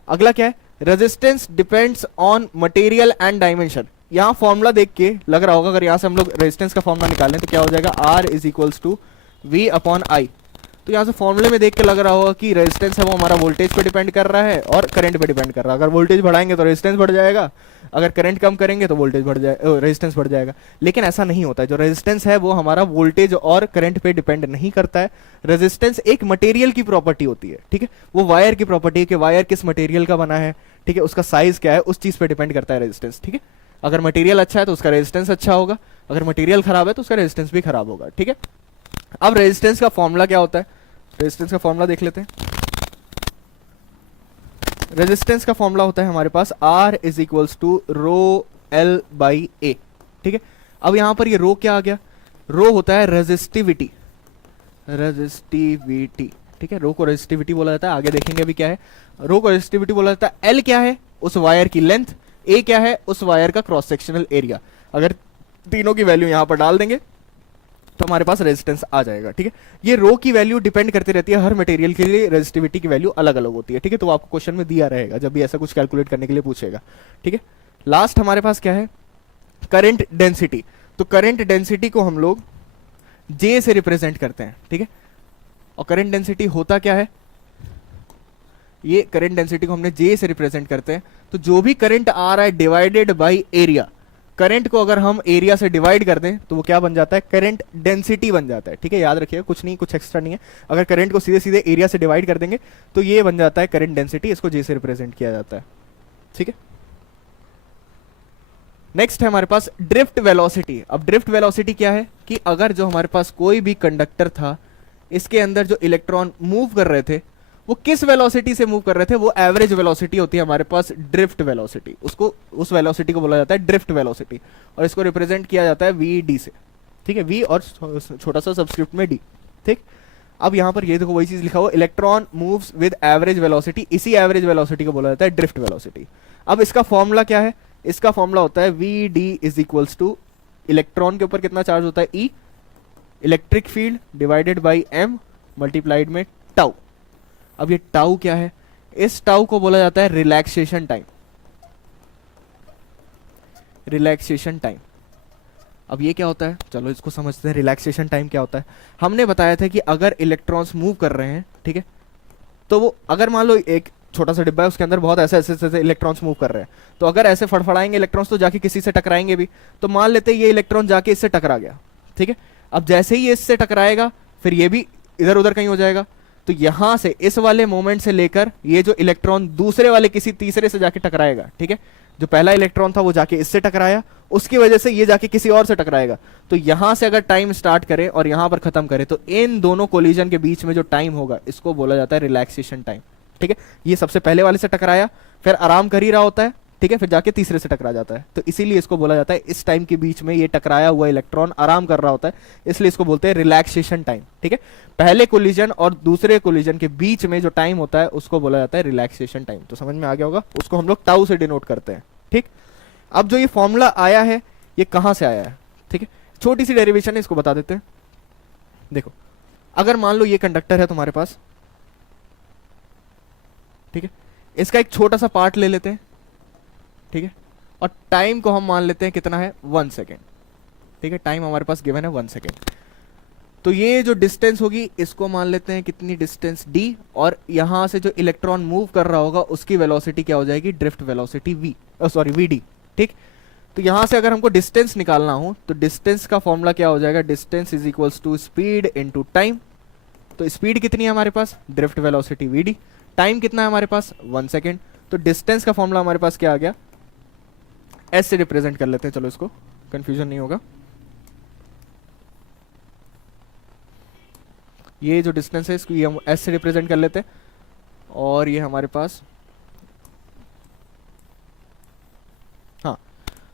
अगला क्या है, resistance depends on material and dimension. यहाँ फॉर्मूला देख के लग रहा होगा, अगर यहाँ से हम लोग रेजिस्टेंस का फॉर्मूला निकालें तो क्या हो जाएगा, R is equals to V upon I. तो यहाँ से फॉर्मूले में देख के लग रहा होगा कि रेजिस्टेंस है वो हमारा वोल्टेज पे डिपेंड कर रहा है और करंट पे डिपेंड कर रहा है। अगर वोल्टेज बढ़ाएंगे तो रेजिस्टेंस बढ़ जाएगा, अगर करंट कम करेंगे तो वोल्टेज बढ़ जाएगा, रेजिस्टेंस बढ़ जाएगा। लेकिन ऐसा नहीं होता है। जो रेजिस्टेंस है वो हमारा वोल्टेज और करंट पे डिपेंड नहीं करता है। रेजिस्टेंस एक मटेरियल की प्रॉपर्टी होती है, ठीक है। वो वायर की प्रॉपर्टी है कि वायर किस मटेरियल का बना है, ठीक है, उसका साइज क्या है, उस चीज पे डिपेंड करता है रेजिस्टेंस, ठीक है। अगर मटेरियल अच्छा है तो उसका रेजिस्टेंस अच्छा होगा, अगर मटेरियल खराब है तो उसका रेजिस्टेंस भी खराब होगा, ठीक है। अब रेजिस्टेंस का फॉर्मूला क्या होता है, रेजिस्टेंस का फॉर्मूला देख लेते हैं। रेजिस्टेंस का फॉर्मूला होता है हमारे पास R is equals to rho L by A, ठीक है। अब यहां पर ये रो क्या आ गया, रो होता है रेजिस्टिविटी, रेजिस्टिविटी, ठीक है। रो को रेजिस्टिविटी बोला जाता है, आगे देखेंगे अभी क्या है। रो को रेजिस्टिविटी बोला जाता है। एल क्या है, उस वायर की लेंथ, ए क्या है, उस वायर का क्रॉस सेक्शनल एरिया। अगर तीनों की वैल्यू यहां पर डाल देंगे तो हमारे पास रेजिस्टेंस आ जाएगा, ठीक है। ये रो की वैल्यू डिपेंड करती रहती है, हर मटेरियल के लिए रेजिस्टिविटी की वैल्यू अलग अलग होती है, ठीक है। तो आपको क्वेश्चन में दिया रहेगा जब भी ऐसा कुछ कैलकुलेट करने के लिए पूछेगा, ठीक है। लास्ट हमारे पास क्या है, करंट डेंसिटी। तो करंट डेंसिटी को हम लोग जे से रिप्रेजेंट करते हैं, ठीक है। और करंट डेंसिटी होता क्या है, ये करंट डेंसिटी को हमने जे से रिप्रेजेंट करते हैं। तो जो भी करंट आ रहा है डिवाइडेड बाई एरिया, करंट को अगर हम एरिया से डिवाइड कर दें तो वो क्या बन जाता है, करंट डेंसिटी बन जाता है, ठीक है। याद रखिएगा, कुछ नहीं, कुछ एक्स्ट्रा नहीं है। अगर करंट को सीधे सीधे एरिया से डिवाइड कर देंगे तो ये बन जाता है करंट डेंसिटी, इसको जे से रिप्रेजेंट किया जाता है, ठीक है। नेक्स्ट है हमारे पास ड्रिफ्ट वेलोसिटी। अब ड्रिफ्ट वेलोसिटी क्या है कि अगर जो हमारे पास कोई भी कंडक्टर था, इसके अंदर जो इलेक्ट्रॉन मूव कर रहे थे वो किस वेलोसिटी से मूव कर रहे थे, वो एवरेज वेलोसिटी होती है हमारे पास ड्रिफ्ट वेलोसिटी। उसको, उस वेलोसिटी को बोला जाता है ड्रिफ्ट वेलोसिटी, और इसको रिप्रेजेंट किया जाता है वी डी से, ठीक है। वी और छोटा सा सबस्क्रिप्ट में डी, ठीक। अब यहां पर ये देखो वही चीज लिखा हुआ, electron moves with average velocity, इसी एवरेज वेलोसिटी को बोला जाता है ड्रिफ्ट वेलोसिटी। अब इसका फॉर्मूला क्या है, इसका फॉर्मूला होता है V D is equals to, electron के ऊपर कितना चार्ज होता है, E, electric field divided by M multiplied में टाउ। अब ये टाउ क्या है, इस टाउ को बोला जाता है रिलैक्सेशन टाइम, रिलैक्सेशन टाइम। अब ये क्या होता है, चलो इसको समझते हैं। रिलैक्सेशन टाइम क्या होता है, हमने बताया था कि अगर इलेक्ट्रॉन्स मूव कर रहे हैं, ठीक है, तो वो अगर मान लो एक छोटा सा डिब्बा है, उसके अंदर बहुत ऐसे ऐसे इलेक्ट्रॉन्स मूव कर रहे हैं, तो अगर ऐसे फड़फड़ाएंगे इलेक्ट्रॉन्स तो जाके किसी से टकराएंगे भी। तो मान लेते हैं ये इलेक्ट्रॉन जाके इससे टकरा गया, ठीक है। अब जैसे ही ये इससे टकराएगा फिर ये भी इधर उधर कहीं हो जाएगा। तो यहां से इस वाले मोमेंट से लेकर ये जो इलेक्ट्रॉन दूसरे वाले किसी तीसरे से जाके टकराएगा, ठीक है। जो पहला इलेक्ट्रॉन था वो जाके इससे टकराया, उसकी वजह से ये जाके किसी और से टकराएगा। तो यहां से अगर टाइम स्टार्ट करे और यहां पर खत्म करे तो इन दोनों कोलिजन के बीच में जो टाइम होगा इसको बोला जाता है रिलैक्सेशन टाइम, ठीक है। ये सबसे पहले वाले से टकराया, फिर आराम कर ही रहा होता है, ठीक है, फिर जाके तीसरे से टकरा जाता है। तो इसीलिए इसको बोला जाता है, इस टाइम के बीच में ये टकराया हुआ इलेक्ट्रॉन आराम कर रहा होता है, इसलिए इसको बोलते हैं रिलैक्सेशन टाइम, ठीक है। पहले कोलिजन और दूसरे कोलिजन के बीच में जो टाइम होता है उसको बोला जाता है रिलैक्सेशन टाइम। तो समझ में आ गया होगा, उसको हम लोग टाउ से डिनोट करते हैं, ठीक। अब जो ये फॉर्मूला आया है ये कहां से आया है, ठीक है। छोटी सी डेरिवेशन है, इसको बता देते हैं। देखो, अगर मान लो ये कंडक्टर है तुम्हारे पास, ठीक है, इसका एक छोटा सा पार्ट ले लेते हैं, ठीक है, और टाइम को हम मान लेते हैं कितना है, 1 सेकेंड, ठीक है। टाइम हमारे पास गिवन है 1 सेकेंड। तो ये जो डिस्टेंस होगी इसको मान लेते हैं कितनी डिस्टेंस d, और यहां से जो इलेक्ट्रॉन मूव कर रहा होगा उसकी वेलोसिटी क्या हो जाएगी, drift velocity v, sorry vd, ठीक। तो यहां से अगर हमको डिस्टेंस निकालना हो तो डिस्टेंस का फॉर्मूला क्या हो जाएगा, distance is equals to speed into time. तो स्पीड कितनी है हमारे पास, ड्रिफ्ट वेलोसिटी vd, टाइम कितना है हमारे पास 1 सेकेंड। तो डिस्टेंस का फॉर्मूला हमारे पास क्या आ गया, एस से रिप्रेजेंट कर लेते हैं, चलो इसको कंफ्यूजन नहीं होगा। ये जो डिस्टेंस है इसको ये हम एस से रिप्रेजेंट कर लेते हैं, और ये हमारे पास, हाँ,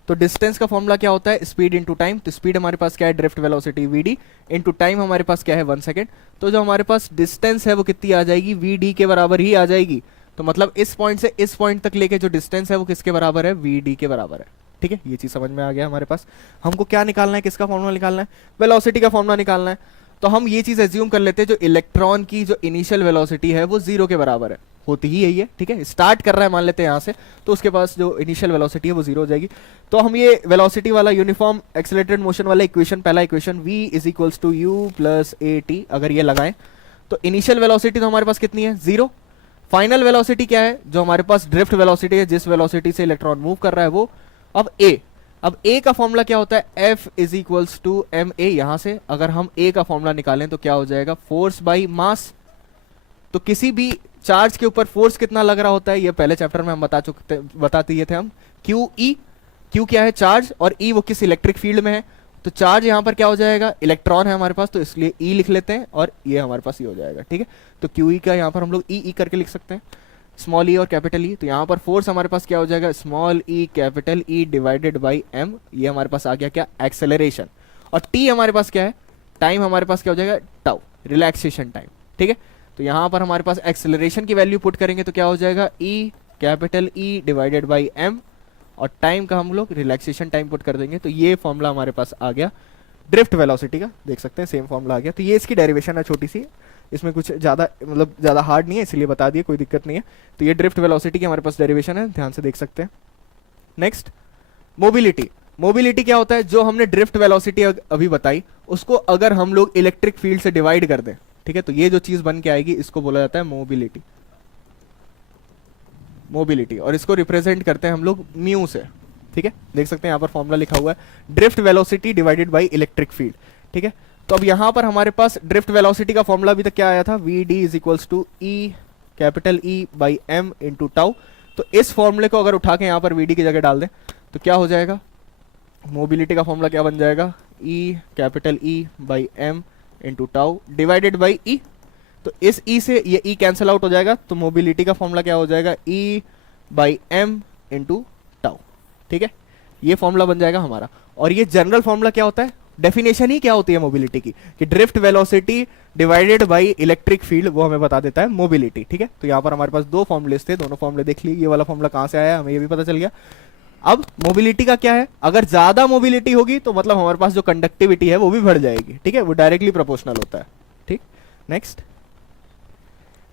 तो डिस्टेंस का फॉर्मूला क्या होता है, स्पीड इनटू टाइम। तो स्पीड हमारे पास क्या है, drift velocity vd, into time हमारे पास क्या है 1 सेकेंड। तो जो हमारे पास डिस्टेंस है वो कितनी आ जाएगी, vd के बराबर ही आ जाएगी। तो मतलब इस पॉइंट से इस पॉइंट तक लेके जो डिस्टेंस है वो किसके बराबर है, vd के बराबर है, ठीक है। ये चीज समझ में आ गया हमारे पास। हमको क्या निकालना है, किसका फॉर्मूला निकालना है, वेलोसिटी का फॉर्मूला निकालना है। तो हम ये चीज एज्यूम कर लेते हैं जो इलेक्ट्रॉन की जो इनिशियल वेलोसिटी है वो जीरो के बराबर है, होती ही यही है, ठीक है। स्टार्ट कर रहा है मान लेते हैं यहाँ से, तो उसके पास जो इनिशियल वेलोसिटी है वो जीरो हो जाएगी। तो हम ये वेलोसिटी वाला यूनिफॉर्म एक्सेलरेटेड मोशन वाला इक्वेशन, पहला equation v is equals to U plus A T, अगर ये लगाएं तो इनिशियल वेलोसिटी तो हमारे पास कितनी है, जीरो। फाइनल वेलोसिटी क्या है, जो हमारे पास ड्रिफ्ट वेलोसिटी है, जिस वेलोसिटी से इलेक्ट्रॉन मूव कर रहा है वो, अब ए का फॉर्मूला क्या होता है, F is equals to M A. यहां से अगर हम ए का फॉर्मूला निकालें तो क्या हो जाएगा, फोर्स बाई मास। तो किसी भी चार्ज के ऊपर फोर्स कितना लग रहा होता है, ये पहले चैप्टर में हम बता दिए थे हम, क्यू ई। क्यू क्या है, चार्ज, और ई वो किस इलेक्ट्रिक फील्ड में है। तो चार्ज यहां पर क्या हो जाएगा, इलेक्ट्रॉन है हमारे पास, तो इसलिए ई लिख लेते हैं, और ये हमारे पास ई हो जाएगा, ठीक है। तो क्यू ई का यहां पर हम लोग ई करके लिख सकते हैं, स्मॉल ई और कैपिटल ई। तो यहाँ पर फोर्स हमारे पास क्या हो जाएगा, small E capital E divided by M. ये हमारे पास आ गया क्या, एक्सेलरेशन। और टी हमारे पास क्या है, टाइम हमारे पास क्या हो जाएगा, टाउ, रिलैक्सेशन टाइम, ठीक है। तो यहाँ पर हमारे पास एक्सेलरेशन की वैल्यू पुट करेंगे तो क्या हो जाएगा, E capital E divided by M, और टाइम का हम लोग रिलैक्सेशन टाइम पुट कर देंगे। तो ये फॉर्मूला हमारे पास आ गया ड्रिफ्ट वेलोसिटी का, देख सकते हैं सेम फॉर्मूला आ गया। तो ये इसकी डेरिवेशन है छोटी सी, इसमें कुछ ज़्यादा मतलब ज़्यादा हार्ड नहीं है, इसलिए बता दिए, कोई दिक्कत नहीं है। तो ये ड्रिफ्ट वेलोसिटी की हमारे पास डेरिवेशन है, ध्यान से देख सकते हैं। Next, mobility. मोबिलिटी क्या होता है, जो हमने ड्रिफ्ट वेलोसिटी अभी बताई उसको अगर हम लोग इलेक्ट्रिक फील्ड से डिवाइड कर दें, ठीक है, तो ये जो चीज बन के आएगी इसको बोला जाता है मोबिलिटी। मोबिलिटी, और इसको रिप्रेजेंट करते हैं हम लोग म्यू से, ठीक है। देख सकते हैं यहाँ पर फॉर्मूला लिखा हुआ है, drift velocity divided by electric field, ठीक है। तो अब यहाँ पर हमारे पास ड्रिफ्ट वेलोसिटी का फॉर्मूला अभी तक क्या आया था, V D is equals to E capital E by M into tau. तो इस फॉर्मूले को अगर उठा के यहाँ पर वी डी की जगह डाल दें तो क्या हो जाएगा, मोबिलिटी का फॉर्मूला क्या बन जाएगा, E capital E by M into tau divided by E. तो इस ई से ये ई कैंसिल आउट हो जाएगा, तो मोबिलिटी का फॉर्मूला क्या हो जाएगा, ई बाई एम इंटू टाउ, ठीक है। ये फॉर्मूला बन जाएगा हमारा। और ये जनरल फॉर्मूला क्या होता है, डेफिनेशन ही क्या होती है मोबिलिटी की, कि drift velocity divided by electric field, वो हमें बता देता है मोबिलिटी, ठीक है। तो यहाँ पर हमारे पास दो फॉर्मुलेस थे, दोनों फॉर्मुले देख लिए, ये वाला फॉर्मूला कहाँ से आया हमें ये भी पता चल गया। अब मोबिलिटी का क्या है, अगर ज्यादा मोबिलिटी होगी तो मतलब हमारे पास जो कंडक्टिविटी है वो भी बढ़ जाएगी, ठीक है, वो डायरेक्टली प्रोपोर्शनल होता है, ठीक। Next,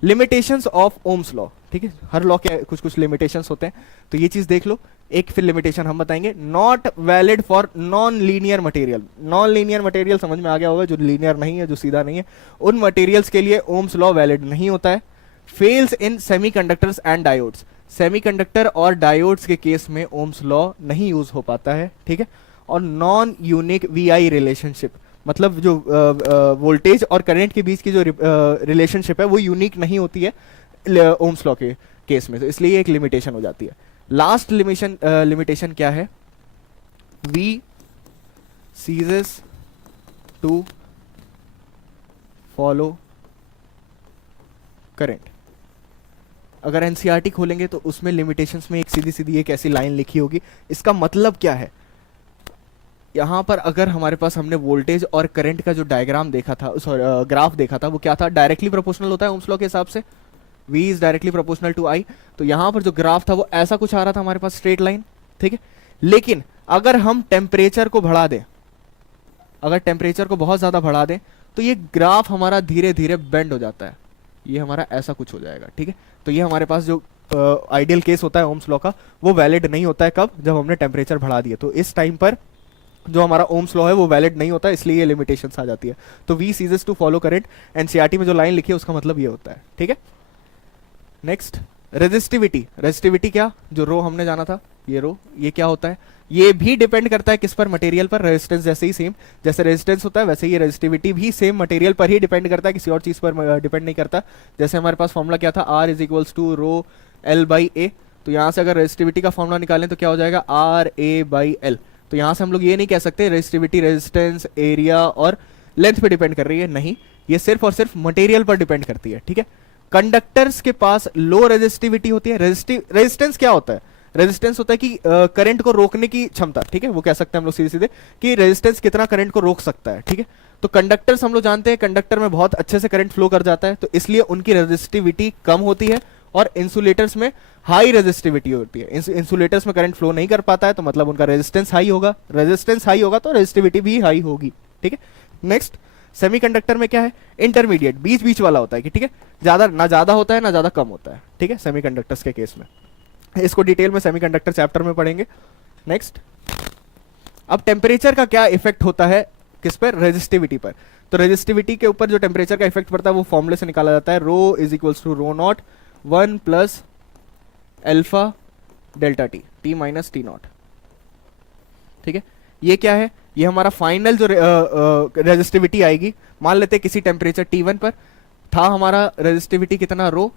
limitations of Ohm's law, ठीक है। हर लॉ के कुछ कुछ लिमिटेशंस होते हैं, तो ये चीज देख लो। एक फिर लिमिटेशन हम बताएंगे, not valid for non linear material. Non linear material समझ में आ गया होगा, जो लीनियर नहीं है, जो सीधा नहीं है, उन मटेरियल्स के लिए ओम्स लॉ वैलिड नहीं होता है। Fails in semiconductors and diodes, semiconductor और डायोड्स के केस में ओम्स लॉ नहीं यूज हो पाता है, ठीक है। और नॉन यूनिक वीआई रिलेशनशिप, मतलब जो वोल्टेज और करंट के बीच की जो रिलेशनशिप है वो यूनिक नहीं होती है ओम्स लॉ के केस में, तो इसलिए एक लिमिटेशन हो जाती है। लास्ट लिमिटेशन क्या है, V ceases to follow current. अगर एनसीईआरटी खोलेंगे तो उसमें लिमिटेशंस में एक सीधी सीधी एक ऐसी लाइन लिखी होगी, इसका मतलब क्या है, यहां पर अगर हमारे पास हमने वोल्टेज और करंट का जो डायग्राम देखा था, ग्राफ देखा था, वो क्या था, डायरेक्टली प्रोपोर्शनल होता है ओम्स लॉ के हिसाब से, V is directly proportional to I। तो यहां पर जो ग्राफ था वो ऐसा कुछ आ रहा था हमारे पास, स्ट्रेट लाइन, ठीक है। लेकिन अगर हम टेम्परेचर को बढ़ा दें, अगर टेम्परेचर को बहुत ज्यादा बढ़ा दें तो ये ग्राफ हमारा धीरे धीरे बेंड हो जाता है, ये हमारा ऐसा कुछ हो जाएगा, ठीक है। तो ये हमारे पास जो आइडियल केस होता है ओम्स लॉ का, वो वैलिड नहीं होता है, कब, जब हमने टेम्परेचर बढ़ा दिया। तो इस टाइम पर जो हमारा ओम्स लॉ है वो वैलिड नहीं होता, इसलिए ये लिमिटेशंस आ जाती है। तो V ceases to follow current, NCERT में जो लाइन लिखी है उसका मतलब ये होता है, ठीक है। Next, resistivity. रेजिस्टिविटी क्या, जो रो हमने जाना था, ये रो, ये क्या होता है, ये भी डिपेंड करता है किस पर, मटेरियल पर। रेजिस्टेंस जैसे ही सेम, जैसे रेजिस्टेंस होता है वैसे ही रेजिस्टिविटी भी सेम मटेरियल पर ही डिपेंड करता है, किसी और चीज पर डिपेंड नहीं करता। जैसे हमारे पास फॉर्मूला क्या था, R is equals to rho L by A. तो यहाँ से अगर रेजिस्टिविटी का फॉर्मूला निकालें तो क्या हो जाएगा, RA बाई L। तो यहाँ से हम लोग ये नहीं कह सकते रेजिस्टिविटी रेजिस्टेंस एरिया और लेंथ पे डिपेंड कर रही है, नहीं, ये सिर्फ और सिर्फ मटेरियल पर डिपेंड करती है, ठीक है। कंडक्टर्स के पास लो रेजिस्टिविटी होती है। रेजिस्टेंस क्या होता है, रेजिस्टेंस होता है कि करंट को रोकने की क्षमता, ठीक है, वो कह सकते हैं हम लोग सीधे सीधे कि रेजिस्टेंस कितना करंट को रोक सकता है, ठीक है। तो कंडक्टर्स हम लोग जानते हैं कंडक्टर में बहुत अच्छे से करंट फ्लो कर जाता है, तो इसलिए उनकी रेजिस्टिविटी कम होती है, और इंसुलेटर्स में हाई रेजिस्टिविटी होती है। इंसुलेटर्स में करंट फ्लो नहीं कर पाता है, तो मतलब उनका रेजिस्टेंस हाई होगा, रेजिस्टेंस हाई होगा तो रेजिस्टिविटी भी हाई होगी, ठीक है। नेक्स्ट, सेमीकंडक्टर में क्या है, इंटरमीडिएट, बीच बीच वाला होता है कि ठीक है, ज्यादा ना ज्यादा होता है ना ज्यादा कम होता है, ठीक है, सेमीकंडक्टर्स के केस में। इसको डिटेल में सेमीकंडक्टर चैप्टर में पढ़ेंगे। नेक्स्ट, अब टेम्परेचर का क्या इफेक्ट होता है किस पर, रेजिस्टिविटी पर। तो रेजिस्टिविटी के ऊपर जो टेम्परेचर का इफेक्ट पड़ता है वो फॉर्मूले से निकाला जाता है, rho is equals to rho naught 1 plus alpha delta T, T minus T naught, ठीक है। ये क्या है, ये हमारा फाइनल जो रेजिस्टिविटी आएगी। मान लेते हैं किसी टेम्परेचर T1 पर था हमारा रेजिस्टिविटी कितना, रो।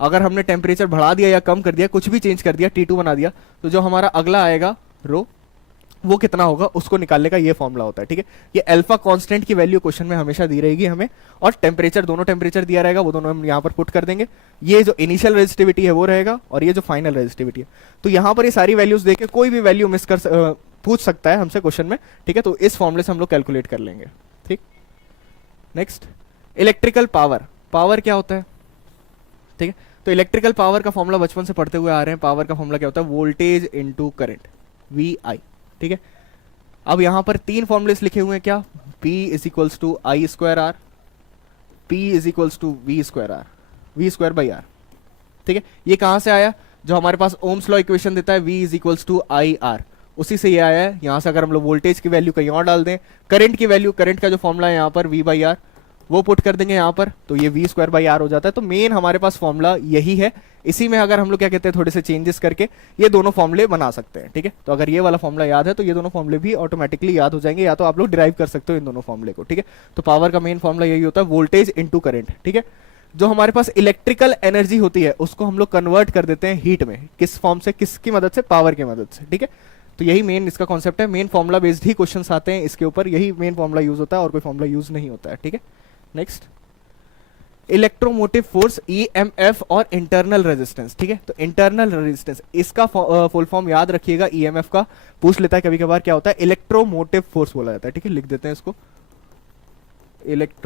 अगर हमने टेम्परेचर बढ़ा दिया या कम कर दिया, कुछ भी चेंज कर दिया, T2 बना दिया, तो जो हमारा अगला आएगा रो, वो कितना होगा, उसको निकालने का ये फॉर्मूला होता है, ठीक है। ये अल्फा कांस्टेंट की वैल्यू क्वेश्चन में हमेशा दी रहेगी हमें, और टेम्परेचर, दोनों टेम्परेचर दिया रहेगा, वो दोनों हम यहाँ पर पुट कर देंगे। ये जो इनिशियल रेजिस्टिविटी है वो रहेगा, और ये जो फाइनल रेजिस्टिविटी है। तो यहाँ पर ये सारी वैल्यूज देके कोई भी वैल्यू मिस कर पूछ सकता है हमसे क्वेश्चन में, ठीक है। तो इस फॉर्मूले से हम लोग कैलकुलेट कर लेंगे, ठीक। Next, electrical power. पावर क्या होता है, ठीक है। तो इलेक्ट्रिकल पावर का फॉर्मूला बचपन से पढ़ते हुए आ रहे हैं। पावर का फॉर्मूला क्या होता है, वोल्टेज इनटू करंट, VI, ठीक है। अब यहां पर तीन फॉर्मुलेस लिखे हुए हैं, क्या, P is equals to I square R, P is equals to V square R, V square by R, ठीक है। ये कहां से आया, जो हमारे पास ओम्स लॉ इक्वेशन देता है V is equals to I R, उसी से ये आया है। यहां से अगर हम लोग वोल्टेज की वैल्यू कहीं और डाल दें, करंट की वैल्यू, करंट का जो फॉर्मूला है यहाँ पर V बाई आर, वो पुट कर देंगे यहाँ पर, तो ये वी स्क्वायर बाई आर हो जाता है। तो मेन हमारे पास फॉर्मूला यही है। इसी में अगर हम लोग क्या कहते हैं, थोड़े से चेंजेस करके ये दोनों फॉर्मूले बना सकते हैं, ठीक है। तो अगर ये वाला फॉर्मूला याद है तो ये दोनों फॉर्मूले भी ऑटोमेटिकली याद हो जाएंगे, या तो आप लोग डिराइव कर सकते हो इन दोनों फॉर्मूले को, ठीक है। तो पावर का मेन फॉर्मूला यही होता है, वोल्टेज इंटू करंट, ठीक है। जो हमारे पास इलेक्ट्रिकल एनर्जी होती है उसको हम लोग कन्वर्ट कर देते हैं हीट में, किस फॉर्म से, किसकी मदद से, पावर की मदद से, ठीक है। तो यही मेन इसका कॉन्सेप्ट है। मेन फॉर्मूला बेस्ड ही क्वेश्चंस आते हैं इसके ऊपर, यही मेन फॉर्मूला यूज होता है और कोई फॉर्मूला यूज नहीं होता है, ठीक है। नेक्स्ट, इलेक्ट्रोमोटिव फोर्स, EMF और इंटरनल रेजिस्टेंस, ठीक है। तो इंटरनल रेजिस्टेंस, इसका फुल फॉर्म याद रखिएगा, EMF का पूछ लेता है कभी कभार, क्या होता है, इलेक्ट्रोमोटिव फोर्स बोला जाता है, ठीक है। लिख देते हैं इसको, इलेक्ट्रो